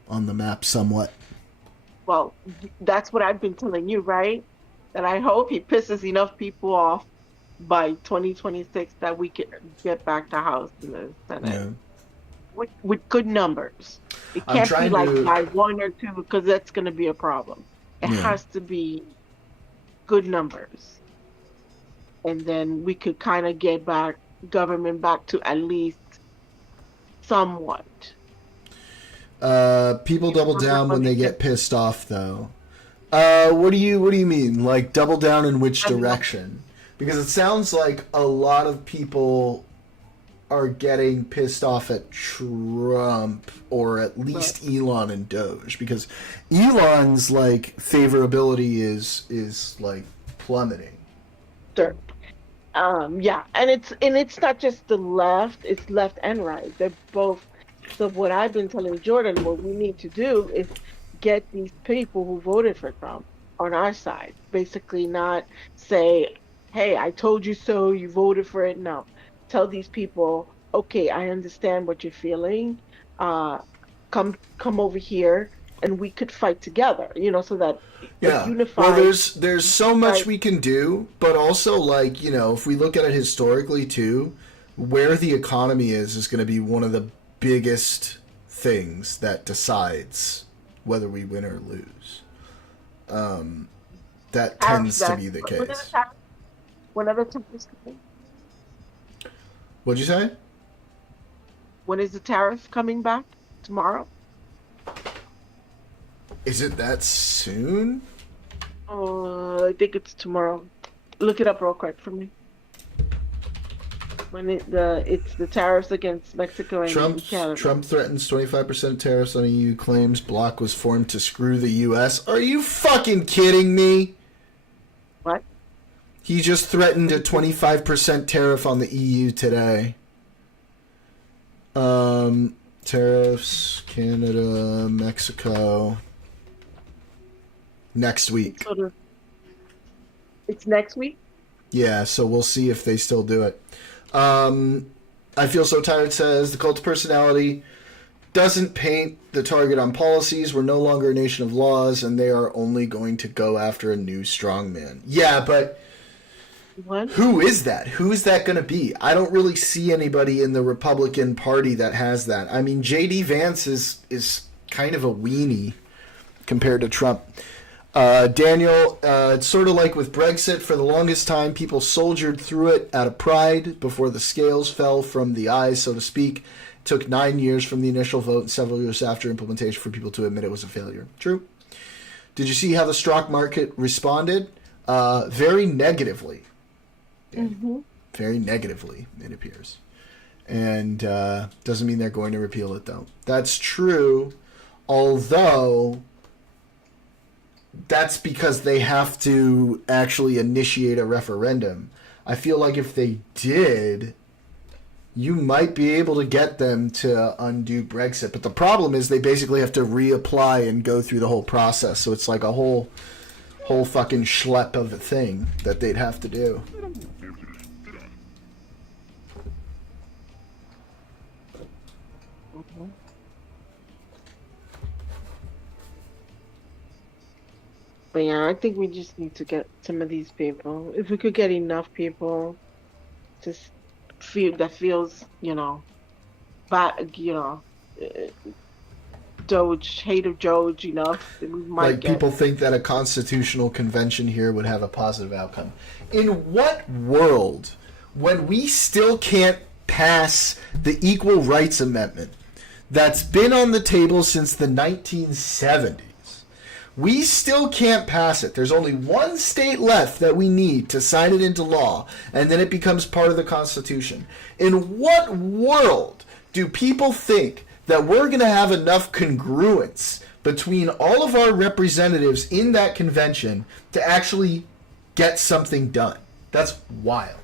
the map somewhat. well, that's what I've been telling you, right? That I hope he pisses enough people off by 2026 that we can get back to House and the Senate Yeah. with good numbers. It I'm can't be trying like to- by one or two because that's going to be a problem. It Yeah. has to be good numbers. And then we could kind of get government back to at least somewhat. People double down when they get pissed off, though. What do you mean? Like double down in which direction? Because it sounds like a lot of people are getting pissed off at Trump or at least Elon and Doge, because Elon's like favorability is like plummeting. Sure. Yeah, and it's not just the left; it's left and right. They're both. So what I've been telling Jordan, what we need to do is get these people who voted for Trump on our side. Basically, not say, "Hey, I told you so. You voted for it." No, tell these people, "Okay, I understand what you're feeling. Come over here, and we could fight together." So that Yeah. unified. Well, there's so much Right. we can do, but also like, if we look at it historically too, where the economy is going to be one of the biggest things that decides whether we win or lose. That tends to be the case. Whenever tariffs coming? What'd you say? When is the tariff coming back? Tomorrow? Is it that soon? I think it's tomorrow. Look it up real quick for me. When it's the tariffs against Mexico and Canada. Trump threatens 25% tariffs on EU claims. Bloc was formed to screw the U.S. Are you fucking kidding me? What? He just threatened a 25% tariff on the EU today. Tariffs, Canada, Mexico. Next week. It's next week? Yeah, so we'll see if they still do it. I Feel So Tired says, the cult of personality doesn't paint the target on policies. We're no longer a nation of laws, and they are only going to go after a new strongman. Yeah, but What? who is that? Who is that going to be? I don't really see anybody in the Republican Party that has that. I mean, J.D. Vance is kind of a weenie compared to Trump. Daniel, it's sort of like with Brexit. For the longest time, people soldiered through it out of pride before the scales fell from the eyes, so to speak. It took 9 years from the initial vote and several years after implementation for people to admit it was a failure. True. Did you see how the stock market responded? Very negatively. Mm-hmm. Very negatively, it appears. And doesn't mean they're going to repeal it, though. That's true, although that's because they have to actually initiate a referendum. I feel like if they did, you might be able to get them to undo Brexit. But the problem is they basically have to reapply and go through the whole process. So it's like a whole fucking schlep of a thing that they'd have to do. But yeah, I think we just need to get some of these people. If we could get enough people to feels, Doge, hate of Doge enough, we might Like, people think that a constitutional convention here would have a positive outcome. In what world, when we still can't pass the Equal Rights Amendment that's been on the table since the 1970s, we still can't pass it? There's only one state left that we need to sign it into law, and then it becomes part of the Constitution. In what world do people think that we're going to have enough congruence between all of our representatives in that convention to actually get something done? That's wild.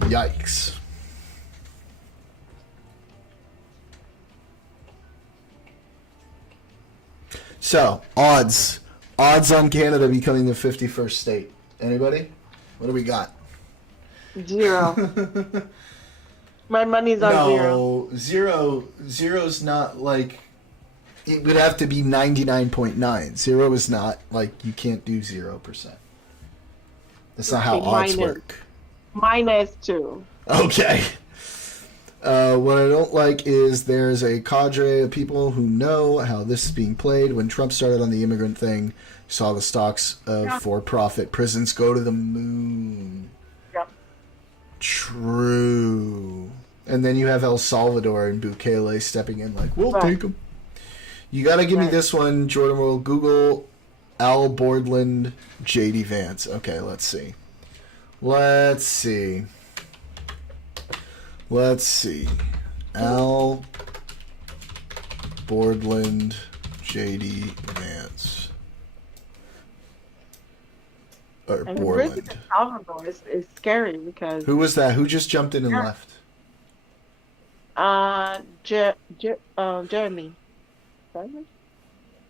Yikes. So, odds on Canada becoming the 51st state. Anybody? What do we got? 0. My money's on 0. No, zero's not like, it would have to be 99.9. 0 is not like, you can't do 0%. That's not how Okay, odds minus. work. -2. Okay. What I don't like is there's a cadre of people who know how this is being played. When Trump started on the immigrant thing, saw the stocks of for-profit prisons go to the moon. Yep. True. And then you have El Salvador and Bukele stepping in like, we'll Right. take them. You got to give me Right. this one, Jordan. Will Google Al Borland, JD Vance. Okay, let's see. Let's see. Al Borland, JD Vance. Or And the prison Borland. in Salvador is scary because Who was that? Who just jumped in and Yeah. left? Jeremy.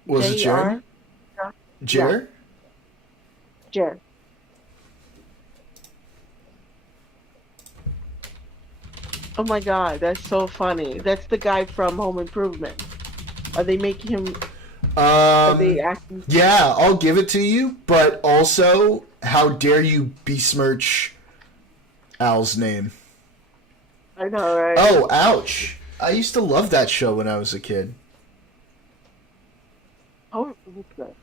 Was it Jeremy? J-E-R? Jer? Jer. Oh my god, that's so funny. That's the guy from Home Improvement. Are they making him? Are they acting? Yeah, I'll give it to you, but also, how dare you besmirch Al's name? I know, right? Oh, ouch. I used to love that show when I was a kid. Home Improvement.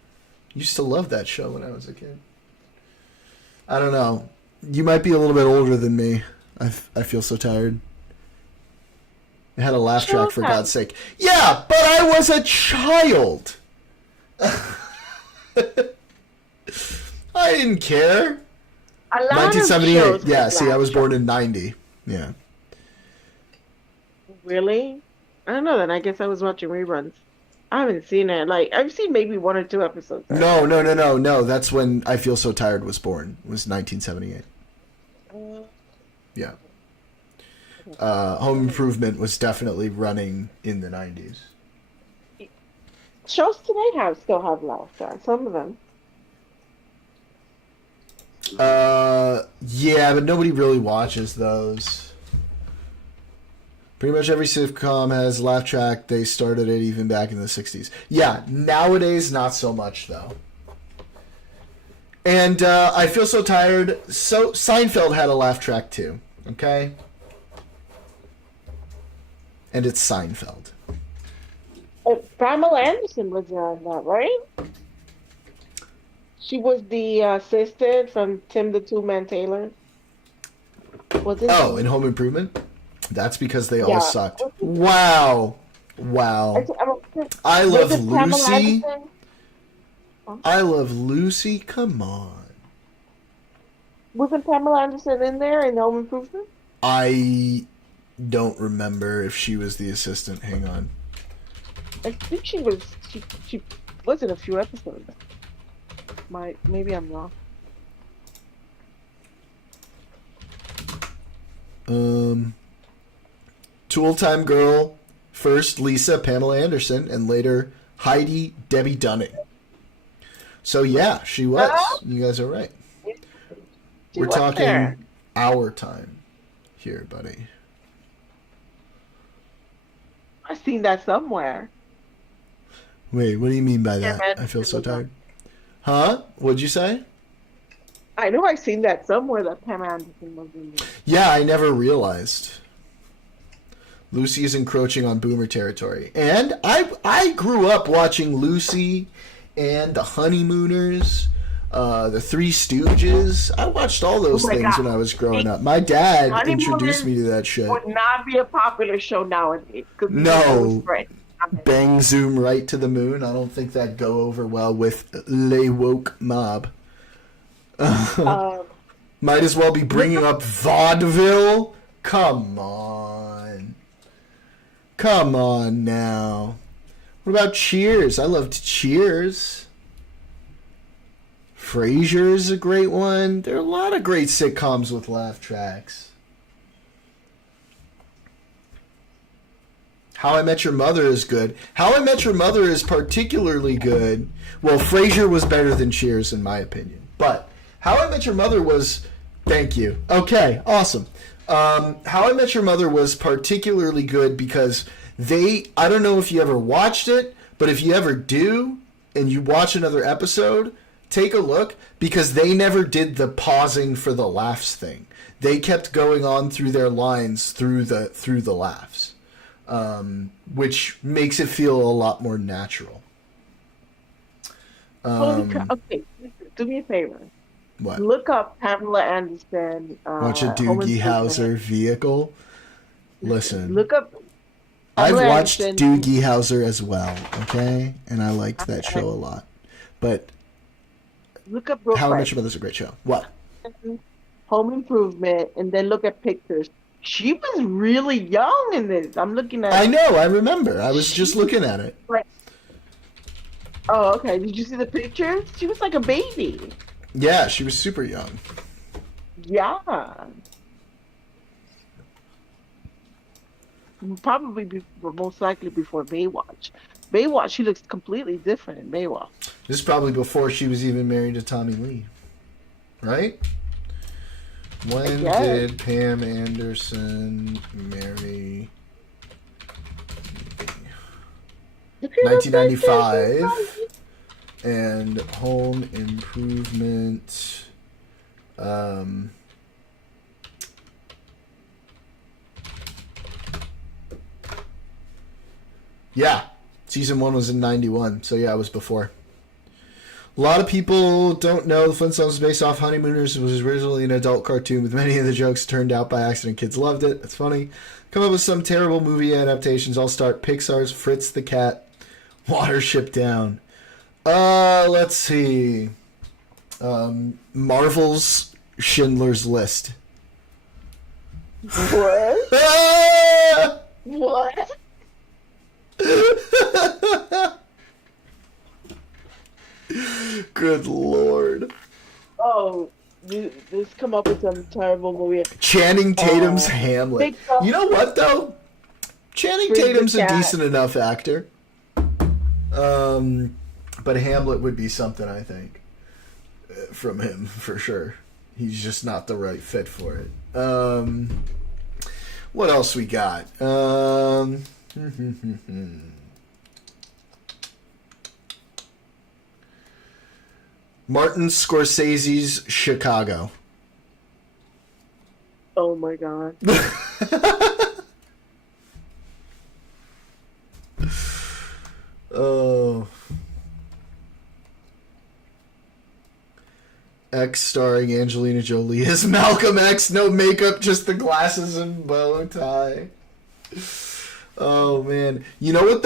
Used to love that show when I was a kid. I don't know. You might be a little bit older than me. I feel so tired. It had a laugh track, for Showtime. God's sake. Yeah, but I was a child. I didn't care. A lot of 1978. shows Yeah, with see, I was laugh born in 90. Yeah. Really? I don't know. Then I guess I was watching reruns. I haven't seen it. Like I've seen maybe 1 or 2 episodes. No. That's when I Feel So Tired was born. It was 1978. Yeah. Home Improvement was definitely running in the 90s. Shows today still have laughter. Some of them. Yeah, but nobody really watches those. Pretty much every sitcom has a laugh track. They started it even back in the 60s. Yeah, nowadays, not so much, though. And I Feel So Tired. So Seinfeld had a laugh track, too. Okay? And it's Seinfeld. Pamela Anderson was on that, right? She was the assistant from Tim the Two-Man Taylor. Was it? Oh, in Home Improvement? That's because they all Yeah. sucked. Wow. I love Was it Pamela Lucy. Anderson? I love Lucy. Come on. Wasn't Pamela Anderson in there in Home Improvement? I don't remember if she was the assistant. Hang on. I think she was. She was in a few episodes. Maybe I'm wrong. Tool Time Girl, first Lisa Pamela Anderson, and later Heidi Debbie Dunning. So yeah, she was. You guys are right. She We're was talking there. our time here, buddy. I've seen that somewhere. Wait, what do you mean by that? man, I feel so it was on. tired. Huh? What'd you say? I know I've seen that somewhere that Pam Anderson was in there. Yeah, I never realized. Lucy is encroaching on boomer territory. And I grew up watching Lucy and the Honeymooners, the Three Stooges. I watched all those Oh my things God. when I was growing up. My dad Honeymooners introduced me to that shit. Would not be a popular show nowadays. 'cause No. it was French. bang zoom right to the moon. I don't think that'd go over well with Le Woke Mob. Um, Might as well be bringing up vaudeville. Come on. Come on now. What about Cheers? I loved Cheers. Frasier is a great one. There are a lot of great sitcoms with laugh tracks. How I Met Your Mother is good. How I Met Your Mother is particularly good. Well, Frasier was better than Cheers in my opinion. But How I Met Your Mother was... Thank you. Okay, awesome. How I Met Your Mother was particularly good because I don't know if you ever watched it, but if you ever do, and you watch another episode, take a look, because they never did the pausing for the laughs thing. They kept going on through their lines through the laughs. Which makes it feel a lot more natural. okay, do me a favor. What? Look up Pamela Anderson. Watch a Home Doogie Improvement. Howser vehicle. Listen, Look up. I've Pamela watched Anderson. Doogie Howser as well, okay? And I liked that show a lot. But Look up real How I quick. Met Your Mother's a great show. What? Home Improvement, and then look at pictures. She was really young in this. I'm looking at. I know, I remember. I was just looking at it. Oh, okay. Did you see the pictures? She was like a baby. Yeah, she was super young. Yeah. Probably most likely before Baywatch. Baywatch, she looks completely different in Baywatch. This is probably before she was even married to Tommy Lee. Right? When guess. did Pam Anderson marry? 1995. And Home Improvement. Yeah. Season 1 was in 91. So yeah, it was before. A lot of people don't know the Flintstones was based off Honeymooners. It was originally an adult cartoon with many of the jokes turned out by accident. Kids loved it. It's funny. Come up with some terrible movie adaptations. I'll start Pixar's Fritz the Cat. Watership Down. Let's see. Marvel's Schindler's List. What? Ah! What? Good Lord. Oh, this come up with some terrible movie. Channing Tatum's Hamlet. Big Trouble. You know what, though? Channing Fritz the Tatum's a Cat. decent enough actor. But Hamlet would be something, I think, from him, for sure. He's just not the right fit for it. What else we got? Martin Scorsese's Chicago. Oh my god. Oh. X starring Angelina Jolie as Malcolm X. No makeup, just the glasses and bow tie. Oh man. You know what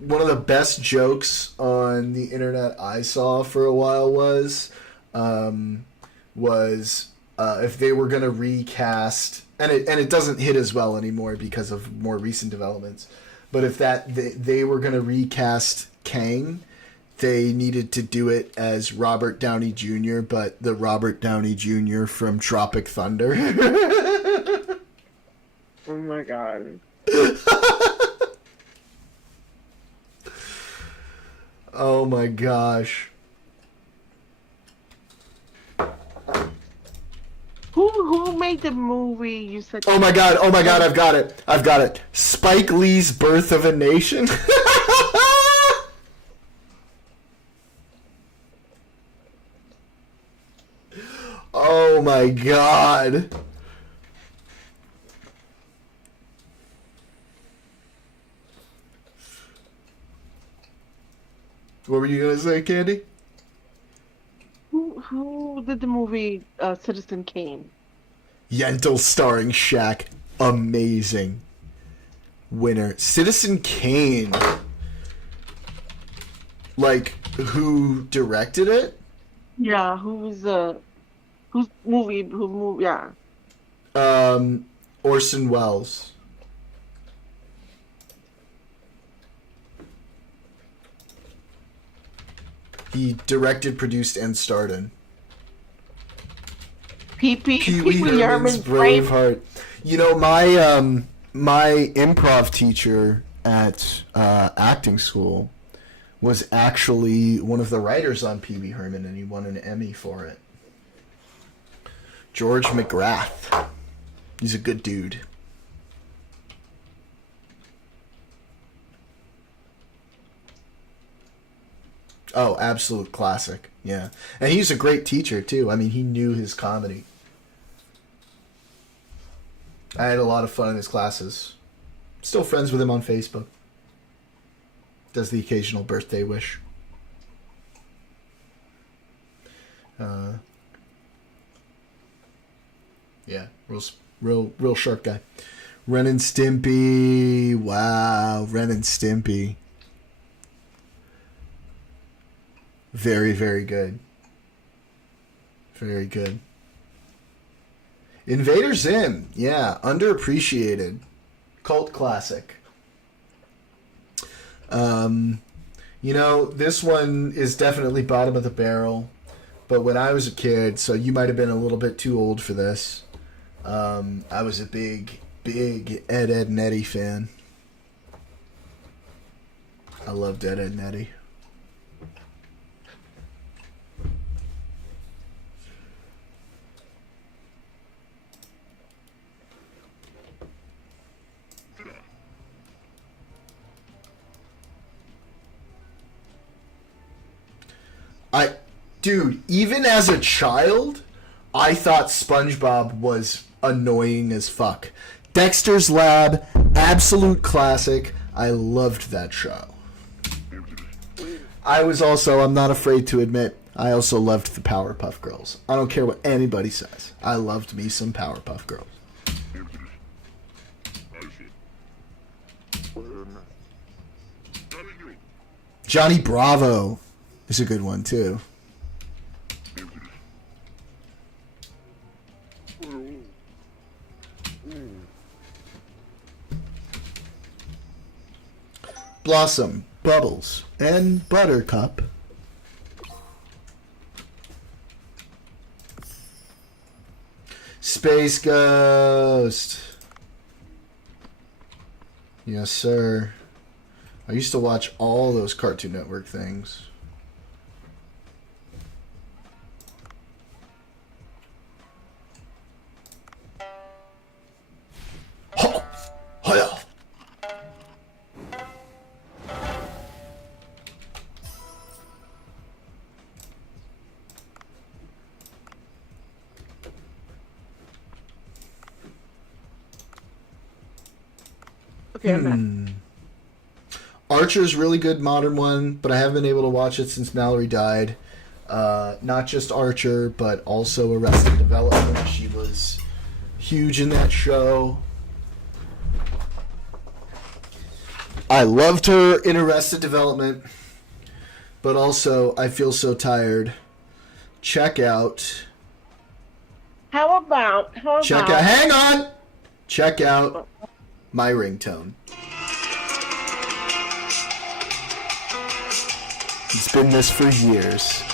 one of the best jokes on the internet I saw for a while was if they were gonna recast, and it doesn't hit as well anymore because of more recent developments, but if they were gonna recast Kang, they needed to do it as Robert Downey Jr., but the Robert Downey Jr. from Tropic Thunder. Oh my god. Oh my gosh. Who made the movie you said? Oh my god, I've got it. Spike Lee's Birth of a Nation. Oh my god. What were you gonna say, Candy? Who did the movie Citizen Kane? Yentl starring Shaq. Amazing. winner. Citizen Kane. Like, who directed it? Yeah, whose movie? Yeah. Orson Welles. He directed, produced, and starred in Pee Wee Herman's Braveheart. You know, my improv teacher at acting school was actually one of the writers on Pee Wee Herman, and he won an Emmy for it. George McGrath. He's a good dude. Oh, absolute classic. Yeah. And he's a great teacher, too. I mean, he knew his comedy. I had a lot of fun in his classes. Still friends with him on Facebook. Does the occasional birthday wish. Yeah, real sharp guy. Ren and Stimpy. Wow, Ren and Stimpy. Very, very good. Very good. Invader Zim. Yeah, underappreciated. Cult classic. You know, this one is definitely bottom of the barrel. But when I was a kid, so you might have been a little bit too old for this. I was a big Ed, and Eddie fan. I loved Ed, and Eddie. Dude, even as a child, I thought SpongeBob was annoying as fuck. Dexter's Lab, absolute classic. I loved that show. I was also, I'm not afraid to admit, I also loved the Powerpuff Girls. I don't care what anybody says. I loved me some Powerpuff Girls. Johnny Bravo is a good one, too. Blossom, Bubbles, and Buttercup. Space Ghost. Yes, sir. I used to watch all those Cartoon Network things. Archer's really good modern one, but I haven't been able to watch it since Mallory died. Not just Archer, but also Arrested Development. She was huge in that show. I loved her in Arrested Development, but also I Feel So Tired. Check out. Hang on. Check out My Ringtone. It's been this for years.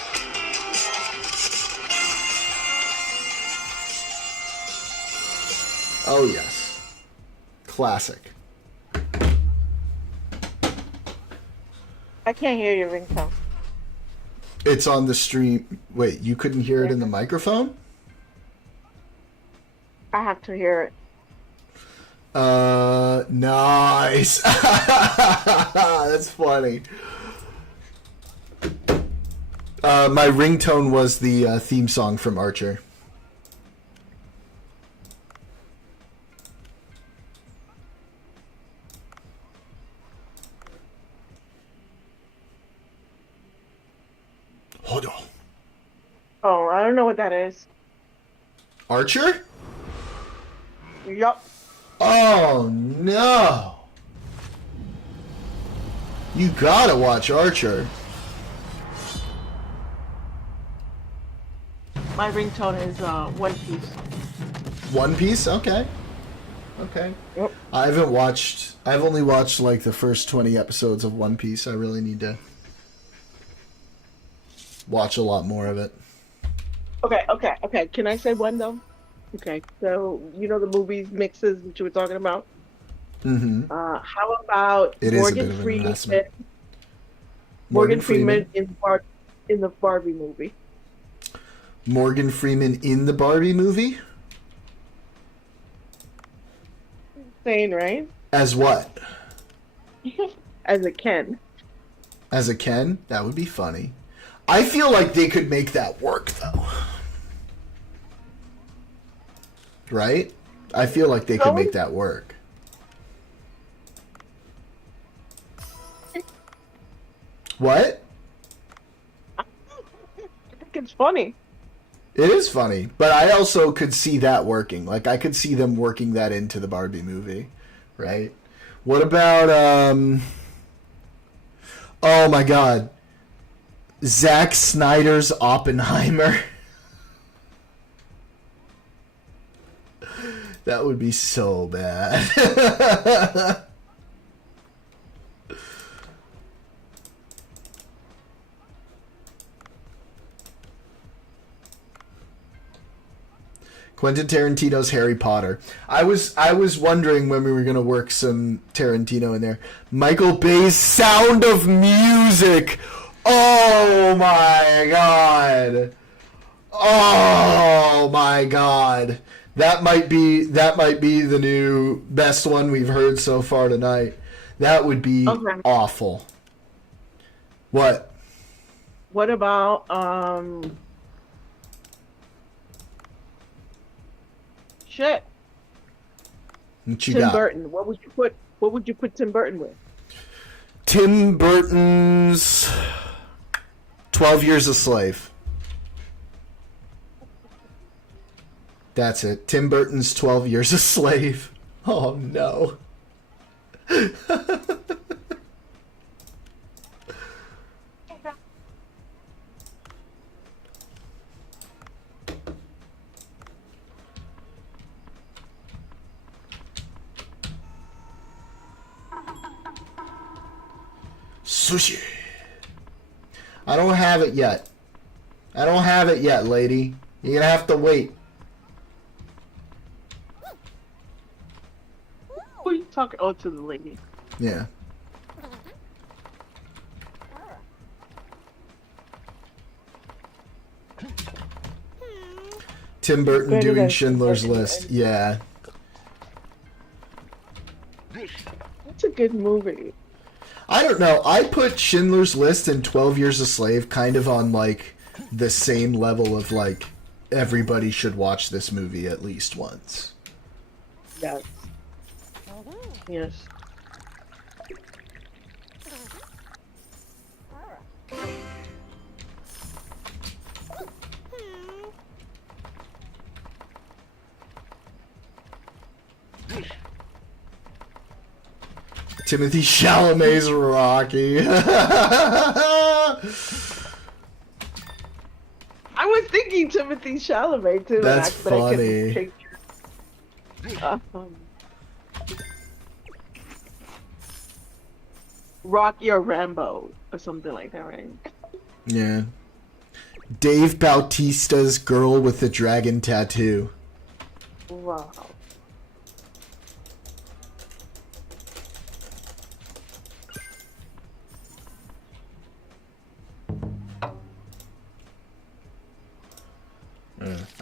Oh, yes. Classic. I can't hear your ringtone. It's on the stream. Wait, you couldn't hear it in the microphone? I have to hear it. Nice. That's funny. My ringtone was the theme song from Archer. Hold on. Oh, I don't know what that is. Archer? Yup. Oh, no. You gotta watch Archer. My ringtone is One Piece. One Piece? Okay. Okay. Yep. I've only watched like the first 20 episodes of One Piece. I really need to watch a lot more of it. Okay. Can I say one though? Okay. So you know the movies mixes that you were talking about. Mm-hmm. How about It is a Morgan bit of an Freeman? investment. Morgan Freeman in the Barbie movie. Morgan Freeman in the Barbie movie? Insane, right? As what? As a Ken. As a Ken? That would be funny. I feel like they could make that work, though. Right? I feel like they could make that work. What? I think it's funny. It is funny, but I also could see that working. Like, I could see them working that into the Barbie movie, right? What about, oh my god. Zack Snyder's Oppenheimer. That would be so bad. Quentin Tarantino's Harry Potter. I was wondering when we were gonna work some Tarantino in there. Michael Bay's Sound of Music. Oh my god. Oh my god. That might be the new best one we've heard so far tonight. That would be awful. What? What about shit. What you Tim got? Burton. What would you put Tim Burton with? Tim Burton's 12 Years a Slave. That's it. Tim Burton's 12 Years a Slave. Oh no. Sushi. I don't have it yet. I don't have it yet, lady. You're gonna have to wait. Who are you talking? Oh, to the lady. Yeah. Tim Burton Better doing than Schindler's Tim Burton. List. Yeah. It's a good movie. I don't know. I put Schindler's List and 12 Years a Slave kind of on, like, the same level of, like, everybody should watch this movie at least once. Yes. Yes. Timothy Chalamet's Rocky. I was thinking Timothy Chalamet too. That's but I funny. couldn't picture. Rocky or Rambo or something like that, right? Yeah. Dave Bautista's Girl with the Dragon Tattoo. Wow.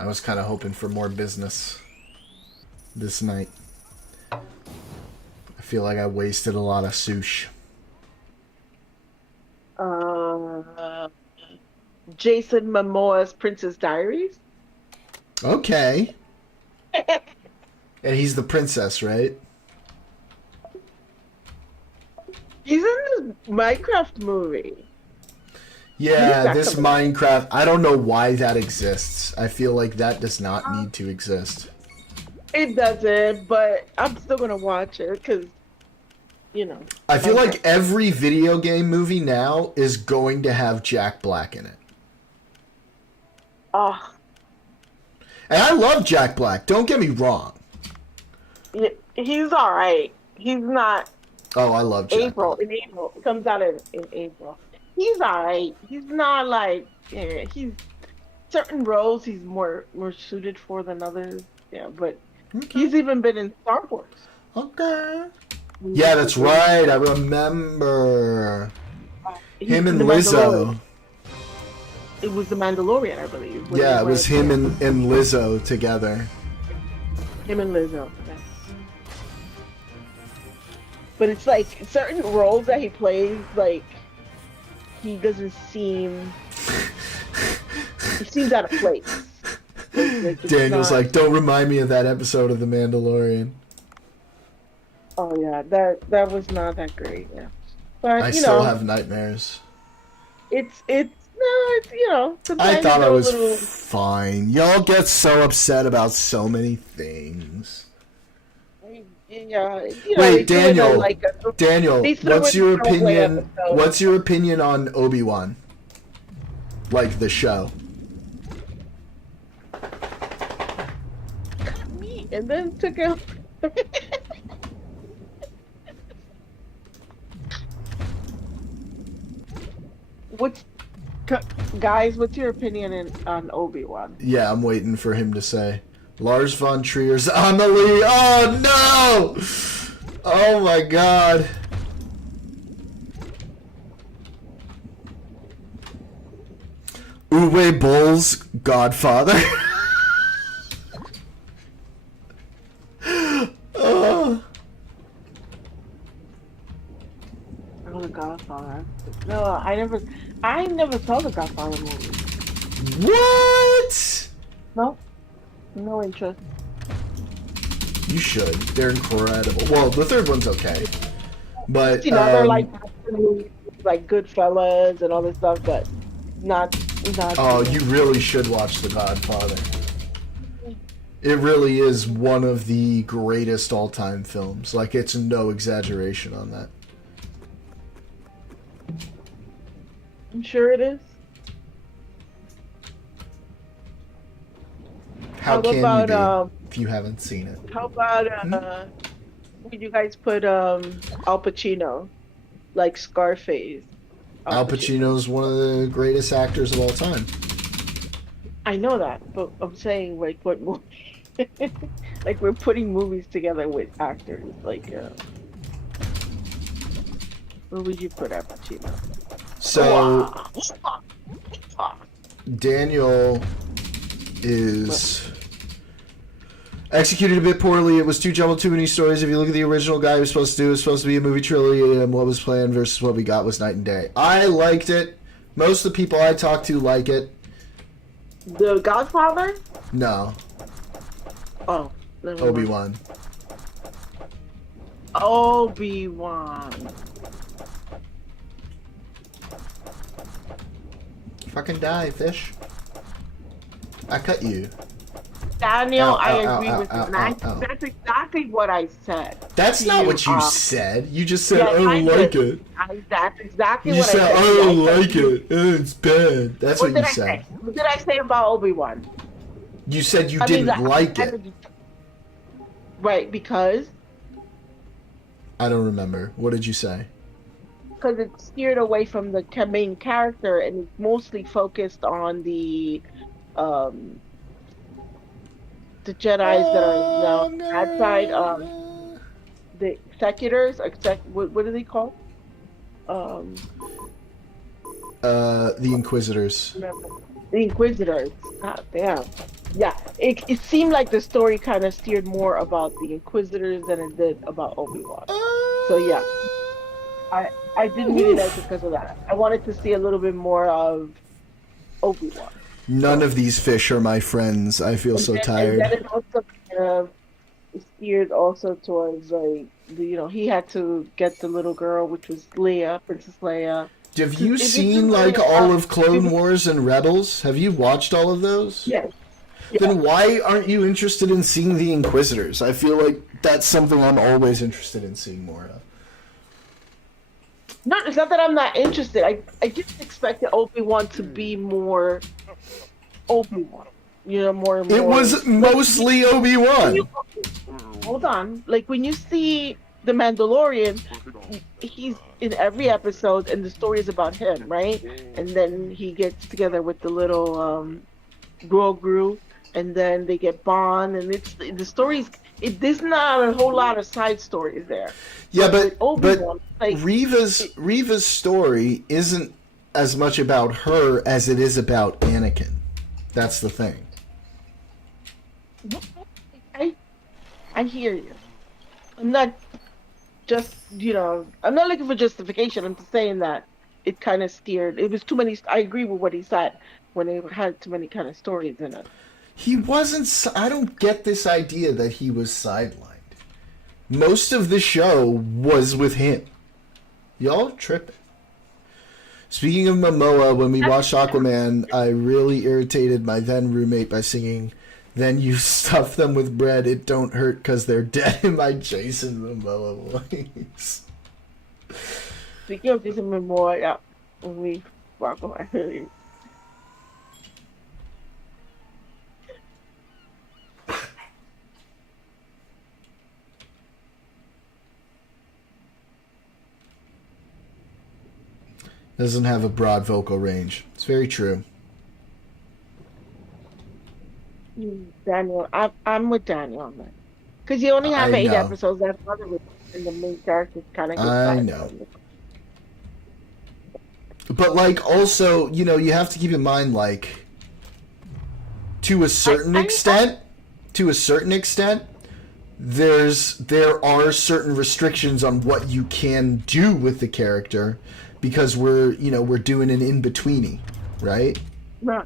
I was kind of hoping for more business this night. I feel like I wasted a lot of sush. Jason Momoa's Princess Diaries. Okay. And he's the princess, right? He's in this Minecraft movie. Yeah, that this coming Minecraft, I don't know why that exists. I feel like that does not need to exist. It doesn't, but I'm still gonna watch it because you know. I feel Okay. like every video game movie now is going to have Jack Black in it. Oh, And I love Jack Black, don't get me wrong. he's all right. He's not. Oh, I love Jack April. Black. In April, it comes out in April. He's all right. He's not like he's certain roles he's more suited for than others. Yeah, but he's even been in Star Wars. Okay. Yeah, that's right. I remember. Him and Lizzo. It was the Mandalorian, I believe. Yeah, it was him and Lizzo together. Him and Lizzo. Yeah. But it's like certain roles that he plays, like he doesn't seem. He seems out of place. Like, it's Daniel's not- like, don't remind me of that episode of The Mandalorian. Oh yeah, that was not that great. Yeah, but I you still know, have nightmares. it's you know. I sometimes thought you I go a was little- fine. Y'all get so upset about so many things. Yeah, you know, Wait, they threw in Daniel. a Daniel, They threw what's in your a throwaway opinion? episode. What's your opinion on Obi-Wan? Like the show. me and then took out. Guys, what's your opinion on Obi-Wan? Yeah, I'm waiting for him to say. Lars von Trier's Amelie. Oh no! Oh my god. Uwe Boll's Godfather. Oh. Oh, the Godfather. No, I never saw the Godfather movie. What? No interest. You should. They're incredible. Well, the third one's okay. But, You know, they're like Goodfellas and all this stuff, but not. oh, you really should watch The Godfather. It really is one of the greatest all-time films. Like, it's no exaggeration on that. I'm sure it is. How can about you be if you haven't seen it? how about would you guys put Al Pacino, like Scarface? Al Pacino's one of the greatest actors of all time. I know that, but I'm saying like what movie? Like we're putting movies together with actors. Like, where would you put Al Pacino? So, Daniel is executed a bit poorly. It was too jumbled, too many stories. If you look at the original guy who was supposed to do, it was supposed to be a movie trilogy, and what was planned versus what we got was night and day. I liked it. Most of the people I talked to like it. The Godfather? No, Oh, never mind. Obi-Wan. Obi-Wan. Fucking die, fish. I cut you. Daniel, Ow, I ow, agree ow, with ow, you. ow, ow. That's exactly what I said. That's to not what you uh, said. You just said, yes, I don't I like did. it. That's exactly You what said, I said. I don't I said- like it. It's bad. That's what What did you I said. say? What did I say about Obi-Wan? You said you I mean, didn't like it. Right, because I don't remember. What did you say? it's steered away from the main character and it's mostly focused on the Jedis that are now on that side. The executors, what are they called? The Inquisitors. The Inquisitors. God damn. Yeah, it seemed like the story kind of steered more about the Inquisitors than it did about Obi-Wan. So yeah, I didn't really like it because of that. I wanted to see a little bit more of Obi-Wan. None of these fish are my friends. I feel so And tired. then it also kind of steered also towards like he had to get the little girl, which was Leia, Princess Leia. Have you It seen isn't like really, all of Clone Wars and Rebels? Have you watched all of those? Yes. Then why aren't you interested in seeing the Inquisitors? I feel like that's something I'm always interested in seeing more of. No, it's not that I'm not interested. I just expected Obi-Wan to be more Obi-Wan. You know, more. It was mostly Obi-Wan. Hold on. Like when you see the Mandalorian, he's in every episode, and the story is about him, right? And then he gets together with the little Grogu, and then they get Bond, and it's the stories. There's not a whole lot of side stories there. Yeah, but Obi-Wan, like, Reva's story isn't as much about her as it is about Anakin. That's the thing. I hear you. I'm not just, I'm not looking for justification. I'm just saying that it kind of steered. It was too many. I agree with what he said when it had too many kind of stories in it. He wasn't. I don't get this idea that he was sidelined. Most of the show was with him. Y'all tripping. Speaking of Momoa, when we watched Aquaman, I really irritated my then roommate by singing, "Then you stuff them with bread, it don't hurt 'cause they're dead," in my Jason Momoa voice. Speaking of Jason Momoa, yeah, when we walk away. Doesn't have a broad vocal range. It's very true. Daniel, I'm with Daniel on that. Because you only have 8 know. episodes. That's part of it. And the main characters kind of. I know. But like, also, you have to keep in mind, like, to a certain extent, there are certain restrictions on what you can do with the character, because we're doing an in-betweeny, right? Right.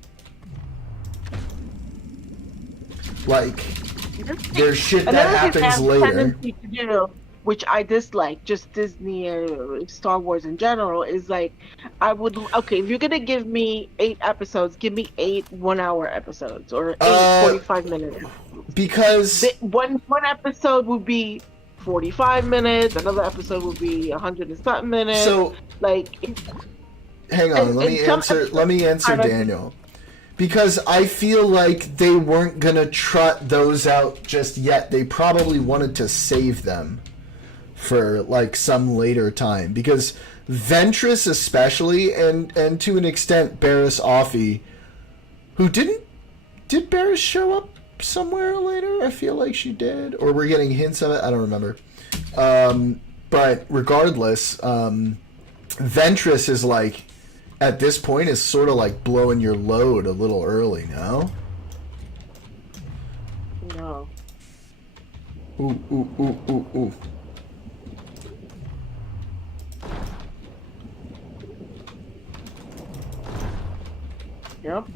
Like, there's shit that happens later. Which I dislike, just Disney or Star Wars in general, is like, if you're gonna give me 8 episodes, give me 8 1-hour episodes, or 8 45 minutes. Because one episode would be 45 minutes, another episode would be 100 and something minutes. So, like, hang on, let me answer Daniel. Because I feel like they weren't gonna trot those out just yet. They probably wanted to save them for like some later time. Because Ventress especially, and to an extent Barriss Offee, who did Barriss show up somewhere later? I feel like she did. Or we're getting hints of it, I don't remember. But regardless, Ventress is like, at this point, is sort of like blowing your load a little early, no? No. Ooh. Yep.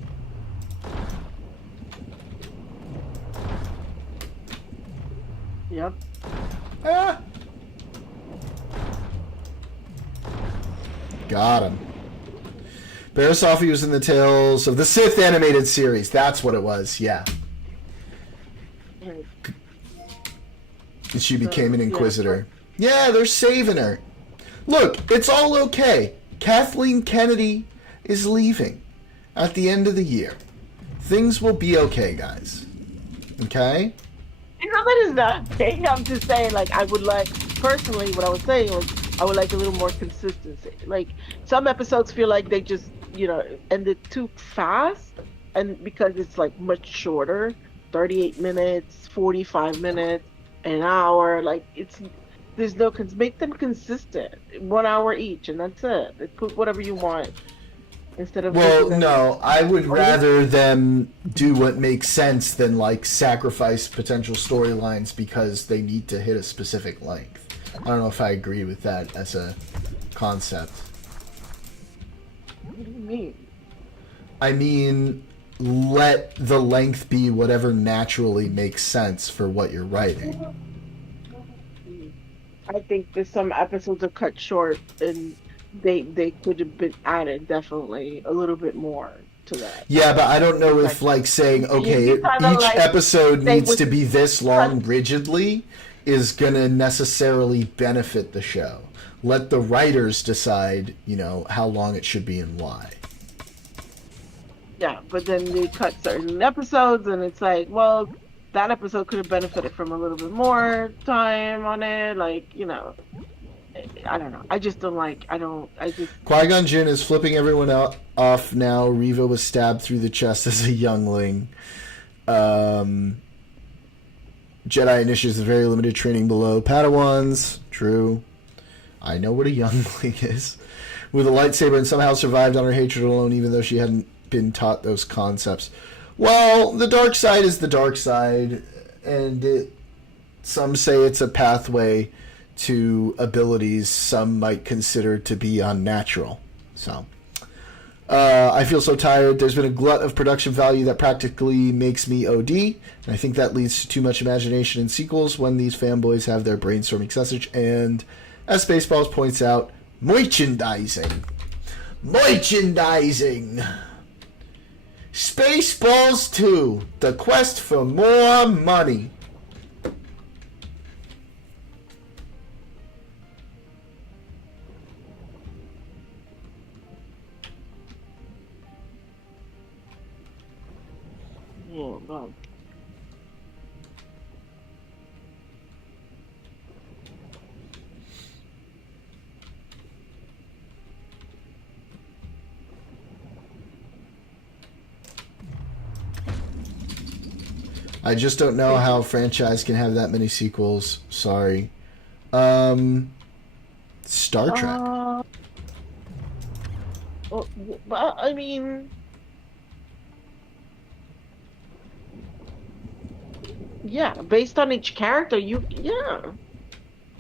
Yep. Ah! Got him. Barriss Offee was in the Tales of the Sith animated series. That's what it was, yeah. She became an Inquisitor. Yeah, they're saving her. Look, it's all okay. Kathleen Kennedy is leaving at the end of the year. Things will be okay, guys. Okay? That is not okay. I'm just saying, like, I would like, personally, what I was saying was, I would like a little more consistency. Like, some episodes feel like they just, ended too fast, and because it's, like, much shorter, 38 minutes, 45 minutes, an hour, like, there's no, make them consistent. 1 hour each, and that's it. Put whatever you want. Instead of no, I would rather them do what makes sense than like sacrifice potential storylines because they need to hit a specific length. I don't know if I agree with that as a concept. What do you mean? I mean, let the length be whatever naturally makes sense for what you're writing. I think that some episodes are cut short and they could have been added definitely a little bit more to that. Yeah, but I don't know if like saying, okay, each episode needs to be this long rigidly is going to necessarily benefit the show. Let the writers decide, how long it should be and why. Yeah, but then they cut certain episodes, and it's like, well, that episode could have benefited from a little bit more time on it. Like, I don't know. I just don't like. Qui-Gon Jinn is flipping everyone off now. Reva was stabbed through the chest as a youngling. Jedi initiates very limited training below Padawans. True. I know what a youngling is. With a lightsaber and somehow survived on her hatred alone, even though she hadn't been taught those concepts. Well, the dark side is the dark side, and some say it's a pathway to abilities some might consider to be unnatural. So, I feel so tired. There's been a glut of production value that practically makes me OD, and I think that leads to too much imagination in sequels when these fanboys have their brainstorming such. And as Spaceballs points out, merchandising. Spaceballs 2, the quest for more money. Oh, no. I just don't know how a franchise can have that many sequels. Sorry. Star Trek. Well, I mean, yeah, based on each character,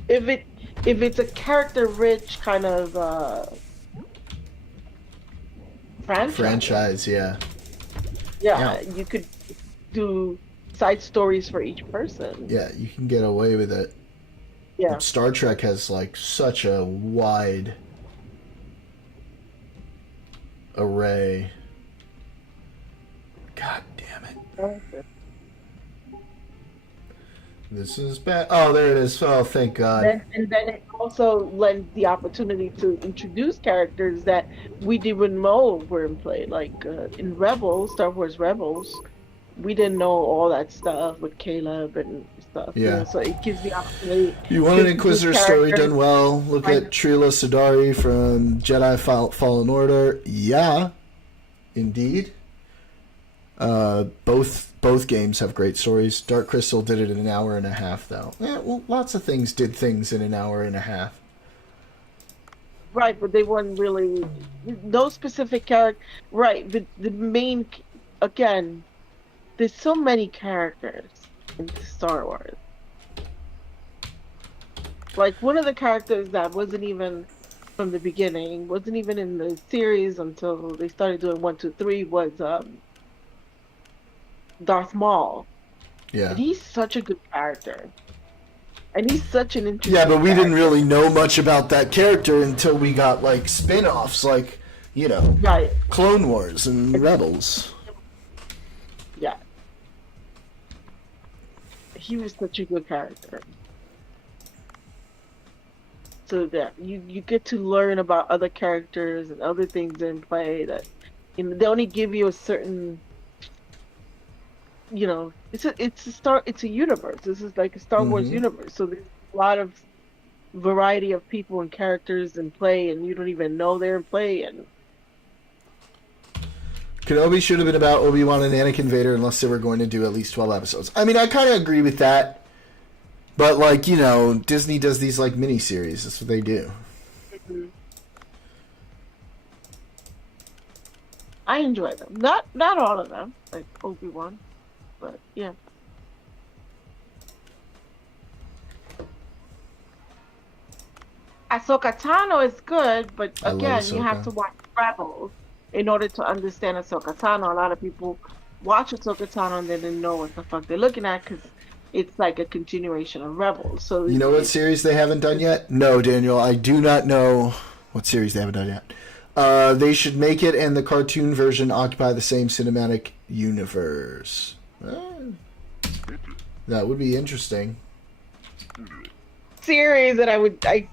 if it's a character rich kind of Franchise, yeah. Yeah, you could do side stories for each person. Yeah, you can get away with it. Yeah. But Star Trek has like such a wide array. God damn it. This is bad. Oh, there it is. Oh, thank God. And then it also lends the opportunity to introduce characters that we didn't know were in play. Like in Rebels, Star Wars Rebels, we didn't know all that stuff with Caleb and stuff. Yeah. So it gives the opportunity. You want an to Inquisitor introduce story characters. done well? Look at Trila Sadari from Jedi Fallen Order. Yeah, indeed. Both games have great stories. Dark Crystal did it in an hour and a half, though. Yeah, well, lots of things did things in an hour and a half. Right, but they weren't really no specific character. Right, the main again. There's so many characters in Star Wars. Like one of the characters that wasn't even from the beginning, wasn't even in the series until they started doing 1, 2, 3 was Darth Maul. Yeah. And he's such a good character. And he's such an interesting Yeah, but we didn't character. really know much about that character until we got like spin-offs, like Right. Clone Wars and Rebels. Yeah. He was such a good character. So that you get to learn about other characters and other things in play that they only give you a certain it's a universe. This is like a Star Wars universe. So there's a lot of variety of people and characters in play and you don't even know they're in play and Kenobi should have been about Obi-Wan and Anakin Vader unless they were going to do at least 12 episodes. I mean, I kind of agree with that. But, like, Disney does these, like, miniseries. That's what they do. I enjoy them. Not all of them, like Obi-Wan, but yeah. Ahsoka Tano is good, but I love again, you have Ahsoka. to watch Rebels in order to understand Ahsoka Tano. A lot of people watch Ahsoka Tano and they didn't know what the fuck they're looking at because it's like a continuation of Rebels. So You know what series they haven't done yet? No, Daniel, I do not know what series they haven't done yet. They should make it and the cartoon version occupy the same cinematic universe. That would be interesting. series that I like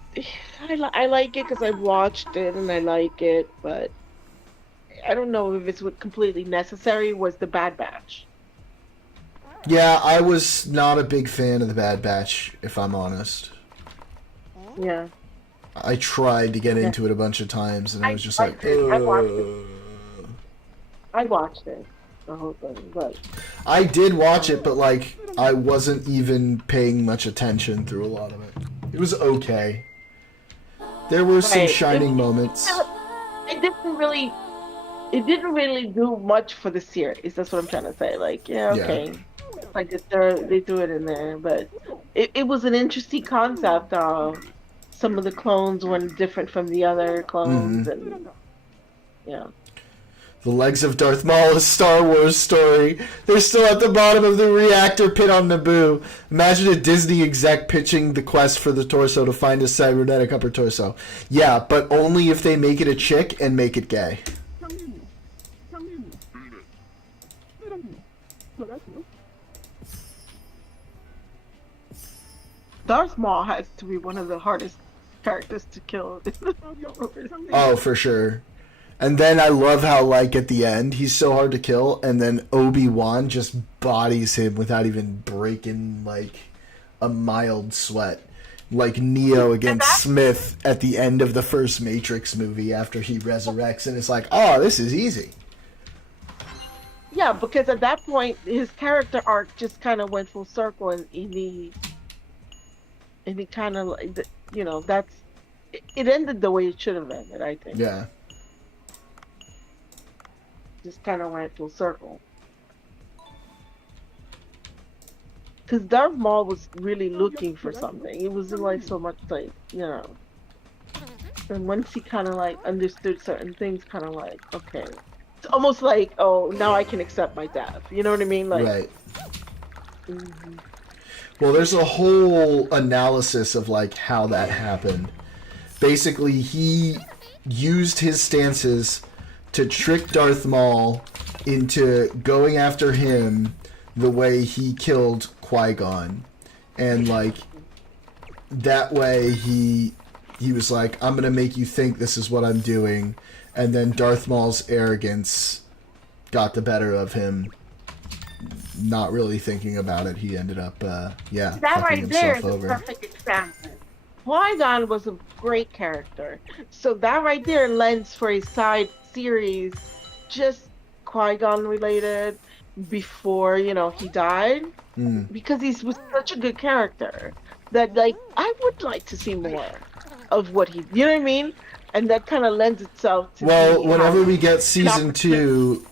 it because I've watched it and I like it, but I don't know if it's completely necessary. Was the Bad Batch? Yeah, I was not a big fan of the Bad Batch, if I'm honest. Yeah. I tried to get into it a bunch of times, and I was just like, I watched it. I watched it, the whole thing, but I did watch it, but like I wasn't even paying much attention through a lot of it. It was okay. There were some Right. shining moments. it didn't really do much for the series. That's what I'm trying to say. Like, yeah, Yeah. okay. Like they threw it in there, but it was an interesting concept. Some of the clones were different from the other clones, and yeah. The legs of Darth Maul, a Star Wars story. They're still at the bottom of the reactor pit on Naboo. Imagine a Disney exec pitching the quest for the torso to find a cybernetic upper torso. Yeah, but only if they make it a chick and make it gay. Darth Maul has to be one of the hardest characters to kill. Oh, for sure. And then I love how, like, at the end, he's so hard to kill, and then Obi-Wan just bodies him without even breaking, like, a mild sweat. Like Neo against Smith at the end of the first Matrix movie after he resurrects, and it's like, oh, this is easy. Yeah, because at that point, his character arc just kind of went full circle, and he kind of, like, you know, it ended the way it should have ended, I think. Yeah. Just kind of went full circle. Because Darth Maul was really looking for something. It wasn't like so much like, you know. And once he kind of like understood certain things, kind of like, okay. It's almost like, oh, now I can accept my death. You know what I mean? Like, Right. Well, there's a whole analysis of, like, how that happened. Basically, he used his stances to trick Darth Maul into going after him the way he killed Qui-Gon. And, like, that way he was like, I'm gonna make you think this is what I'm doing. And then Darth Maul's arrogance got the better of him. Not really thinking about it, he ended up, that fucking right there himself is a over. perfect example. Qui-Gon was a great character. So that right there lends for a side series, just Qui-Gon related, before, you know, he died. Because he was such a good character that, like, I would like to see more of what he, you know what I mean? And that kind of lends itself to Well, the, whenever we get season 2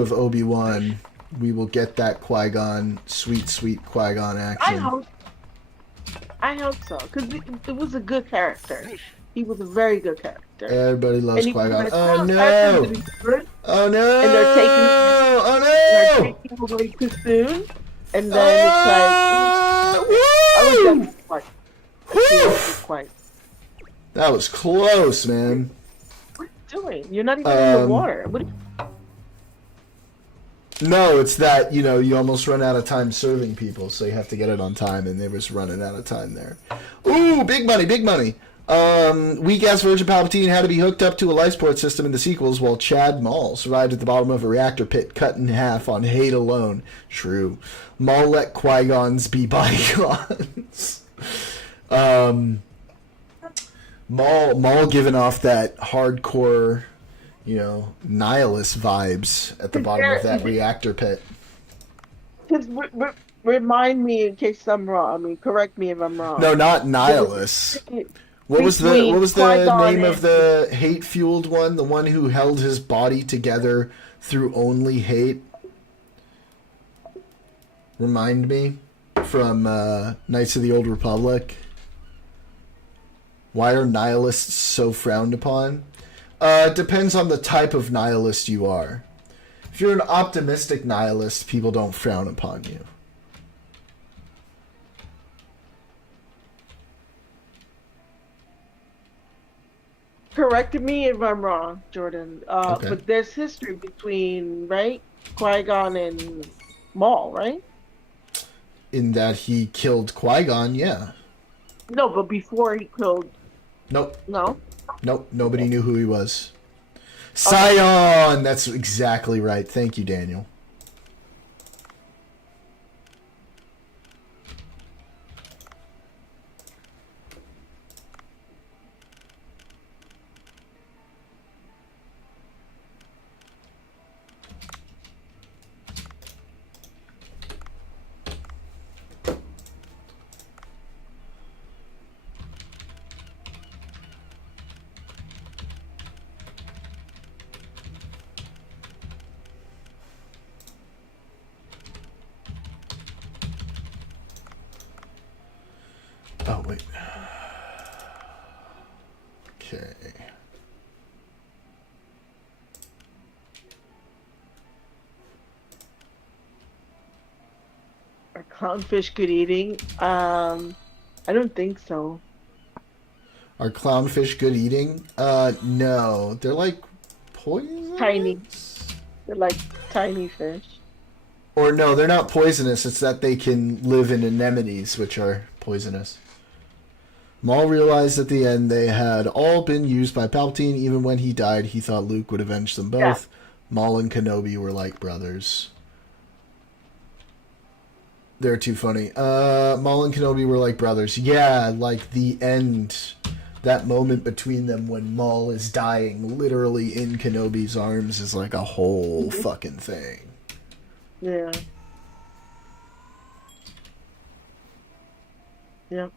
of Obi-Wan, we will get that Qui-Gon, sweet Qui-Gon action. I hope so, because it was a good character. He was a very good character. Everybody loves And he Qui-Gon. was Oh like, no! "That's good," Oh no! And they're taking- Oh they're no! taking him away too soon, and then it's like, I was Woo! definitely quite. Whew! That was close, man. What are you doing? You're not even in the water. What? No, it's that, you know, you almost run out of time serving people, so you have to get it on time, and they was running out of time there. Ooh, big money, big money. Weak-ass Virgin Palpatine had to be hooked up to a life support system in the sequels, while Chad Maul survived at the bottom of a reactor pit cut in half on hate alone. True. Maul let Qui-Gons be bygones. Maul giving off that hardcore, you know, nihilist vibes at the bottom of that reactor pit. Just remind me in case I'm wrong. I mean, correct me if I'm wrong. No, not nihilist. What was the Between Qui-Gon name of and- the hate-fueled one? The one who held his body together through only hate? Remind me from Knights of the Old Republic. Why are nihilists so frowned upon? Depends on the type of nihilist you are. If you're an optimistic nihilist, people don't frown upon you. Correct me if I'm wrong, Jordan. Okay. But there's history between, right, Qui-Gon and Maul, right? in that he killed Qui-Gon, yeah. No, but before he killed. Nope. No. Nope. Nobody knew who he was. Sion! That's exactly right. Thank you, Daniel. Oh, wait. Okay. Are clownfish good eating? I don't think so. Are clownfish good eating? No. They're like poisonous? Tiny. They're like tiny fish. Or no, they're not poisonous. It's that they can live in anemones, which are poisonous. Maul realized at the end they had all been used by Palpatine. Even when he died, he thought Luke would avenge them both. Yeah. Maul and Kenobi were like brothers. They're too funny. Maul and Kenobi were like brothers. Yeah, like the end. That moment between them when Maul is dying literally in Kenobi's arms is like a whole fucking thing. Yeah. Yep.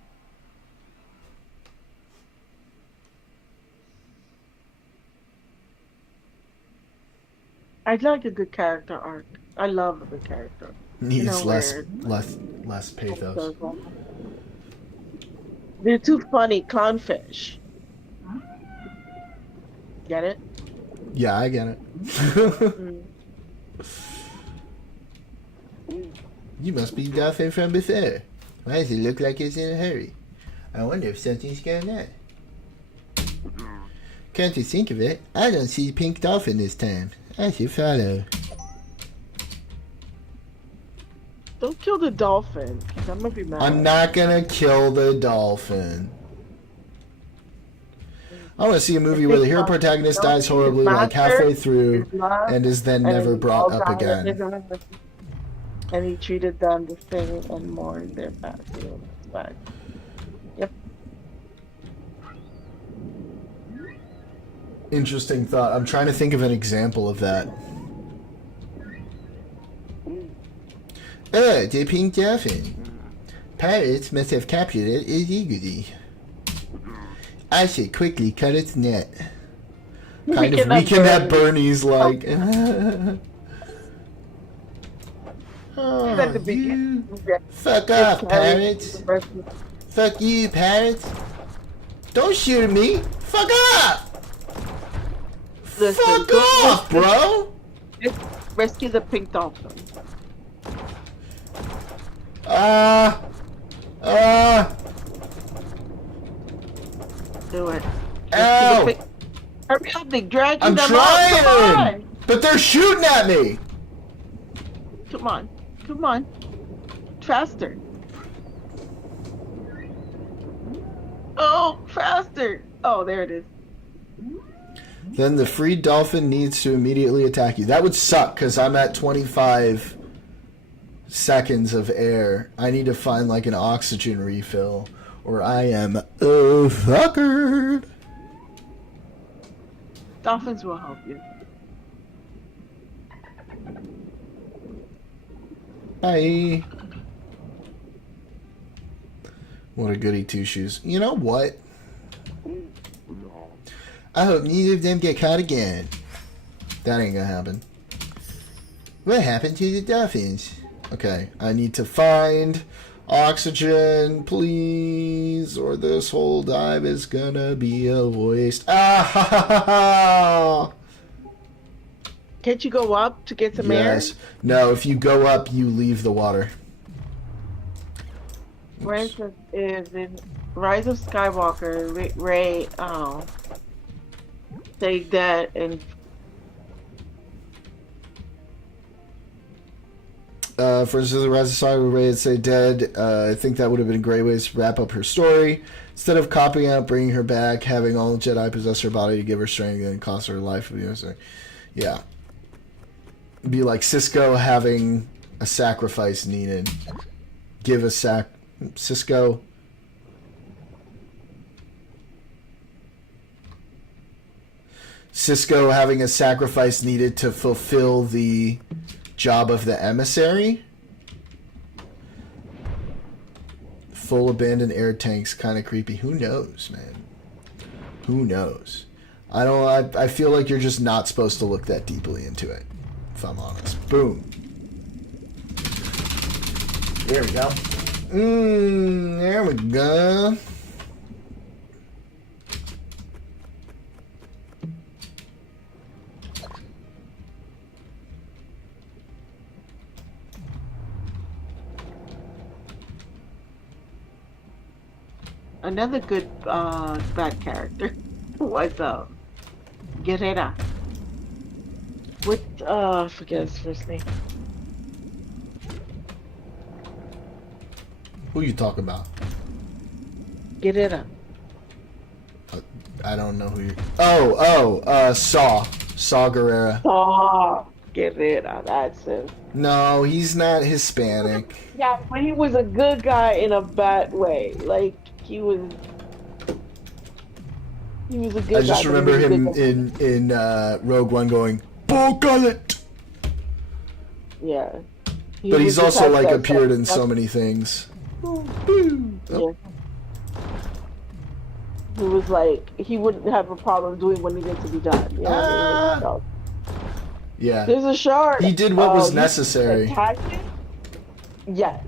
I'd like a good character arc. I love a good character. Needs less where pathos. They're too funny, clownfish. Get it? Yeah, I get it. Mm. You must be Dolphin from before. Why does it look like it's in a hurry? I wonder if something's going on. Come to think of it, I don't see Pink Dolphin this time. I should follow. Don't kill the dolphin. 'Cause I'm gonna be mad. I'm not gonna kill the dolphin. I want to see a movie where the hero protagonist dies horribly like halfway through and is then never brought up again. And he treated them the same and more in their backfield. But yep. Interesting thought. I'm trying to think of an example of that. Oh, the pink dolphin. Pirates must have captured it illegally. I should quickly cut its net. Kind of weaken that Bernie's like. Oh, At the you. beginning. Fuck off, parrots. Fuck you, parrots. Don't shoot at me. Fuck off. Listen, Fuck go off, bro. rescue the pink dolphin. Do it. Ow. Hurry up, they dragging I'm them trying. out. But they're shooting at me. Come on. Come on. Faster. Oh, faster. Oh, there it is. Then the freed dolphin needs to immediately attack you. That would suck because I'm at 25 seconds of air. I need to find like an oxygen refill or I am fuckered. Dolphins will help you. Bye. What a goody two shoes. You know what? I hope neither of them get caught again. That ain't gonna happen. What happened to the dolphins? Okay, I need to find oxygen, please, or this whole dive is gonna be a waste. Ah ha ha ha ha! Can't you go up to get some air? Yes. No, if you go up, you leave the water. For instance, is in Rise of Skywalker, Rey, take that and For instance, the Rise of Saga would rated say dead. I think that would have been a great way to wrap up her story. Instead of copying out, bringing her back, having all the Jedi possess her body to give her strength and cost her life. Yeah. Be like Cisco having a sacrifice needed. Give a Cisco. Cisco having a sacrifice needed to fulfill the job of the emissary. Full abandoned air tanks, kind of creepy. Who knows, man? Who knows? I feel like you're just not supposed to look that deeply into it, if I'm honest. Boom. There we go. There we go. Another good bad character was Guerrera. What I forget his first name. Who you talking about? Guerrera. I don't know who you. Saw Gerrera. Oh, Guerrera, that's him. No, he's not Hispanic. Yeah, but he was a good guy in a bad way. Like he was a good guy. I just but remember he was a him good guy. in Rogue One going, "Bull gullet." Yeah. He But was he's the also type like that- appeared in so many things. Yeah. He was like he wouldn't have a problem doing what needed to be done. You know what I mean? So, Yeah. there's a shard. He did what was he necessary. attacked it. Yes.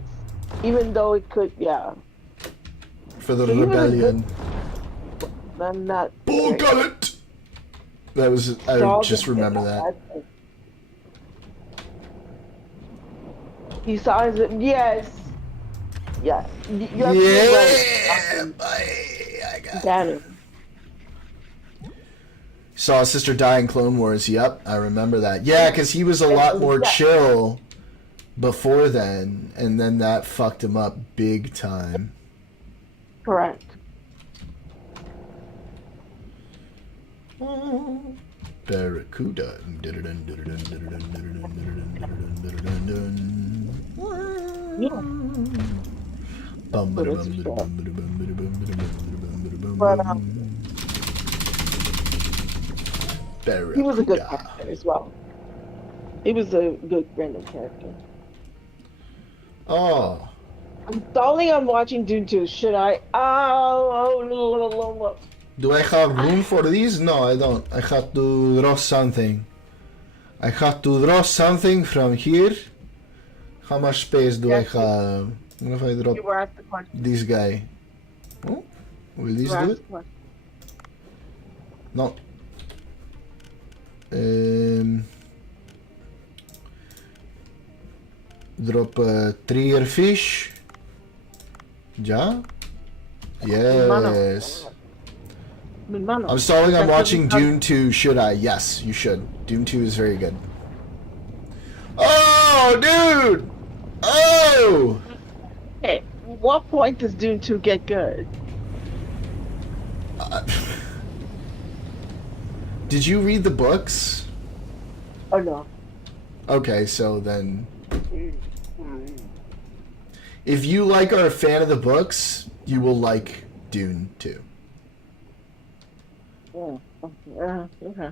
Even though it could, yeah. For the So he was a rebellion. I'm not. Bull gullet. That was. I Dog just and- remember that. He saw his. Yes. Yeah. You're absolutely right. I got it. Damn it. Saw his sister die in Clone Wars. Yep, I remember that. Yeah, because he was a lot more Yeah. chill before then, and then that fucked him up big time. Correct. Barracuda. He was a good character as well. He was a good random character. Oh, I'm stalling on watching Dune 2. Should I? Oh. do I have room for these? No, I don't. I have to draw something. I have to draw something from here. How much space do I have? What if I drop You were asked the question. this guy? Oh, will this You were do asked it? the question. No. Drop a trigger fish. Ja? Yes. Mi hermano. I'm stalling on That's watching what we- Dune 2. Should I? Yes, you should. Dune 2 is very good. Oh, dude! Oh! Hey, what point does Dune 2 get good? Did you read the books? Oh no. Okay, so then. If you are a fan of the books, you will like Dune 2. Yeah. Okay.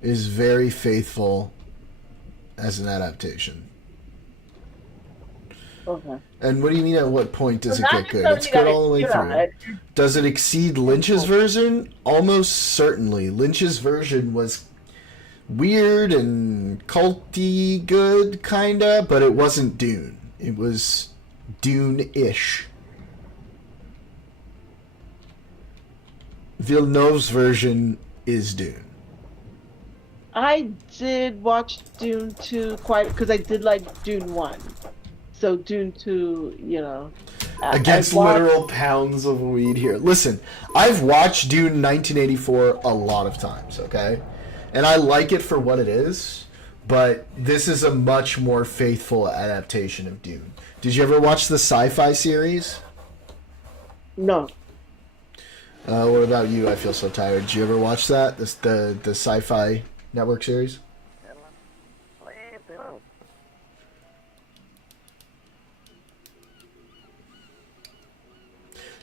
It is very faithful as an adaptation. Okay. And what do you mean at what point does it Now get you're good? telling It's me good that all the way it's through. good. Does it exceed Lynch's version? Almost certainly. Lynch's version was weird and culty good, kinda, but it wasn't Dune. It was Dune-ish. Villeneuve's version is Dune. I did watch Dune 2 quite because I did like Dune 1. So Dune 2, you know. Against I watched- literal pounds of weed here. Listen, I've watched Dune 1984 a lot of times, okay? And I like it for what it is, But this is a much more faithful adaptation of Dune. Did you ever watch the sci-fi series? No. What about you? I Feel So Tired. Did you ever watch that? The sci-fi network series?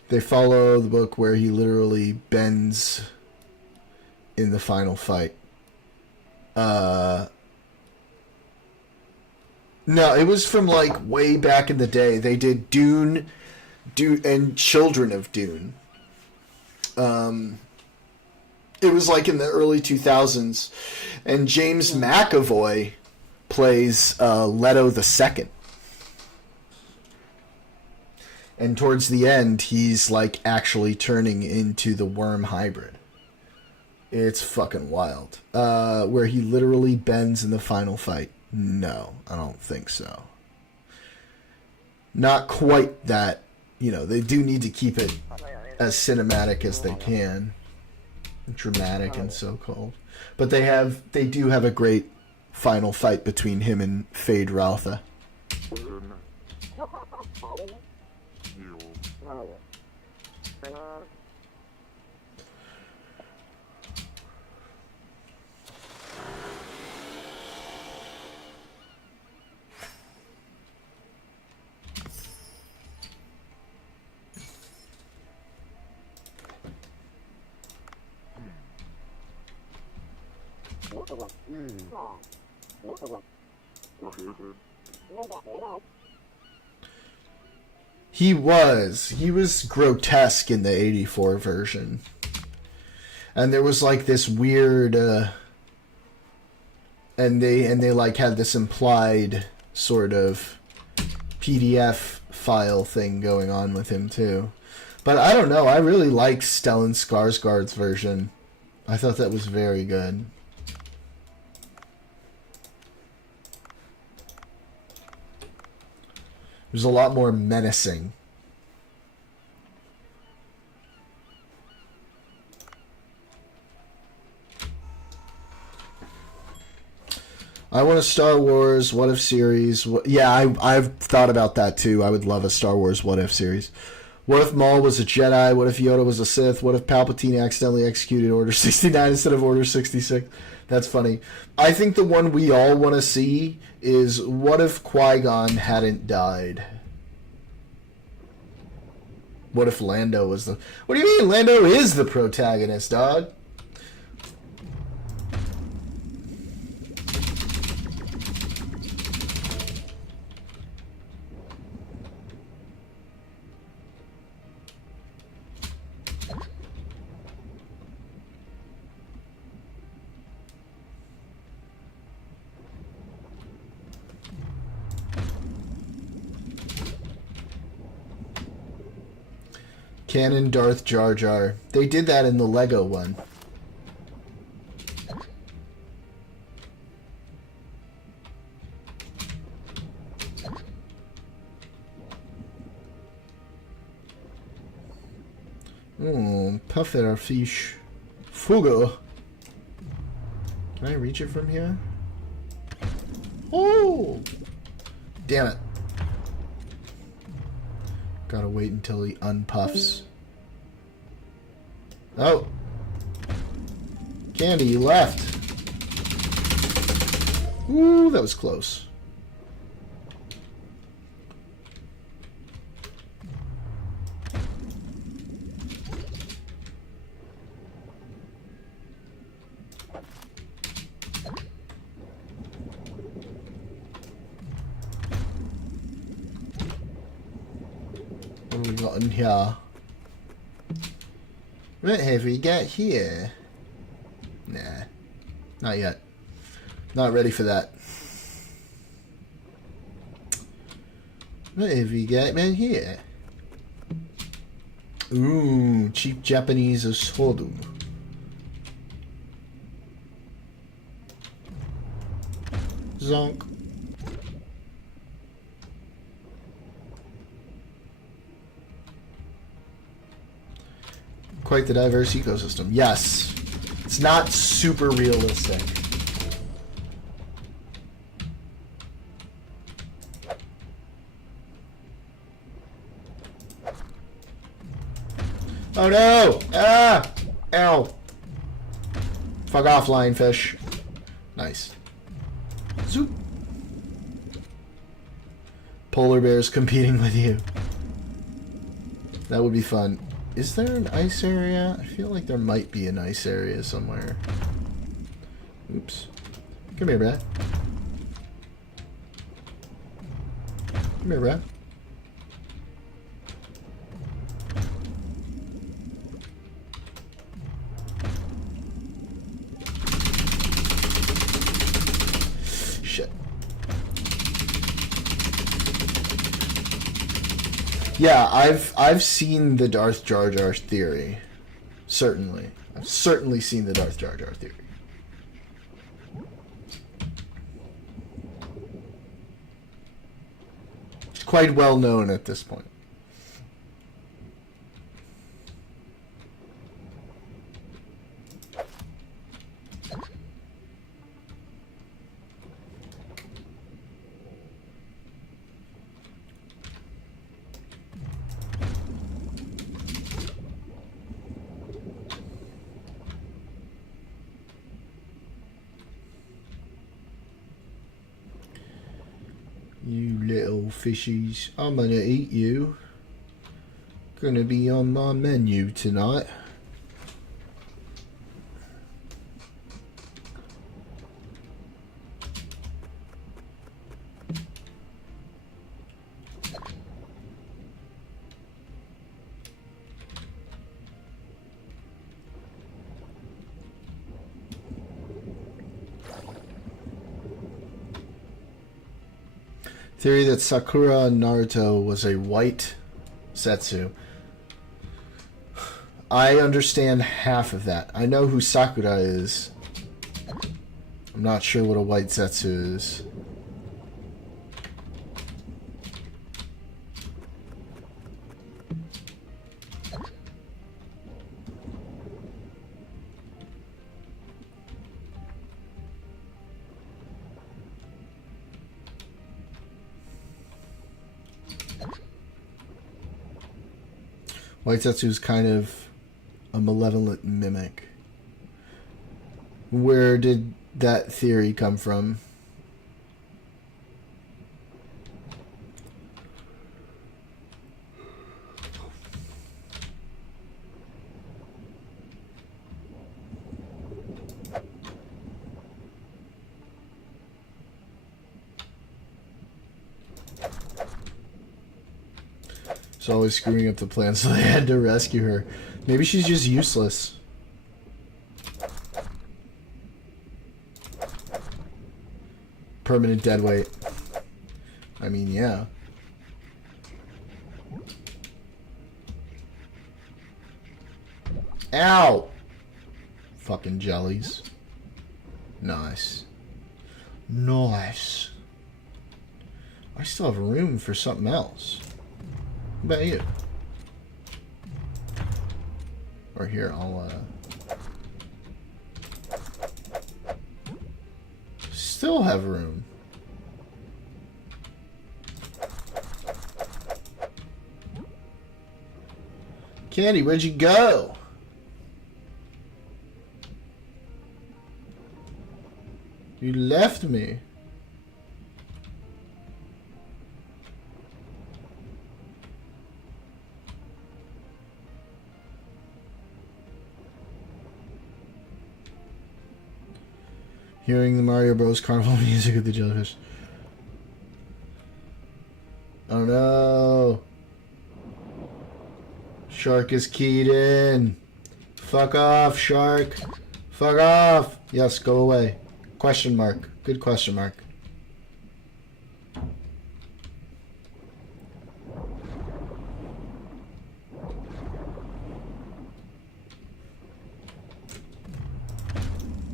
They follow the book where he literally bends in the final fight. No, it was from like way back in the day. They did Dune, and Children of Dune. It was like in the early 2000s, and James McAvoy plays Leto II. And towards the end, he's like actually turning into the worm hybrid. It's fucking wild. Where he literally bends in the final fight. No, I don't think so. Not quite that. You know, they do need to keep it as cinematic as they can. Dramatic and so-called. But they do have a great final fight between him and Fade Routha. He was grotesque in the 84 version. And there was like this weird and they like had this implied sort of PDF file thing going on with him too. But I don't know, I really like Stellan Skarsgård's version. I thought that was very good. It was a lot more menacing. I want a Star Wars What If series. Yeah, I've thought about that too. I would love a Star Wars What If series. What if Maul was a Jedi? What if Yoda was a Sith? What if Palpatine accidentally executed Order 69 instead of Order 66? That's funny. I think the one we all want to see is what if Qui-Gon hadn't died? What if Lando was the... What do you mean Lando is the protagonist, dog? Canon Darth Jar Jar. They did that in the Lego one. Oh, Pufferfish. Fugo. Can I reach it from here? Oh! Damn it. Gotta wait until he unpuffs. Oh! Candy, you left! Ooh, that was close. What have we got in here? What have we got here? Nah. Not yet. Not ready for that. What have we got in here? Ooh, cheap Japanese sodu. Zonk. Quite the diverse ecosystem. Yes. It's not super realistic. Oh no! Ah! Ow! Fuck off, lionfish. Nice. Zoop. Polar bears competing with you. That would be fun. Is there an ice area? I feel like there might be an ice area somewhere. Oops. Come here, Brad. Come here, Brad. Shit. Yeah, I've seen the Darth Jar Jar theory. Certainly. I've certainly seen the Darth Jar Jar theory. It's quite well known at this point. You little fishies. I'm gonna eat you. Gonna be on my menu tonight. Theory that Sakura Naruto was a white Setsu. I understand half of that. I know who Sakura is. I'm not sure what a white Setsu is. White Setsu is kind of a malevolent mimic. Where did that theory come from? She's always screwing up the plan, so they had to rescue her. Maybe she's just useless. Permanent dead weight. I mean, yeah. Ow! Fucking jellies. Nice. Nice. I still have room for something else. What about you? Or here, I'll, still have room. Candy, where'd you go? You left me. Hearing the Mario Bros. Carnival music of the jellyfish. Oh no. Shark is keyed in. Fuck off, shark. Fuck off. Yes, go away. Question mark. Good question mark.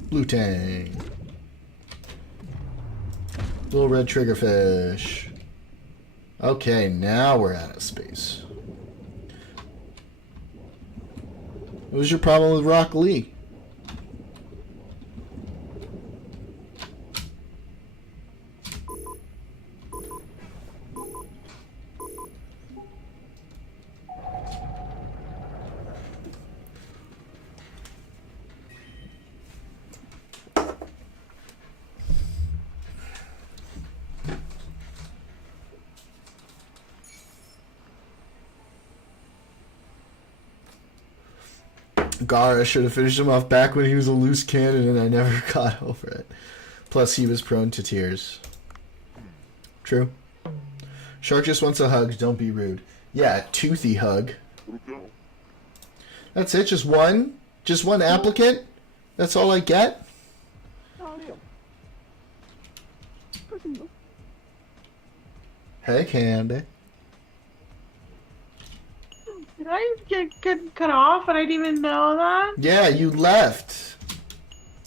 Blue Tang. Little red triggerfish. Okay, now we're out of space. What was your problem with Rock Lee? Gaara should have finished him off back when he was a loose cannon and I never got over it. Plus, he was prone to tears. True. Shark just wants a hug. Don't be rude. Yeah, toothy hug. That's it? Just one? Just one applicant? That's all I get? Hey, Candy. Did I get cut off and I didn't even know that? Yeah, you left.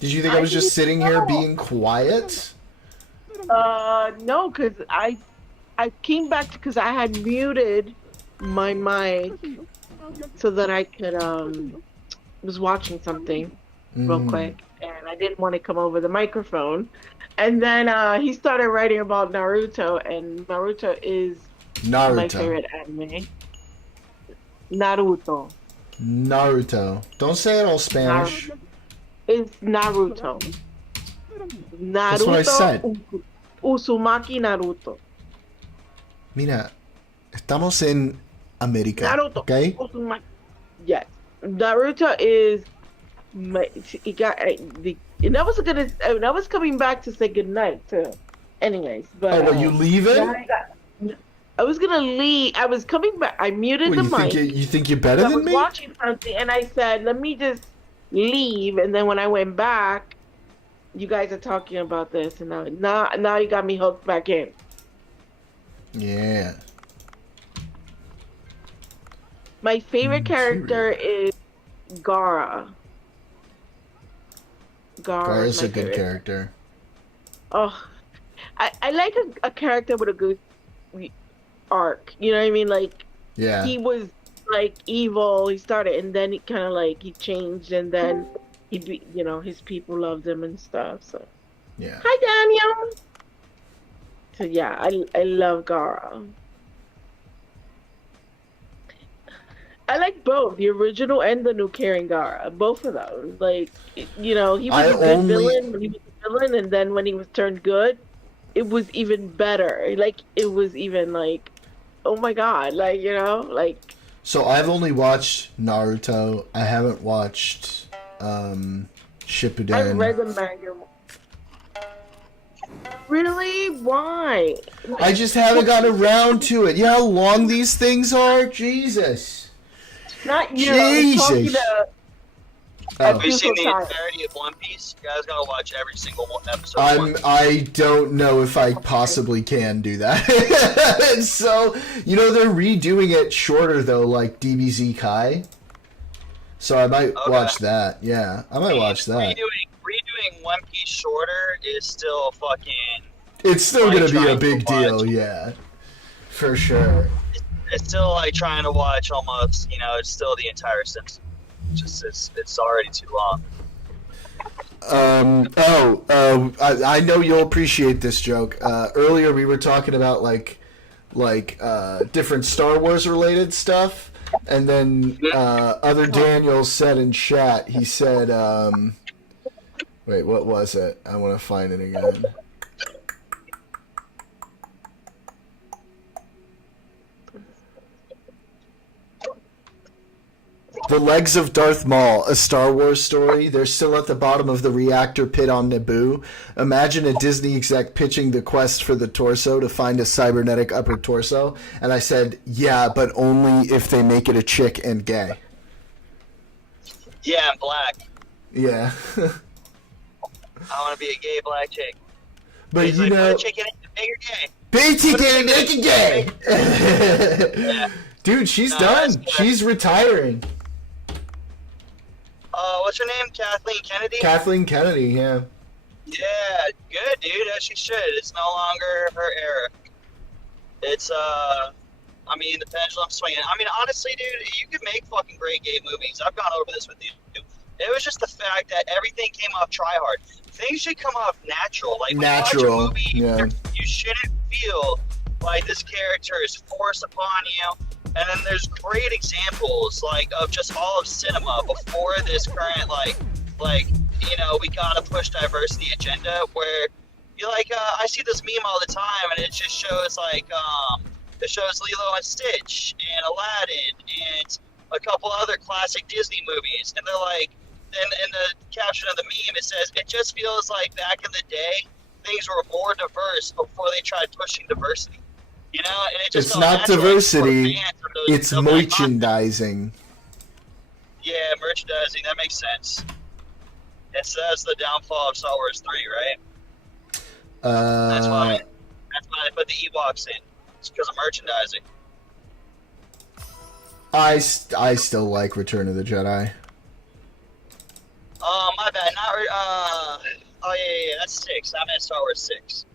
Did you think I was just sitting here being quiet? No, because I came back because I had muted my mic so that I could was watching something real quick and I didn't want to come over the microphone. And then he started writing about Naruto, and Naruto is my favorite anime. Naruto. Don't say it all Spanish. It's Naruto. Naruto. That's what I said. Uzumaki Naruto. Mira, estamos en América. Naruto. Okay? Uzumaki. Yes. Naruto is he got and I was coming back to say goodnight too. Anyways, but well, you leaving? I was gonna leave. I was coming back. I muted the mic. You think you're better I than was me? watching something, and I said, "Let me just leave." And then when I went back, you guys are talking about this, and now you got me hooked back in. Yeah. My favorite character is Gaara. Gaara's a good character. Oh, I like a character with a good arc. You know what I mean? Like, yeah, he was like evil. He started, and then he kind of like he changed, and then his people loved him and stuff. So yeah. Hi, Daniel. So yeah, I love Gaara. I like both the original and the new Karen Gaara. Both of those, like, he was a good villain when he was a villain, and then when he was turned good, it was even better. Like, it was even like, oh my god, like, like. So I've only watched Naruto. I haven't watched Shippuden. I've read the manga. Really? Why? I just haven't gotten around to it. You know how long these things are? Jesus. Not you. I'm talking to. Have you seen the entirety of One Piece? You guys gotta watch every single episode. I don't know if I possibly can do that. So, they're redoing it shorter though, like DBZ Kai. So I might watch that. Yeah, I might watch that. Redoing One Piece shorter is still fucking. It's still gonna be a big deal, yeah, for sure. It's still like trying to watch almost, it's still the entire Simpsons. It's already too long. I know you'll appreciate this joke. Earlier we were talking about like different Star Wars related stuff, and then other Daniel said in chat, he said, wait, what was it? I want to find it again. The Legs of Darth Maul, a Star Wars story. They're still at the bottom of the reactor pit on Naboo. Imagine a Disney exec pitching the quest for the torso to find a cybernetic upper torso. And I said, yeah, but only if they make it a chick and gay. Yeah, and black. Yeah. I want to be a gay black chick. But he's like, put a chick in it to make her gay. Big chick and make it gay! Yeah. Dude, she's done. She's retiring. What's her name? Kathleen Kennedy? Kathleen Kennedy, yeah. Yeah, good, dude, as she should. It's no longer her era. It's, the pendulum's swinging. Honestly, dude, you could make fucking great gay movies. I've gone over this with you. It was just the fact that everything came off try-hard. Things should come off natural. Like, when you watch a movie, you shouldn't feel like this character is forced upon you. And then there's great examples, of just all of cinema before this current, we gotta push diversity agenda, where you're I see this meme all the time, and it just shows, it shows Lilo and Stitch, and Aladdin, and a couple other classic Disney movies, and they're like, in the caption of the meme, it says, it just feels like back in the day, things were more diverse before they tried pushing diversity. You know, and it just It's felt not natural for diversity, fans of those- it's of like, merchandising. yeah, merchandising, that makes sense. That's the downfall of Star Wars 3, right? That's why I put the Ewoks in. It's because of merchandising. I still like Return of the Jedi. My bad. Oh yeah, that's 6. I'm in Star Wars 6.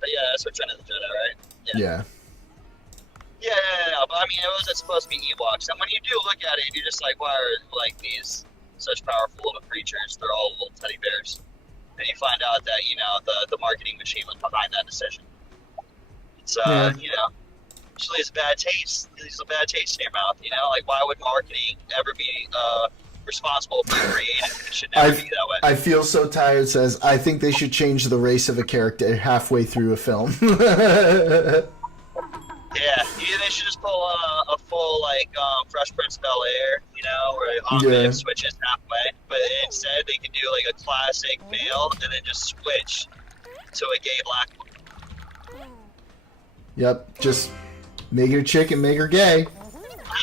But yeah, that's Return of the Jedi, right? Yeah. Yeah, no. But I mean, it wasn't supposed to be Ewoks. And when you do look at it, you're just like, why are like these such powerful little creatures? They're all little teddy bears. And you find out that the marketing machine was behind that decision. It's usually it's bad taste. It's a bad taste in your mouth. You know, like why would marketing ever be responsible for creative? It should never be that way. I feel so tired. Says I think they should change the race of a character halfway through a film. Yeah, they should just pull a full Fresh Prince of Bel-Air, where it switches halfway. But instead, they can do like a classic male and then just switch to a gay black one. Yep, just make her chick and make her gay.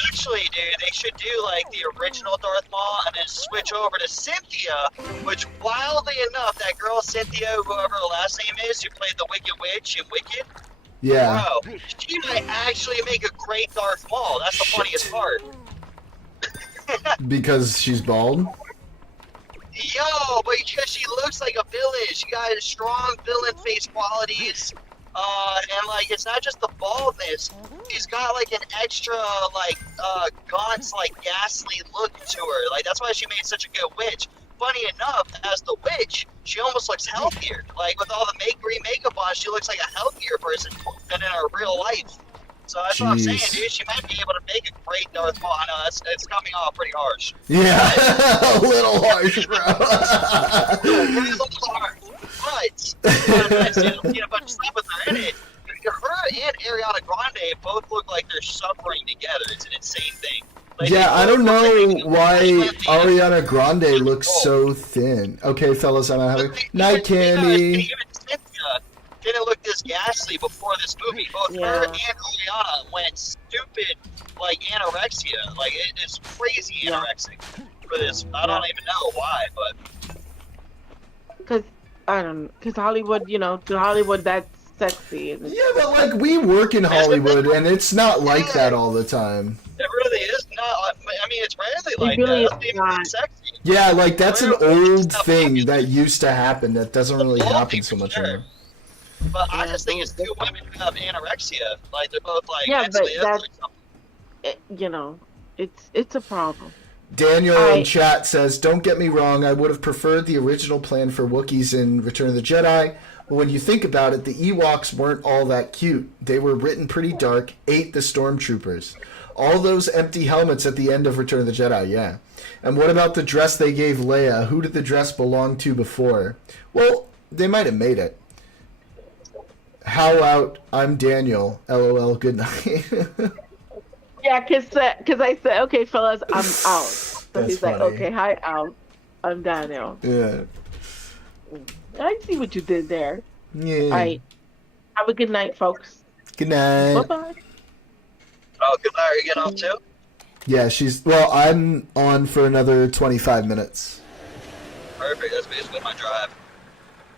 Actually, dude, they should do like the original Darth Maul and then switch over to Cynthia, which, wildly enough, that girl Cynthia, whoever her last name is, who played the Wicked Witch in Wicked, Yeah. bro, she might actually make a great Darth Maul. That's the funniest part. Because she's bald? Yo, but because she looks like a villain, she got strong villain face qualities. And like it's not just the baldness, she's got like an extra gaunt, ghastly look to her. Like that's why she made such a good witch. Funny enough, as the witch, she almost looks healthier. Like with all the green makeup on, she looks like a healthier person than in her real life. So that's what I'm saying, dude. She might be able to make a great Darth Maul. I know it's coming off pretty harsh. Yeah, a little harsh, bro. It is a little harsh, but I've seen a bunch of stuff with her in it. Her and Ariana Grande both look like they're suffering together. It's an insane thing. Like, Yeah, I don't know why Ariana Grande Oh. looks so thin. Okay, fellas, I'm out of here. Night, Candy. Even Cynthia didn't look this ghastly before this movie. Both her and Ariana went stupid, anorexia. Like, it's crazy anorexic for this. I don't even know why, but... Because Hollywood, to Hollywood, that's sexy. And Yeah, but we work in Hollywood, and it's not like that all the time. It really is not. I mean, it's rarely like really that. It's is even not. sexy. Yeah, that's an Rarely old stuff thing happens. that used to happen that doesn't really Old happen people, so much sure. anymore. But I just think it's two women who have anorexia. Like they're both Yeah, mentally but ill or something. it's a problem. Daniel in chat says, "Don't get me wrong, I would have preferred the original plan for Wookiees in Return of the Jedi, but when you think about it, the Ewoks weren't all that cute. They were written pretty dark, ate the stormtroopers. All those empty helmets at the end of Return of the Jedi, yeah. And what about the dress they gave Leia? Who did the dress belong to before? Well, they might have made it. How out, I'm Daniel, LOL, good night." Yeah, because I said, okay, fellas, I'm out. So That's he's like, funny. okay, hi, out. I'm Daniel. Yeah. I see what you did there. Yeah. All right. Have a good night, folks. Good night. Bye-bye. Oh, good night. Are you getting off too? Yeah, I'm on for another 25 minutes. Perfect. That's basically my drive.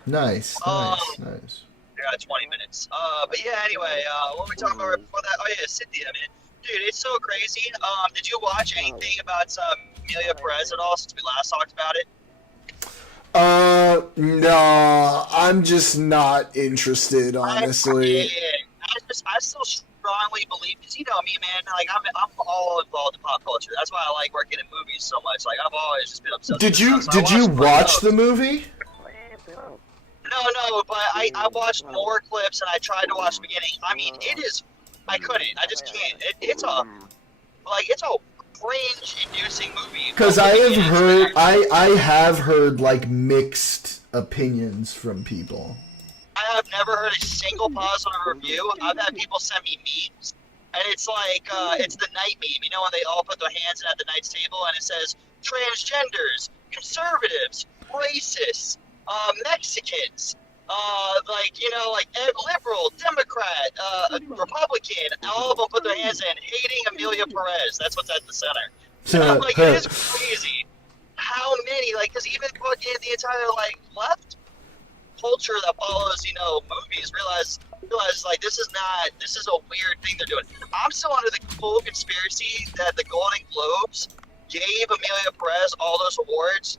Nice. Um, Nice. I got 20 minutes. But yeah, anyway, what were we talking about right before that? Oh yeah, Cynthia. I mean, dude, it's so crazy. Did you watch anything about Amelia Perez at all since we last talked about it? No, I'm just not interested, honestly. I still strongly believe, because you know me, man. Like I'm all involved in pop culture. That's why I like working in movies so much. Like I've always just been obsessed. Did with you stuff. So I did you watched watch the those. movie? No, but I watched more clips and I tried to watch the beginning. I mean, it is. I couldn't. I just can't. It's a cringe-inducing movie. Because I have heard mixed opinions from people. I have never heard a single positive review. I've had people send me memes And it's like it's the night meme, you know, when they all put their hands in at the night's table, and it says transgenders, conservatives, racists, Mexicans, like you know, like liberal, Democrat, Republican. All of them put their hands in, hating Amelia Perez. That's what's at the center. And I'm like, it is crazy how many, like, because even fucking the entire like left culture that follows, you know, movies realize like this is a weird thing they're doing. I'm still under the full conspiracy that the Golden Globes gave Amelia Perez all those awards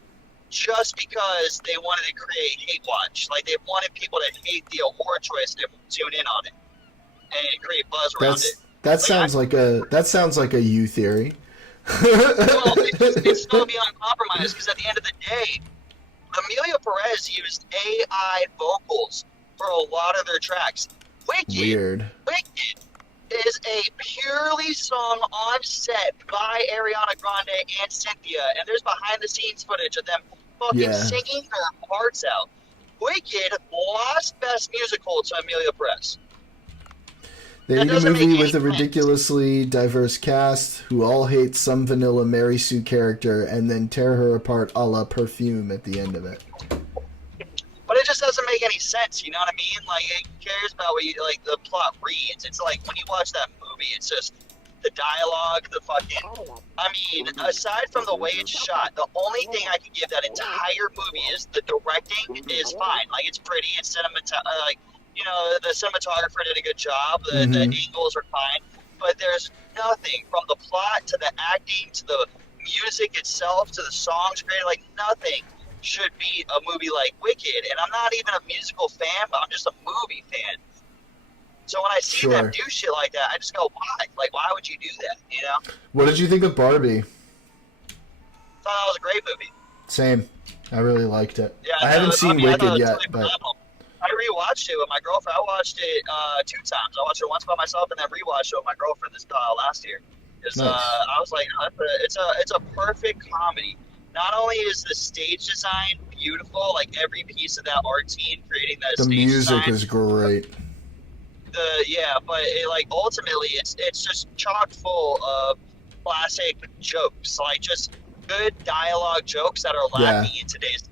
just because they wanted to create hate watch. Like they wanted people to hate the award choice and tune in on it and create buzz around it. That sounds like a you theory. Well, it's still beyond compromise because at the end of the day, Amelia Perez used AI vocals for a lot of their tracks. Wicked is a purely song on set by Ariana Grande and Cynthia, and there's behind the scenes footage of them fucking singing their hearts out. Wicked lost Best Musical to Amelia Perez. They need a movie with a ridiculously diverse cast who all hate some vanilla Mary Sue character and then tear her apart a la Perfume at the end of it. But it just doesn't make any sense, you know what I mean? Like, it cares about what you, like, the plot reads. It's like, when you watch that movie, it's just the dialogue, the fucking... I mean, aside from the way it's shot, the only thing I can give that entire movie is the directing is fine. Like, it's pretty, it's like, you know, the cinematographer did a good job, the angles are fine, but there's nothing from the plot to the acting to the music itself to the songs created, like, nothing should be a movie like Wicked, and I'm not even a musical fan, but I'm just a movie fan. So when I see them do shit like that, I just go, why? Like, why would you do that, you know? What did you think of Barbie? Thought that was a great movie. Same. I really liked it. Yeah, I haven't seen Wicked yet, really but... I rewatched it with my girlfriend. I watched it 2 times. I watched it once by myself and then rewatched it with my girlfriend this last year. Nice. I was like, it's a perfect comedy. Not only is the stage design beautiful, like every piece of that art team creating that stage design. The music is great. But like ultimately, it's just chock full of classic jokes, like just good dialogue jokes that are lacking in today's.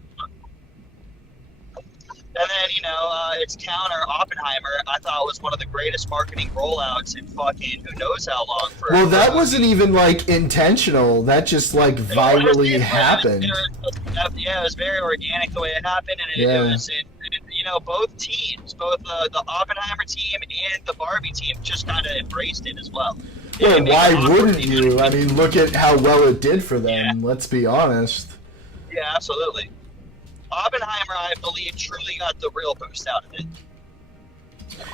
And then, you know, its counter, Oppenheimer, I thought was one of the greatest marketing rollouts in fucking who knows how long. Well, that wasn't even, like, intentional. That just, like, virally happened. It was very organic the way it happened. And it was, you know, both teams, both the Oppenheimer team and the Barbie team just kind of embraced it as well. Well, why wouldn't you? I mean, look at how well it did for them. Let's be honest. Yeah, absolutely. Oppenheimer, I believe, truly got the real boost out of it.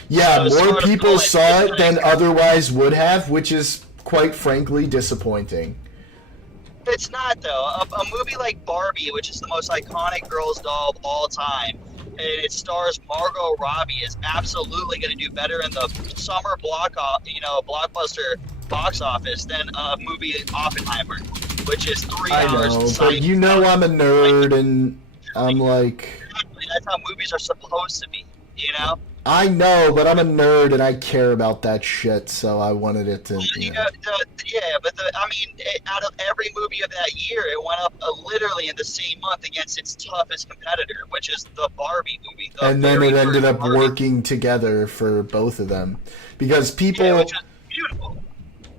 Yeah, more people saw it than otherwise would have, which is, quite frankly, disappointing. It's not, though. A movie like Barbie, which is the most iconic girls' doll of all time, and it stars Margot Robbie, is absolutely going to do better in the summer blockbuster box office than a movie Oppenheimer, which is 3 hours. I know, but you know I'm a nerd, and I'm like... That's how movies are supposed to be, you know? I know, but I'm a nerd, and I care about that shit, so I wanted it to... Out of every movie of that year, it went up literally in the same month against its toughest competitor, which is the Barbie movie. And then it ended up working together for both of them. Because people... which is beautiful.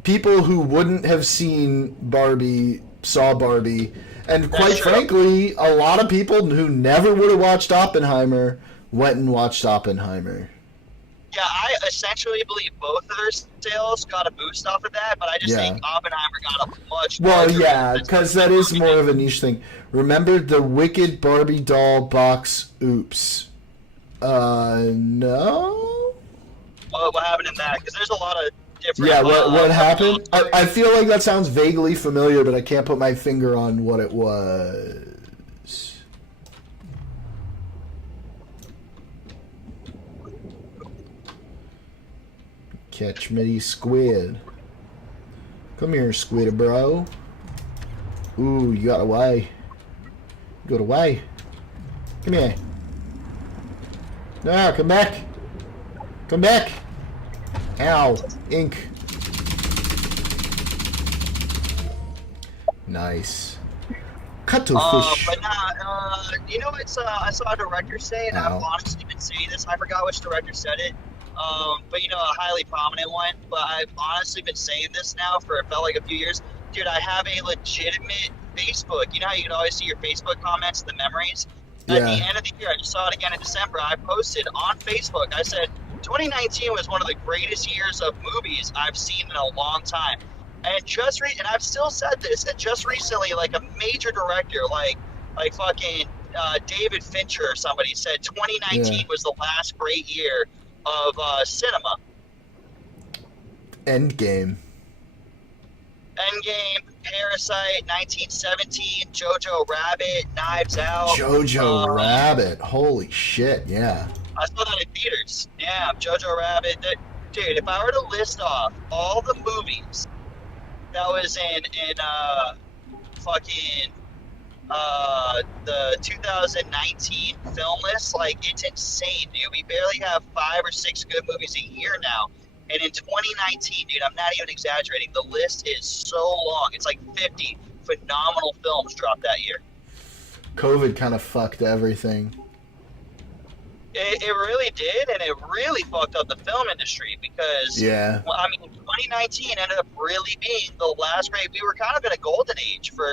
People who wouldn't have seen Barbie saw Barbie... And quite frankly, a lot of people who never would have watched Oppenheimer went and watched Oppenheimer. Yeah, I essentially believe both of their sales got a boost off of that, but I just think Oppenheimer got a much... Well, yeah, because that is more of a niche thing. Remember the Wicked Barbie doll box oops? No? What happened in that? Because there's a lot of... Yeah, what happened? I feel like that sounds vaguely familiar, but I can't put my finger on what it was. Catch me, squid. Come here, squid bro. Ooh, you got away. You got away. Come here. No, come back. Come back. Ow. Ink. Nice. Cuttlefish. But nah, you know what I saw a director say, and I've Ow. honestly been saying this. I forgot which director said it. But you know, a highly prominent one. But I've honestly been saying this now for it felt like a few years. Dude, I have a legitimate Facebook. You know how you can always see your Facebook comments, the memories? At the Yeah. end of the year, I just saw it again in December. I posted on Facebook. I said 2019 was one of the greatest years of movies I've seen in a long time. And and I've still said this. And just recently, like a major director, like fucking David Fincher or somebody said 2019 Yeah. was the last great year of cinema. Endgame. Endgame, Parasite, 1917, Jojo Rabbit, Knives Out. Jojo uh, Rabbit. Holy shit, yeah. I saw that in theaters. Yeah, Jojo Rabbit. Dude, if I were to list off all the movies that was in fucking the 2019 film list, like, it's insane, dude. We barely have 5 or 6 good movies a year now. And in 2019, dude, I'm not even exaggerating, the list is so long. It's like 50 phenomenal films dropped that year. COVID kind of fucked everything. It really did, and it really fucked up the film industry because, Yeah. well, I mean, 2019 ended up really being the last great. We were kind of in a golden age for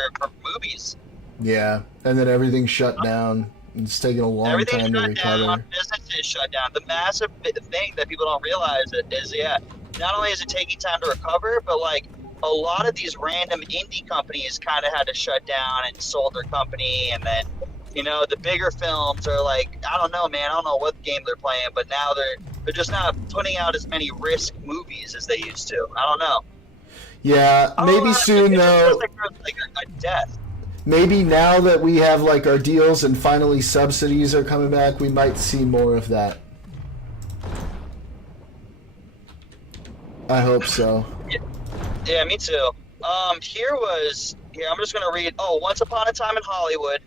movies. Yeah. And then everything shut down. It's taking a long Everything time to shut recover. down, businesses shut down. The massive thing that people don't realize is, yeah, not only is it taking time to recover, but like a lot of these random indie companies kind of had to shut down and sold their company, and then, you know, the bigger films are like, I don't know, man, I don't know what game they're playing, but now they're just not putting out as many risk movies as they used to. I don't know. Yeah, maybe Oh, soon it just though. feels like there's like a death. Maybe now that we have like our deals and finally subsidies are coming back, we might see more of that. I hope so. Yeah, me too. Here, I'm just gonna read. Oh, Once Upon a Time in Hollywood.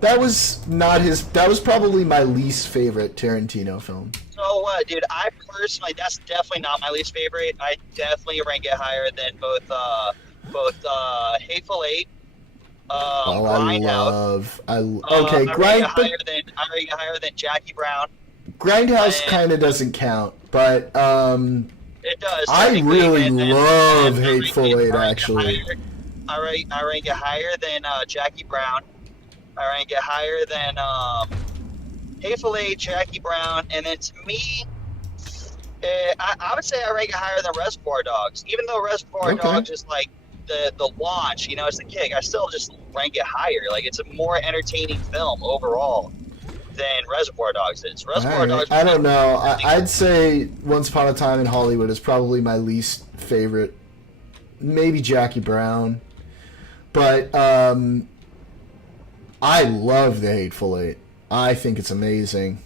That was not his. That was probably my least favorite Tarantino film. So what, dude? I personally, that's definitely not my least favorite. I definitely rank it higher than both Hateful Eight, Oh, I Grindhouse. love. I okay. I rank Grind, it but higher than Jackie Brown. Grindhouse and- kind of doesn't count. But It does. I technically, really and love I rank Hateful it- Eight, I rank it actually. higher- I rank it higher than Jackie Brown. I rank it higher than Hateful Eight, Jackie Brown, and then to me, I would say I rank it higher than Reservoir Dogs. Even though Reservoir Okay. Dogs is like the launch, you know, it's the kick. I still just rank it higher. Like, it's a more entertaining film overall than Reservoir Dogs is. Reservoir Alright, Dogs. I don't know. I'd say Once Upon a Time in Hollywood is probably my least favorite. Maybe Jackie Brown. But I love The Hateful Eight. I think it's amazing.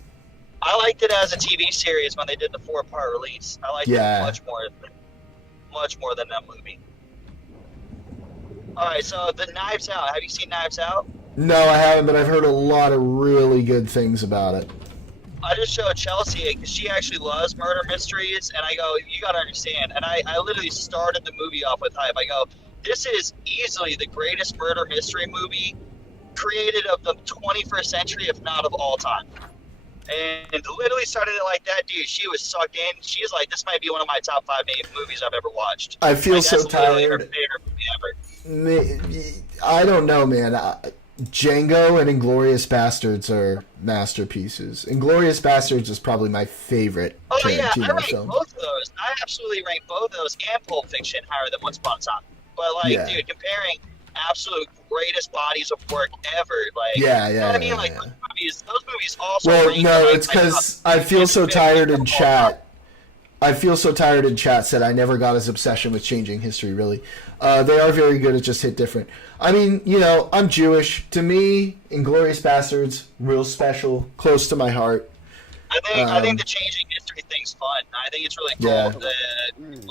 I liked it as a TV series when they did the 4-part release. I liked Yeah. it much more than that movie. All right, so the Knives Out. Have you seen Knives Out? No, I haven't, but I've heard a lot of really good things about it. I just showed Chelsea because she actually loves murder mysteries, and I go, you gotta understand. And I literally started the movie off with hype. I go, this is easily the greatest murder mystery movie created of the 21st century, if not of all time. And literally started it like that, dude. She was sucked in. She's like, this might be one of my top 5 movies I've ever watched. I feel Like, so that's literally her tired. favorite movie ever. I don't know, man. Django and Inglorious Bastards are masterpieces. Inglorious Bastards is probably my favorite Oh yeah, I Tarantino rank film. both of those. I absolutely rank both of those and Pulp Fiction higher than Once Upon a Time. But like, Yeah. dude, comparing absolute greatest bodies of work ever, like, Yeah, you know yeah, what I mean? yeah, Like, yeah. those movies also. Well, rank no, like it's my because top I feel so 50 tired in of all chat. I feel so tired in chat said I never got his obsession with changing history, really. They are very good, it just hit different. I mean, you know, I'm Jewish. To me, Inglourious Bastards, real special, close to my heart. I think the changing history thing's fun. I think it's really cool. Yeah.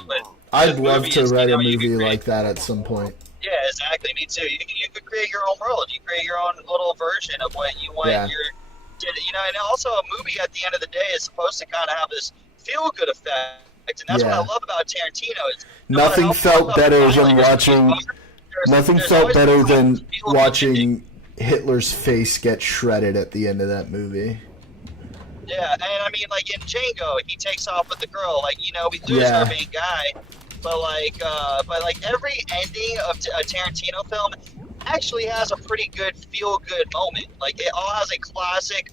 But I'd the love movie to is, write you a know, you movie can create- like that at some point. Yeah, exactly. Me too. You could create your own world. You create your own little version of what you want Yeah. you know, and also a movie at the end of the day is supposed to kind of have this feel-good effect, and that's what Yeah. I love about Tarantino. Is no matter Nothing how felt fucked up better violent than your watching movies are, they're Nothing there's felt always better a than feel-good watching Hitler's face get shredded at the end of that movie. Yeah, and I mean, like in Django, he takes off with the girl. Like, you know, we lose Yeah. our main guy, but like every ending of a Tarantino film actually has a pretty good feel-good moment. Like, it all has a classic,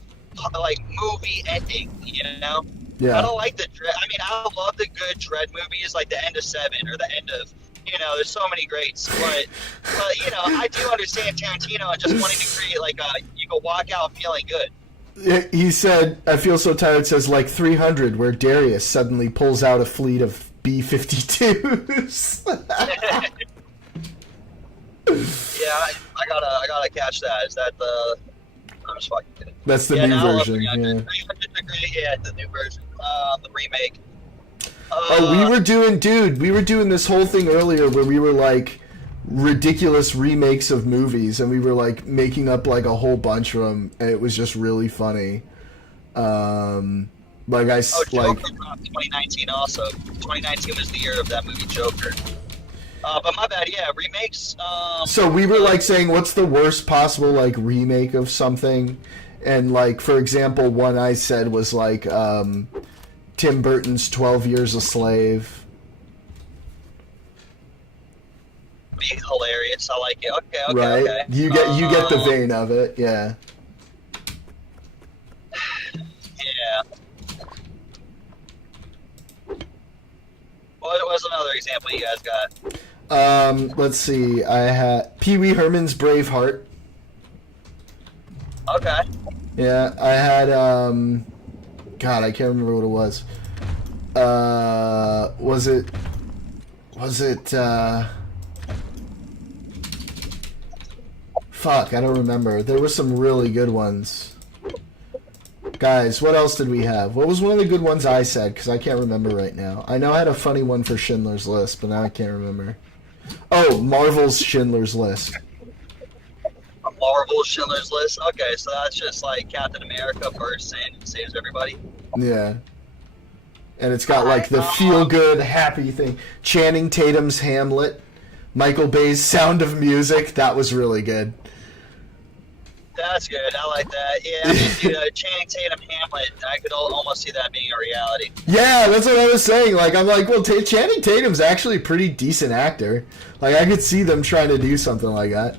like, movie ending. You know, I Yeah. don't like the dread. I mean, I love the good dread movies, like the end of Seven or the end of. You know, there's so many greats, but you know, I do understand Tarantino and just wanting to create like you can walk out feeling good. He said, I feel so tired, says like 300, where Darius suddenly pulls out a fleet of B-52s. Yeah, I gotta catch that. Is that the? I'm just fucking kidding. That's the Yeah, new no, I love version. 300. Yeah. 300's a great, yeah, the new version, the remake. Oh, we were doing this whole thing earlier where we were like ridiculous remakes of movies, and we were like making up like a whole bunch of them, and it was just really funny. Like I Oh, Joker like dropped 2019 also. 2019 was the year of that movie Joker. But my bad, yeah, remakes. so we were like saying what's the worst possible like remake of something, and like for example, one I said was like Tim Burton's 12 Years a Slave. Be hilarious. I like it. Okay, Right? okay. You get the vein of it, yeah. Yeah. What was another example you guys got? Let's see. I had Pee Wee Herman's Braveheart. Okay. Yeah, I had God, I can't remember what it was. Was it fuck, I don't remember. There were some really good ones. Guys, what else did we have? What was one of the good ones I said? Because I can't remember right now. I know I had a funny one for Schindler's List, but now I can't remember. Oh, Marvel's Schindler's List. Marvel Schindler's List. Okay, so that's just like Captain America bursts in and saves everybody. Yeah. And it's got like the feel-good, happy thing. Channing Tatum's Hamlet. Michael Bay's Sound of Music. That was really good. That's good. I like that. Yeah, I mean, dude, Channing Tatum Hamlet. I could almost see that being a reality. Yeah, that's what I was saying. Like, I'm like, well, Channing Tatum's actually a pretty decent actor. Like, I could see them trying to do something like that.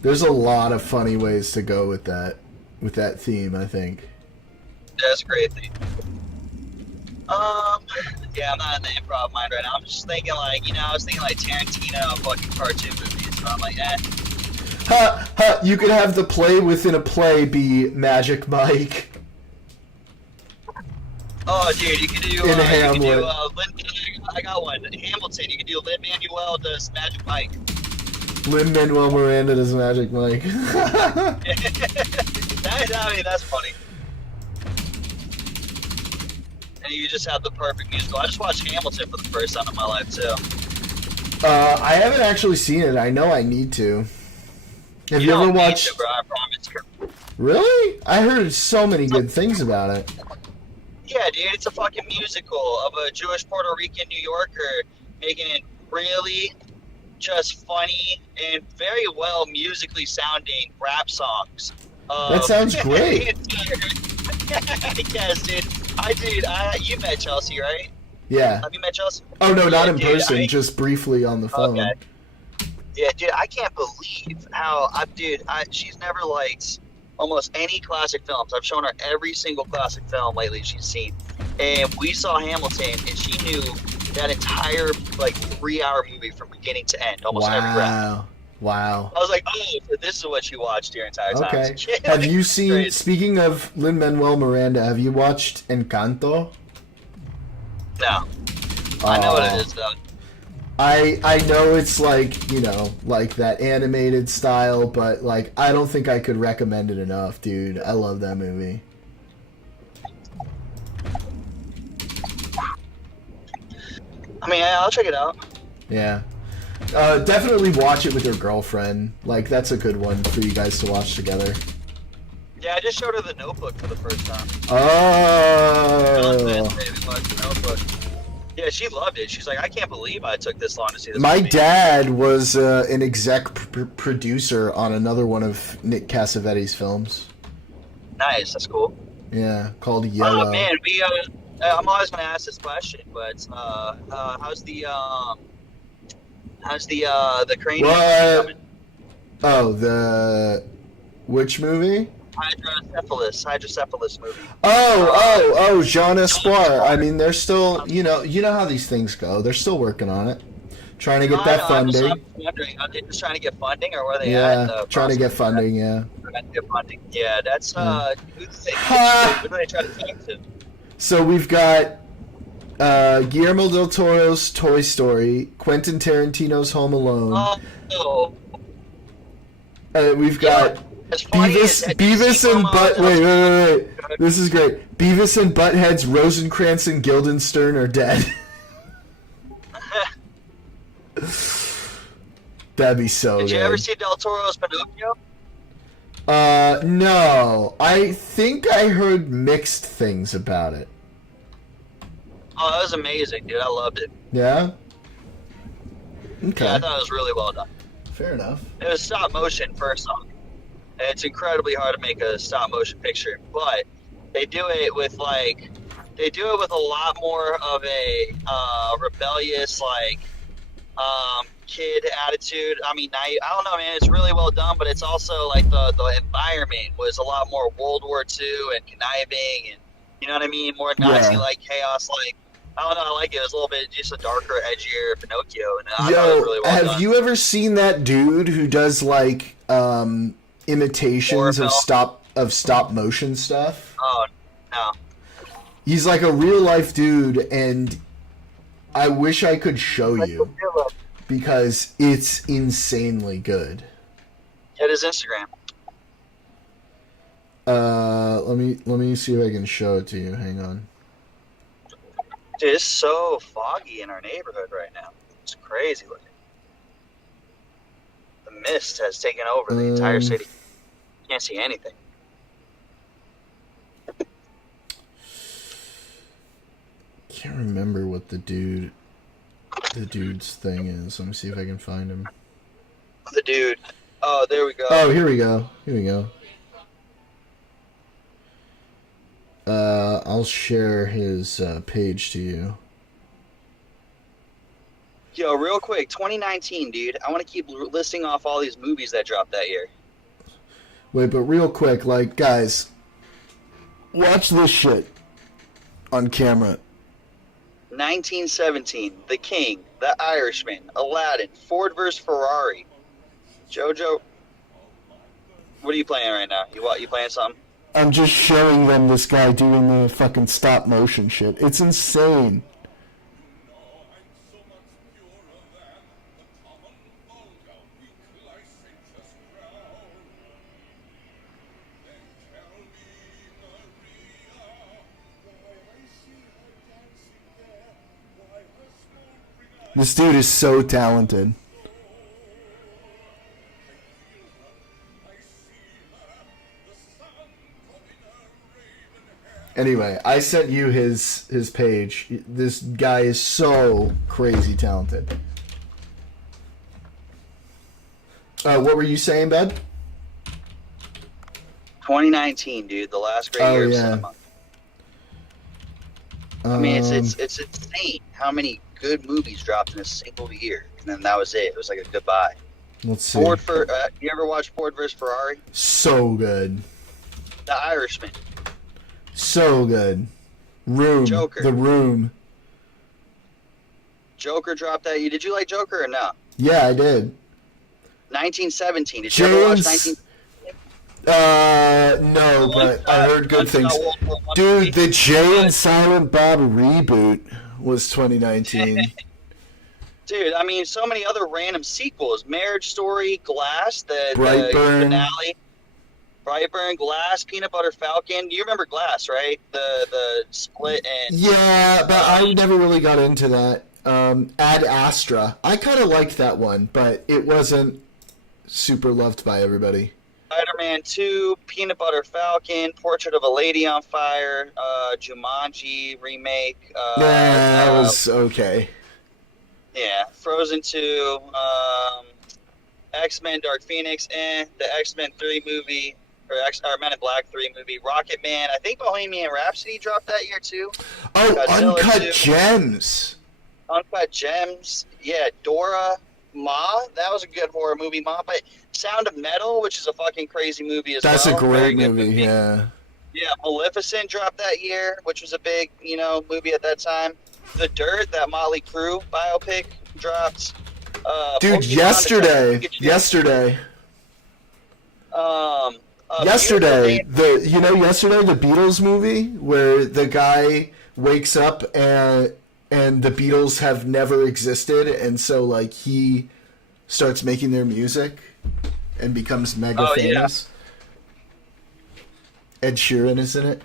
There's a lot of funny ways to go with that theme, I think. That's a great thing. Yeah, I'm not in the improv mind right now. I'm just thinking like, you know, I was thinking like Tarantino fucking cartoon movies. So I'm like, You could have the play within a play be Magic Mike. Oh, dude, you could do. In Hamlet. I got one. Hamilton. You could do Lin-Manuel does Magic Mike. Lin-Manuel Miranda does Magic Mike. I mean, that's funny. And you just have the perfect musical. I just watched Hamilton for the first time in my life too. I haven't actually seen it. I know I need to. Have you ever don't need watched? to, bro, I promise. Really? I heard so many good things about it. Yeah, dude, it's a fucking musical of a Jewish Puerto Rican New Yorker making it really just funny and very well musically sounding rap songs. That sounds great. Yes, dude. You met Chelsea, right? Yeah. Have you met Chelsea? Oh no, not Yeah, in dude, person, just briefly on the phone. Okay. Yeah, dude, I can't believe how she's never liked almost any classic films. I've shown her every single classic film lately she's seen. And we saw Hamilton, and she knew that entire, 3-hour movie from beginning to end, almost every rap. Wow. I was like, oh, so this is what you watched your entire time. Okay. Have you seen, Great. speaking of Lin-Manuel Miranda, have you watched Encanto? No. I know what it is, though. I know it's like that animated style, but I don't think I could recommend it enough, dude. I love that movie. I mean, I'll check it out. Yeah. Definitely watch it with your girlfriend. That's a good one for you guys to watch together. Yeah, I just showed her The Notebook for the first time. Oh. We watched The Notebook. Yeah, she loved it. She's like, I can't believe I took this long to see this My movie. dad was an exec producer on another one of Nick Cassavetes' films. Nice, that's cool. Yeah, called Yellow. Oh man, I'm always gonna ask this question, but how's the crane What? coming? Oh, which movie? Hydrocephalus movie. Oh, Jean Espoir. I mean, they're still, you know how these things go. They're still working on it, trying to get that funding. I'm wondering, are they just trying to get funding, or where are they Yeah, at? trying to get funding. Yeah. Trying to get funding. Yeah, that's who do they try to talk to? So we've got Guillermo del Toro's Toy Story, Quentin Tarantino's Home Alone. Oh, We've got as funny as Beavis and Wait. This is great. Beavis and Butthead's Rosencrantz and Guildenstern are dead. That'd be so Did good. you ever see Del Toro's Pinocchio? No. I think I heard mixed things about it. Oh, that was amazing, dude. I loved it. Yeah? Okay. Yeah, I thought it was really well done. Fair enough. It was stop motion first off. And it's incredibly hard to make a stop motion picture, but they do it with a lot more of a rebellious kid attitude. I mean, I don't know, man. It's really well done, but it's also like the environment was a lot more World War II and conniving, and you know what I mean, more Nazi-like chaos. Like, I don't know, I like it. It was a little bit just a darker, edgier Pinocchio, and I thought it was really well done. Have you ever seen that dude who does like imitations of stop motion stuff? Oh no. He's like a real life dude, and I wish I could show you because it's insanely good. Get his Instagram. Let me see if I can show it to you. Hang on. Dude, it's so foggy in our neighborhood right now. It's crazy looking. The mist has taken over the entire city. You can't see anything. Can't remember what the dude's thing is. Let me see if I can find him. The dude. Oh, there we go. Oh, here we go. I'll share his page to you. Yo, real quick, 2019, dude. I want to keep listing off all these movies that dropped that year. Wait, but real quick, like, guys, watch this shit on camera. 1917, The King, The Irishman, Aladdin, Ford vs. Ferrari, JoJo. What are you playing right now? You playing something? I'm just showing them this guy doing the fucking stop motion shit. It's insane. This dude is so talented. Anyway, I sent you his page. This guy is so crazy talented. What were you saying, bud? 2019, dude, the last great year of yeah. cinema. I mean, it's insane how many good movies dropped in a single year, and then that was it. It was like a goodbye. Let's see. You ever watch Ford vs. Ferrari? So good. The Irishman. So good. Room. Joker. The Room. Joker dropped that year. Did you like Joker or no? Yeah, I did. 1917. Did you ever watch 19? No, but I heard good things. Dude, the Jay and Silent Bob reboot was 2019. Dude, I mean, so many other random sequels. Marriage Story, Glass, the Brightburn. finale. Brightburn, Glass, Peanut Butter Falcon. You remember Glass, right? The split and... Yeah, but I never really got into that. Ad Astra. I kind of liked that one, but it wasn't super loved by everybody. Spider-Man Superman 2, Peanut Butter Falcon, Portrait of a Lady on Fire, Jumanji remake. Yeah, that was okay. Yeah, Frozen 2, X-Men Dark Phoenix, the X-Men 3 movie, or Men in Black 3 movie, Rocket Man. I think Bohemian Rhapsody dropped that year too. Oh, Godzilla Uncut 2. Gems. Uncut Gems. Yeah, Dora, Ma. That was a good horror movie, Ma. But Sound of Metal, which is a fucking crazy movie as That's well. a great Very good movie, yeah. Yeah, Maleficent dropped that year, which was a big, movie at that time. The Dirt, that Motley Crue biopic, dropped. Dude, Pokemon, yesterday, Detective Pikachu. yesterday, Yesterday, yesterday the Beatles movie where the guy wakes up and the Beatles have never existed, and so like he starts making their music and becomes mega Oh, yeah. famous. Ed Sheeran is in it.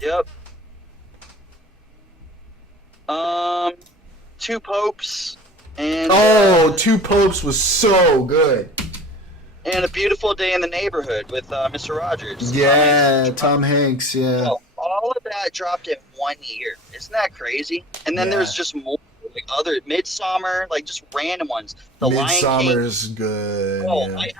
Yep. Two Popes and Two Popes was so good. and A Beautiful Day in the Neighborhood with Mr. Rogers. Yeah, Tom Hanks, yeah. So, all of that dropped in 1 year. Isn't that crazy? And then Yeah. there's just more, like other Midsummer, like just random ones. The Lion King. Midsummer's good. Oh, yeah.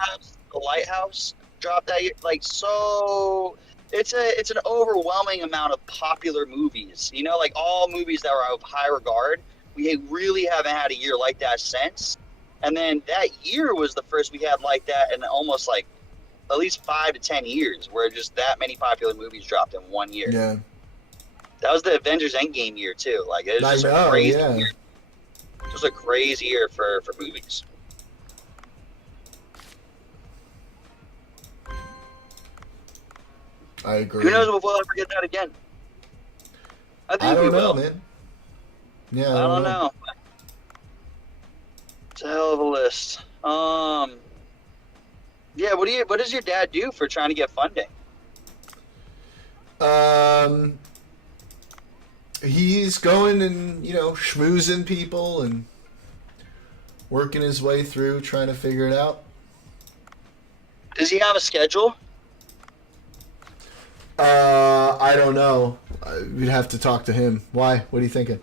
The Lighthouse dropped that year. Like, so it's an overwhelming amount of popular movies. Like all movies that are of high regard. We really haven't had a year like that since. And then that year was the first we had like that in almost like at least 5 to 10 years, where just that many popular movies dropped in 1 year. Yeah. That was the Avengers Endgame year too. Like it was just a crazy year. It was a crazy year for movies. I agree. Who knows if we'll ever get that again? I think I we don't know, will. man. Yeah, I don't know. It's a hell of a list. Yeah. What does your dad do for trying to get funding? He's going and schmoozing people and working his way through, trying to figure it out. Does he have a schedule? I don't know. We'd have to talk to him. Why? What are you thinking?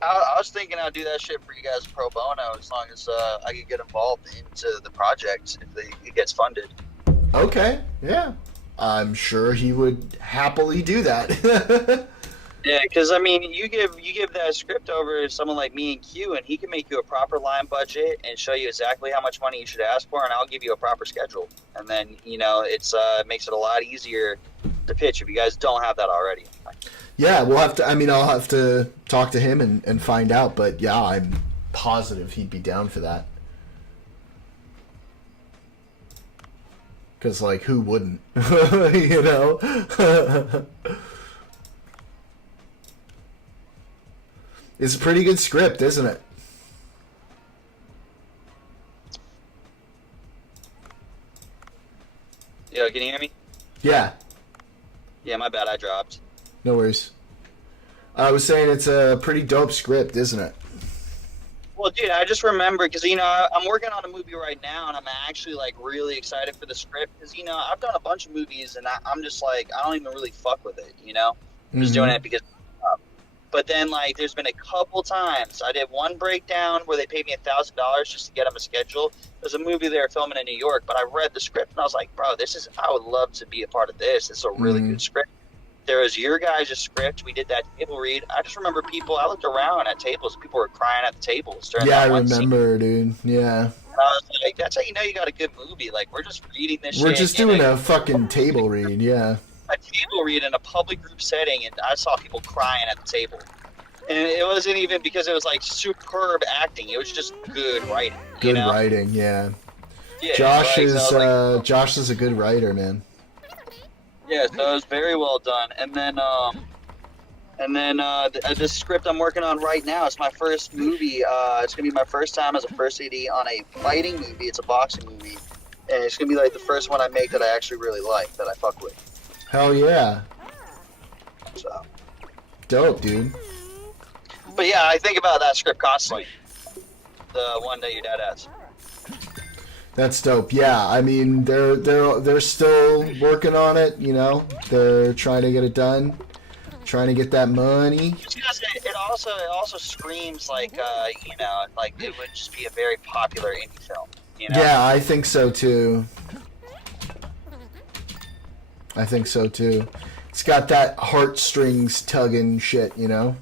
I was thinking I'd do that shit for you guys pro bono as long as I could get involved into the project if it gets funded. Okay, yeah. I'm sure he would happily do that. Yeah, because I mean, you give that script over to someone like me and Q, and he can make you a proper line budget and show you exactly how much money you should ask for, and I'll give you a proper schedule. And then it makes it a lot easier to pitch if you guys don't have that already. Yeah, we'll have to. I mean, I'll have to talk to him and find out. But yeah, I'm positive he'd be down for that. Because like, who wouldn't? It's a pretty good script, isn't it? Yo, can you hear me? Yeah, Yeah, my bad, I dropped. no worries. I was saying it's a pretty dope script, isn't it? Well, dude, I just remember because I'm working on a movie right now, and I'm actually like really excited for the script because I've done a bunch of movies, and I'm just like I don't even really fuck with it, I'm just doing it because. But then like there's been a couple times I did one breakdown where they paid me $1,000 just to get them a schedule. There's a movie they were filming in New York, but I read the script and I was like, bro, I would love to be a part of this. It's a really good script. There was your guys' script. We did that table read. I just remember I looked around at tables. People were crying at the tables during Yeah, that I one scene. remember, dude. Yeah. And I was like, that's how you know you got a good movie. Like, we're just reading this We're shit. just in doing a fucking table read, yeah. a table read in a public group setting, and I saw people crying at the table. And it wasn't even because it was like superb acting. It was just good writing. Good writing, yeah. Yeah, Josh like, so I was like, Josh is a good writer, man. yeah, so it was very well done. And then the script I'm working on right now is my first movie. It's gonna be my first time as a first AD on a fighting movie. It's a boxing movie, and it's gonna be like the first one I make that I actually really like, that I fuck with. Hell yeah. So, Dope, dude. but yeah, I think about that script constantly. The one that your dad has. That's dope. Yeah, I mean they're still working on it. You know, they're trying to get it done, trying to get that money. Just because it also screams like you know, like it would just be a very popular indie film. You know? Yeah, I think so too. I think so too. It's got that heartstrings tugging shit, you know.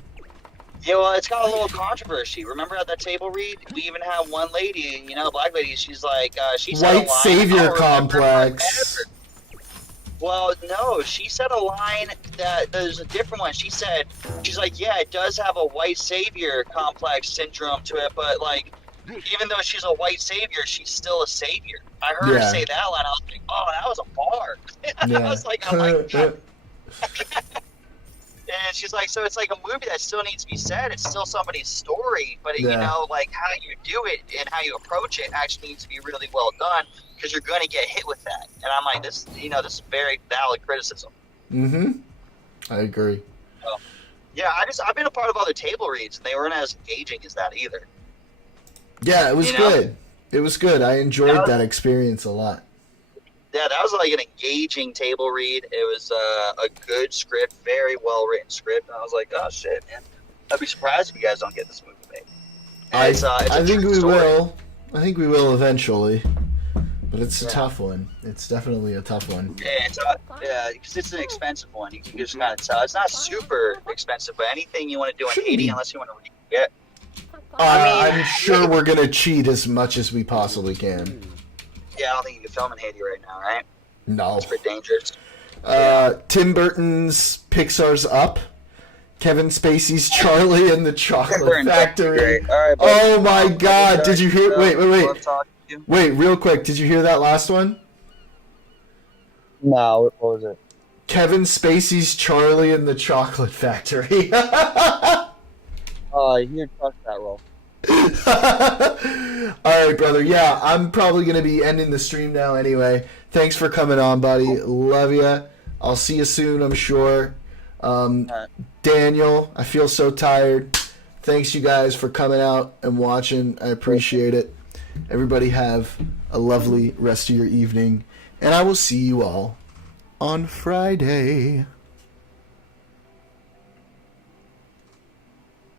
Yeah, well, it's got a little controversy. Remember at that table read, we even had one lady, you know, black lady. She's like, she said a White line, savior I'll remember complex. forever. Well, no, she said a line that there's a different one. She's like, yeah, it does have a white savior complex syndrome to it, but like, even though she's a white savior, she's still a savior. I heard her Yeah. say that line. I was like, oh, that was a bar. Yeah. I was like, I'm like, God. And she's like, so it's like a movie that still needs to be said. It's still somebody's story, but you Yeah. know, like how you do it and how you approach it actually needs to be really well done because you're going to get hit with that. And I'm like, this is very valid criticism. Mm-hmm. I agree. Yeah, I've been a part of other table reads, and they weren't as engaging as that either. Yeah, it was You know? good. It was good. I enjoyed Yeah. that experience a lot. Yeah, that was like an engaging table read. It was a good script, very well written script. And I was like, oh shit, man, I'd be surprised if you guys don't get this movie made. And it's a I think true we story. will. I think we will eventually. But it's a Yeah. tough one. It's definitely a tough one. Yeah, because it's an expensive one. You can just kind of tell. It's not super expensive, but anything you want to do in Shouldn't Haiti, be. unless you want to get. I mean- I'm sure we're gonna cheat as much as we possibly can. Yeah, I don't think you can film in Haiti right now, right? No. It's pretty dangerous. Tim Burton's Pixar's Up. Kevin Spacey's Charlie and the Chocolate Factory. Great. All right, Oh my God! Did you hear? Wait. Love talking to you. Wait, real quick. Did you hear that last one? No, what was it? Kevin Spacey's Charlie and the Chocolate Factory. Oh, you didn't touch that role. All right, brother. Yeah, I'm probably gonna be ending the stream now anyway. Thanks for coming on, buddy. Love ya. I'll see you soon, I'm sure. Daniel, I feel so tired. Thanks, you guys, for coming out and watching. I appreciate it. Everybody have a lovely rest of your evening, and I will see you all on Friday.